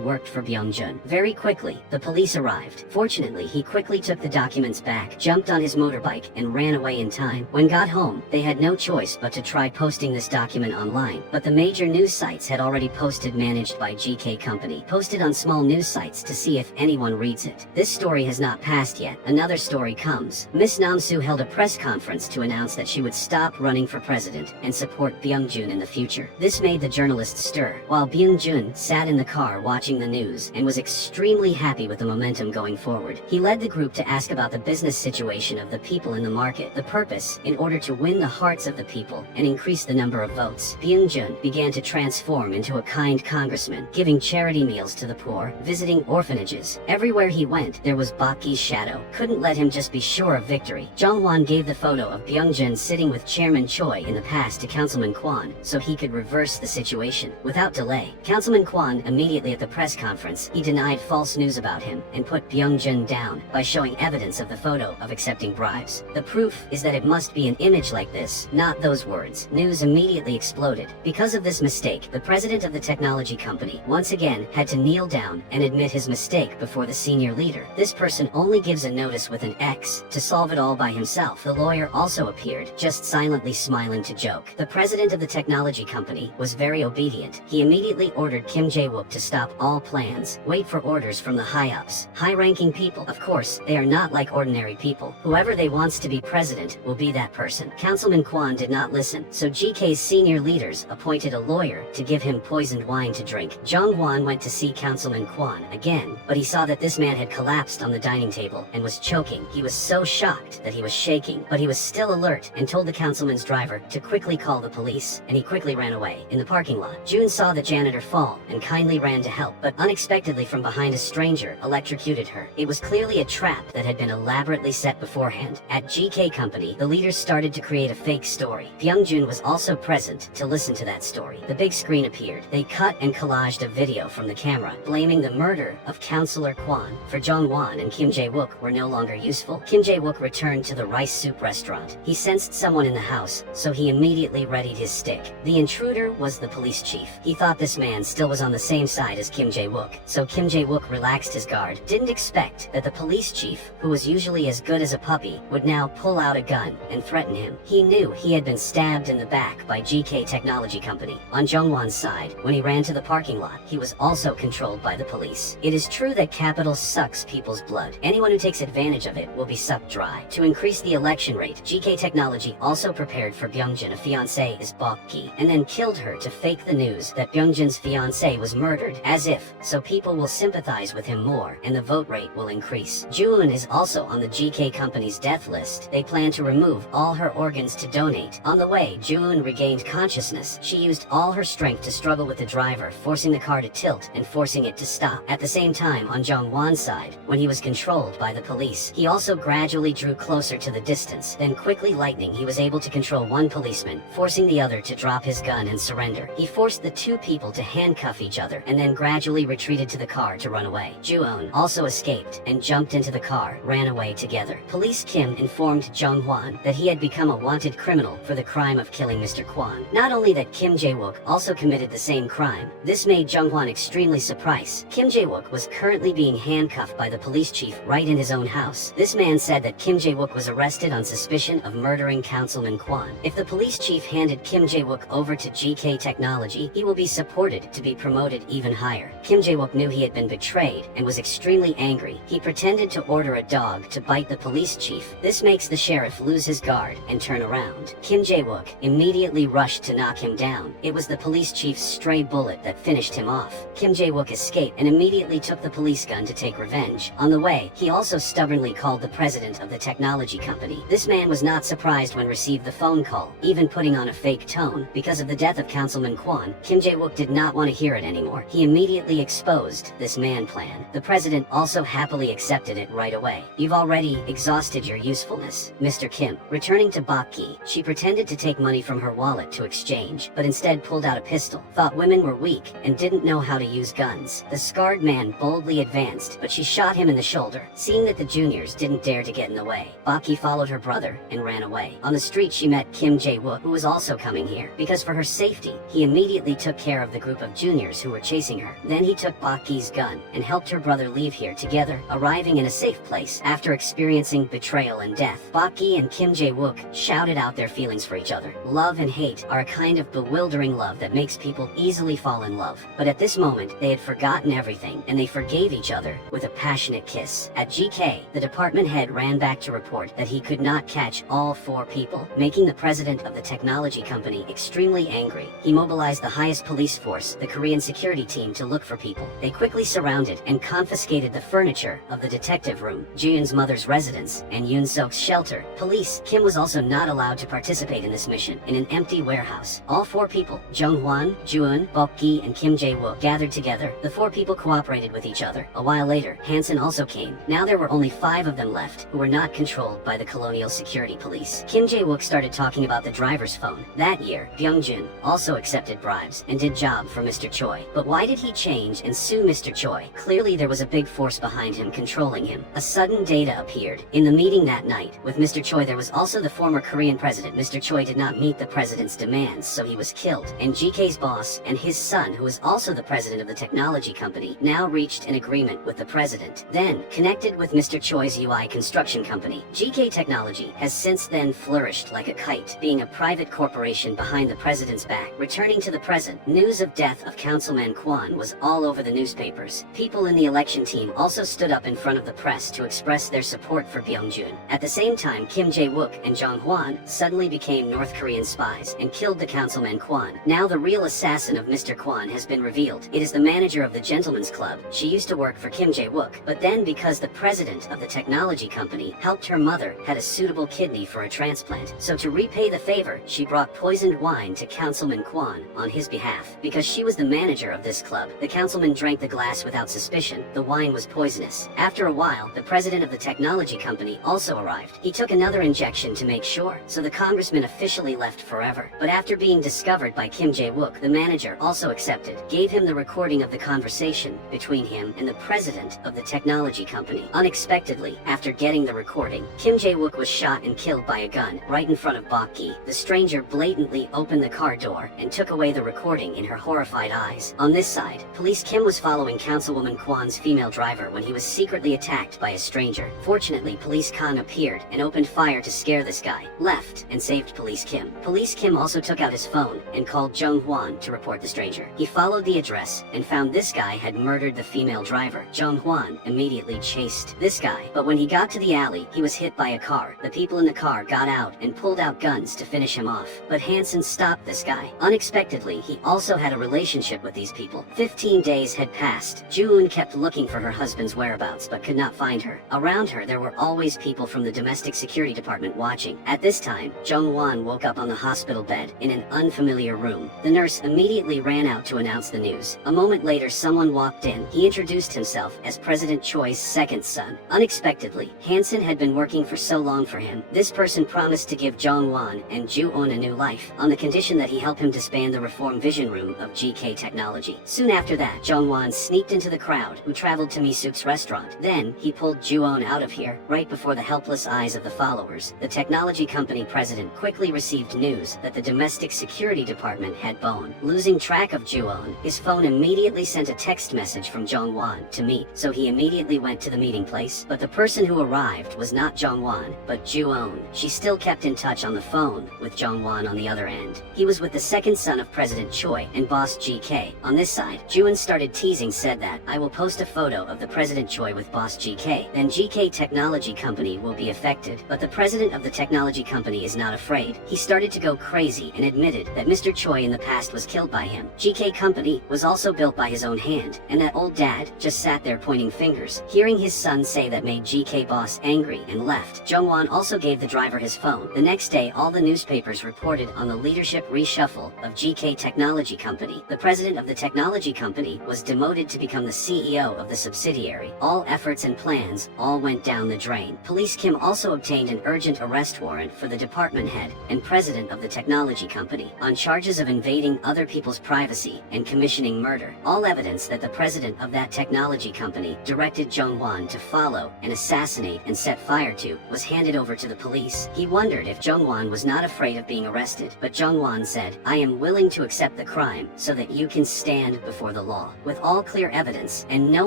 worked for Byung-jun. Very quickly, the police arrived. Fortunately, he quickly took the documents back, jumped on his motorbike, and ran away in time. When got home, they had no choice but to try posting this document online, but the major news sites had already posted, managed by GK Company, posted on small news sites to see if anyone reads it. This story has not passed yet. Another story comes. Miss Nam-soo held a press conference to announce that she would stop running for president and support Byung-jun in the future. This made the journalists stir, while Byung-jun sat in the car watching the news and was extremely happy with the momentum going forward. He led the group to ask about the business situation of the people in the market. The purpose, in order to win the hearts of the people and increase the number of votes. Byung-jun began to transform into a kind congressman, giving charity meals to the poor, visiting orphanages. Everywhere he went, there was Bok Gi's shadow. Couldn't let him just be sure of victory. Jung-won gave the photo of Byung-jun sitting with Chairman Choi in the past to Councilman Kwon, so he could reverse the situation. Without delay, Councilman Kwon immediately at the press conference, he denied false news about him and put Byung-jun down by showing evidence of the photo of accepting bribes. The proof is that it must be an image like this, not those words. News immediately exploded. Because of this mistake, the president of the technology company once again had to kneel down and admit his mistake before the senior leader. This person only gives a notice with an X to solve it all by himself. The lawyer also appeared, just silently smiling to joke. The president of the technology company was very obedient. He immediately ordered Kim Jae-wook to stop all plans, wait for orders from the high-ups. High-ranking people, of course, they are not like ordinary people. Whoever they wants to be president will be that person. Councilman Kwon did not listen, so GK's senior leaders appointed a lawyer to give him poisoned wine to drink. Jung-won went to see Councilman Kwon again, but he saw that this man had collapsed on the dining table and was choking. He was so shocked that he was shaking, but he was still alert and told the councilman's driver to quickly call the police. police, and he quickly ran away. In the parking lot, June saw the janitor fall and kindly ran to help, but unexpectedly from behind a stranger electrocuted her. It was clearly a trap that had been elaborately set beforehand. At GK Company, the leaders started to create a fake story. Byung-jun was also present to listen to that story. The big screen appeared. They cut and collaged a video from the camera, blaming the murder of Counselor Kwon. For Jong-won and Kim Jae-wook were no longer useful. Kim Jae-wook returned to the rice soup restaurant. He sensed someone in the house, so he immediately readied his stick. The intruder was the police chief. He thought this man still was on the same side as Kim Jae-wook, so Kim Jae-wook relaxed his guard. Didn't expect that the police chief, who was usually as good as a puppy, would now pull out a gun and threaten him. He knew he had been stabbed in the back by GK Technology Company. On Jong-won's side, when he ran to the parking lot, he was also controlled by the police. It is true that capital sucks people's blood. Anyone who takes advantage of it will be sucked dry. To increase the election rate, GK Technology also prepared for Byung-jun a fiancée is Bok-gi, and then killed her to fake the news that Byung-jun's fiancée was murdered, as if, so people will sympathize with him more, and the vote rate will increase. June is also on the GK Company's death list. They plan to remove all her organs to donate. On the way, June regained consciousness. She used all her strength to struggle with the driver, forcing the car to tilt and forcing it to stop. At the same time, on Jong-won's side, when he was controlled by the police, he also gradually drew closer to the distance. Then quickly lightning, he was able to control one policeman, forcing the other to drop his gun and surrender. He forced the two people to handcuff each other, and then gradually retreated to the car to run away. Ju-eun also escaped and jumped into the car, ran away together. Police Kim informed Jong-hwan that he had become a wanted criminal for the crime of killing Mr. Kwon. Not only that Kim Jae-wook also committed the same crime, this made Jong-hwan extremely surprised. Kim Jae-wook was currently being handcuffed by the police chief right in his own house. This man said that Kim Jae-wook was arrested on suspicion of murdering Councilman Kwon. If the police chief handed Kim Jae-wook over to GK Technology, he will be supported to be promoted even higher. Kim Jae-wook knew he had been betrayed and was extremely angry. He pretended to order a dog to bite the police chief. This makes the sheriff lose his guard and turn around. Kim Jae-wook immediately rushed to knock him down. It was the police chief's stray bullet that finished him off. Kim Jae-wook escaped and immediately took the police gun to take revenge. On the way, he also stubbornly called the president of the technology company. This man was not surprised when received the phone call, even putting on a fake tone. Because of the death of Councilman Kwon, Kim Jae-wook did not want to hear it anymore. He immediately exposed this man plan. The president also happily accepted it right away. You've already exhausted your usefulness, Mr. Kim. Returning to Bok-gi, she pretended to take money from her wallet to exchange, but instead pulled out a pistol, thought women were weak, and didn't know how to use guns. The scarred man boldly advanced, but she shot him in the shoulder. Seeing that the juniors didn't dare to get in the way, Bok-gi followed her brother and ran away. On the street she met Kim Jae-wook, who was also coming here. Because for her safety, he immediately took care of the group of juniors who were chasing her. Then he took Bok-gi's gun and helped her brother leave here together, arriving in a safe place after experiencing betrayal and death. Bok-gi and Kim Jae-wook shouted out their feelings for each other. Love and hate are a kind of bewildering love that makes people easily fall in love. But at this moment, they had forgotten everything, and they forgave each other with a passionate kiss. At GK, the department head ran back to report that he could not catch all four people, making the president of the technology company extremely angry. He mobilized the highest police force, the Korean security team, to look for people. They quickly surrounded and confiscated the furniture of the detective room, Ji-eun's mother's residence, and Yoon-suk's shelter. Police Kim was also not allowed to participate in this mission. In an empty warehouse, all four people, Jong-hwan, Ju-eun, Bok-gi, and Kim Jae-wook, gathered together. The four people cooperated with each other. A while later, Hansen also came. Now there were only 5 of them left, who were not controlled by the colonial security police. Kim Jae-wook started talking about the driver's phone. That year, Byung-jun also accepted bribes and did job for Mr. Choi. But why did he change and sue Mr. Choi? Clearly there was a big force behind him controlling him. A sudden data appeared. In the meeting that night, with Mr. Choi there was also the former Korean president. Mr. Choi did not meet the president's demands, so he was killed. And GK's boss and his son, who was also the president of the technology company, now reached an agreement with the president. Then, connected with Mr. Choi's UI construction company, GK Technology has since then flourished like a kite, being a private corporation behind the president's back. Returning to the present, news of death of Councilman Kwon was all over the newspapers. People in the election team also stood up in front of the press to express their support for Byung-jun. At the same time, Kim Jae-wook and Jong-hwan suddenly became North Korean spies and killed the Councilman Kwon. Now the real assassin of Mr. Kwon has been revealed. It is the manager of the Gentleman's Club. She used to work for Kim Jae-wook, but then because the president of the technology company helped her mother had a suitable kidney for a transplant, so to repay the favor, she brought poison poisoned wine to Councilman Kwan on his behalf. Because she was the manager of this club, the councilman drank the glass without suspicion. The wine was poisonous. After a while, the president of the technology company also arrived. He took another injection to make sure, so the congressman officially left forever. But after being discovered by Kim Jae-wook, the manager also accepted, gave him the recording of the conversation between him and the president of the technology company. Unexpectedly, after getting the recording, Kim Jae-wook was shot and killed by a gun right in front of Bok Gi. The stranger blatantly opened the car door and took away the recording in her horrified eyes. On this side, police Kim was following Councilwoman Kwan's female driver when he was secretly attacked by a stranger. Fortunately, police Kang appeared and opened fire to scare this guy, left, and saved police Kim. Police Kim also took out his phone and called Jung Hwan to report the stranger. He followed the address and found this guy had murdered the female driver. Jung Hwan immediately chased this guy, but when he got to the alley, he was hit by a car. The people in the car got out and pulled out guns to finish him off, but Hansen stopped this guy. Unexpectedly, he also had a relationship with these people. 15 days had passed. Joo-eun kept looking for her husband's whereabouts but could not find her. Around her there were always people from the domestic security department watching. At this time, Jung Hwan woke up on the hospital bed in an unfamiliar room. The nurse immediately ran out to announce the news. A moment later, someone walked in. He introduced himself as President Choi's second son. Unexpectedly, Hansen had been working for so long for him. This person promised to give Jung Hwan and Joo-eun a new life, on the condition that he help him disband the Reform Vision Room of GK Technology. Soon after that, Jung Hwan sneaked into the crowd, who traveled to Mi-suk's restaurant. Then, he pulled Joo-eun out of here, right before the helpless eyes of the followers. The technology company president quickly received news that the domestic security department had Bone. Losing track of Joo-eun, his phone immediately sent a text message from Jung Hwan to meet, so he immediately went to the meeting place. But the person who arrived was not Jung Hwan, but Joo-eun. She still kept in touch on the phone with Jung Hwan on the other end. He was with the second son of President Choi and boss GK. On this side, Joo-eun started teasing, said that, "I will post a photo of the President Choi with boss GK, then GK Technology Company will be affected." But the president of the technology company is not afraid. He started to go crazy and admitted that Mr. Choi in the past was killed by him. GK Company was also built by his own hand, and that old dad just sat there pointing fingers. Hearing his son say that made GK boss angry and left. Jung Hwan also gave the driver his phone. The next day, all the newspapers reported on the leadership reshuffle of GK Technology Company. The president of the technology company was demoted to become the CEO of the subsidiary. All efforts and plans all went down the drain. Police Kim also obtained an urgent arrest warrant for the department head and president of the technology company on charges of invading other people's privacy and commissioning murder. All evidence that the president of that technology company directed Jung Hwan to follow and assassinate and set fire to was handed over to the police. He wondered if Jung Hwan was not afraid of being arrested, but Jung Hwan said, "I am willing to accept the crime so that you can stand before the law." With all clear evidence and no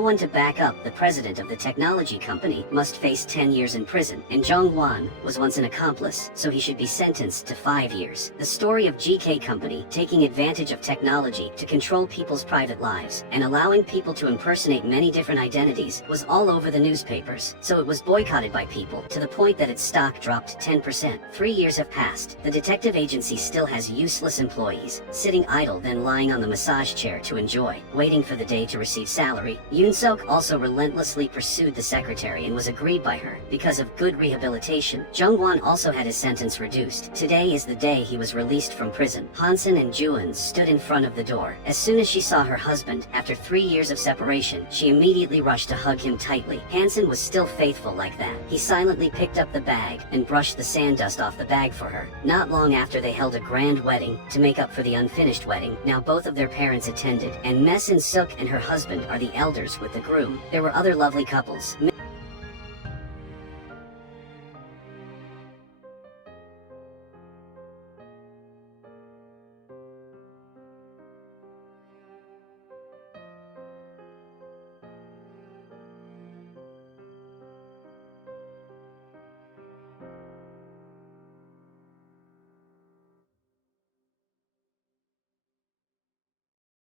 one to back up, the president of the technology company must face 10 years in prison, and Jung Hwan was once an accomplice, so he should be sentenced to 5 years. The story of GK Company taking advantage of technology to control people's private lives and allowing people to impersonate many different identities was all over the newspapers, so it was boycotted by people to the point that its stock dropped 10%. 3 years have passed. The detective agency still has useless employees, sitting idle then lying on the massage chair to enjoy, waiting for the day to receive salary. Yoon Suk also relentlessly pursued the secretary and was agreed by her. Because of good rehabilitation, Jung Hwan also had his sentence reduced. Today is the day he was released from prison. Hansen and Joo-eun stood in front of the door. As soon as she saw her husband, after 3 years of separation, she immediately rushed to hug him tightly. Hansen was still faithful like that. He silently picked up the bag and brushed the sand dust off the bag for her. Not long after, they held a grand wedding to make up for the unfinished wedding. Now both of their parents attended, and Mesin Suk and her husband are the elders with the groom. There were other lovely couples.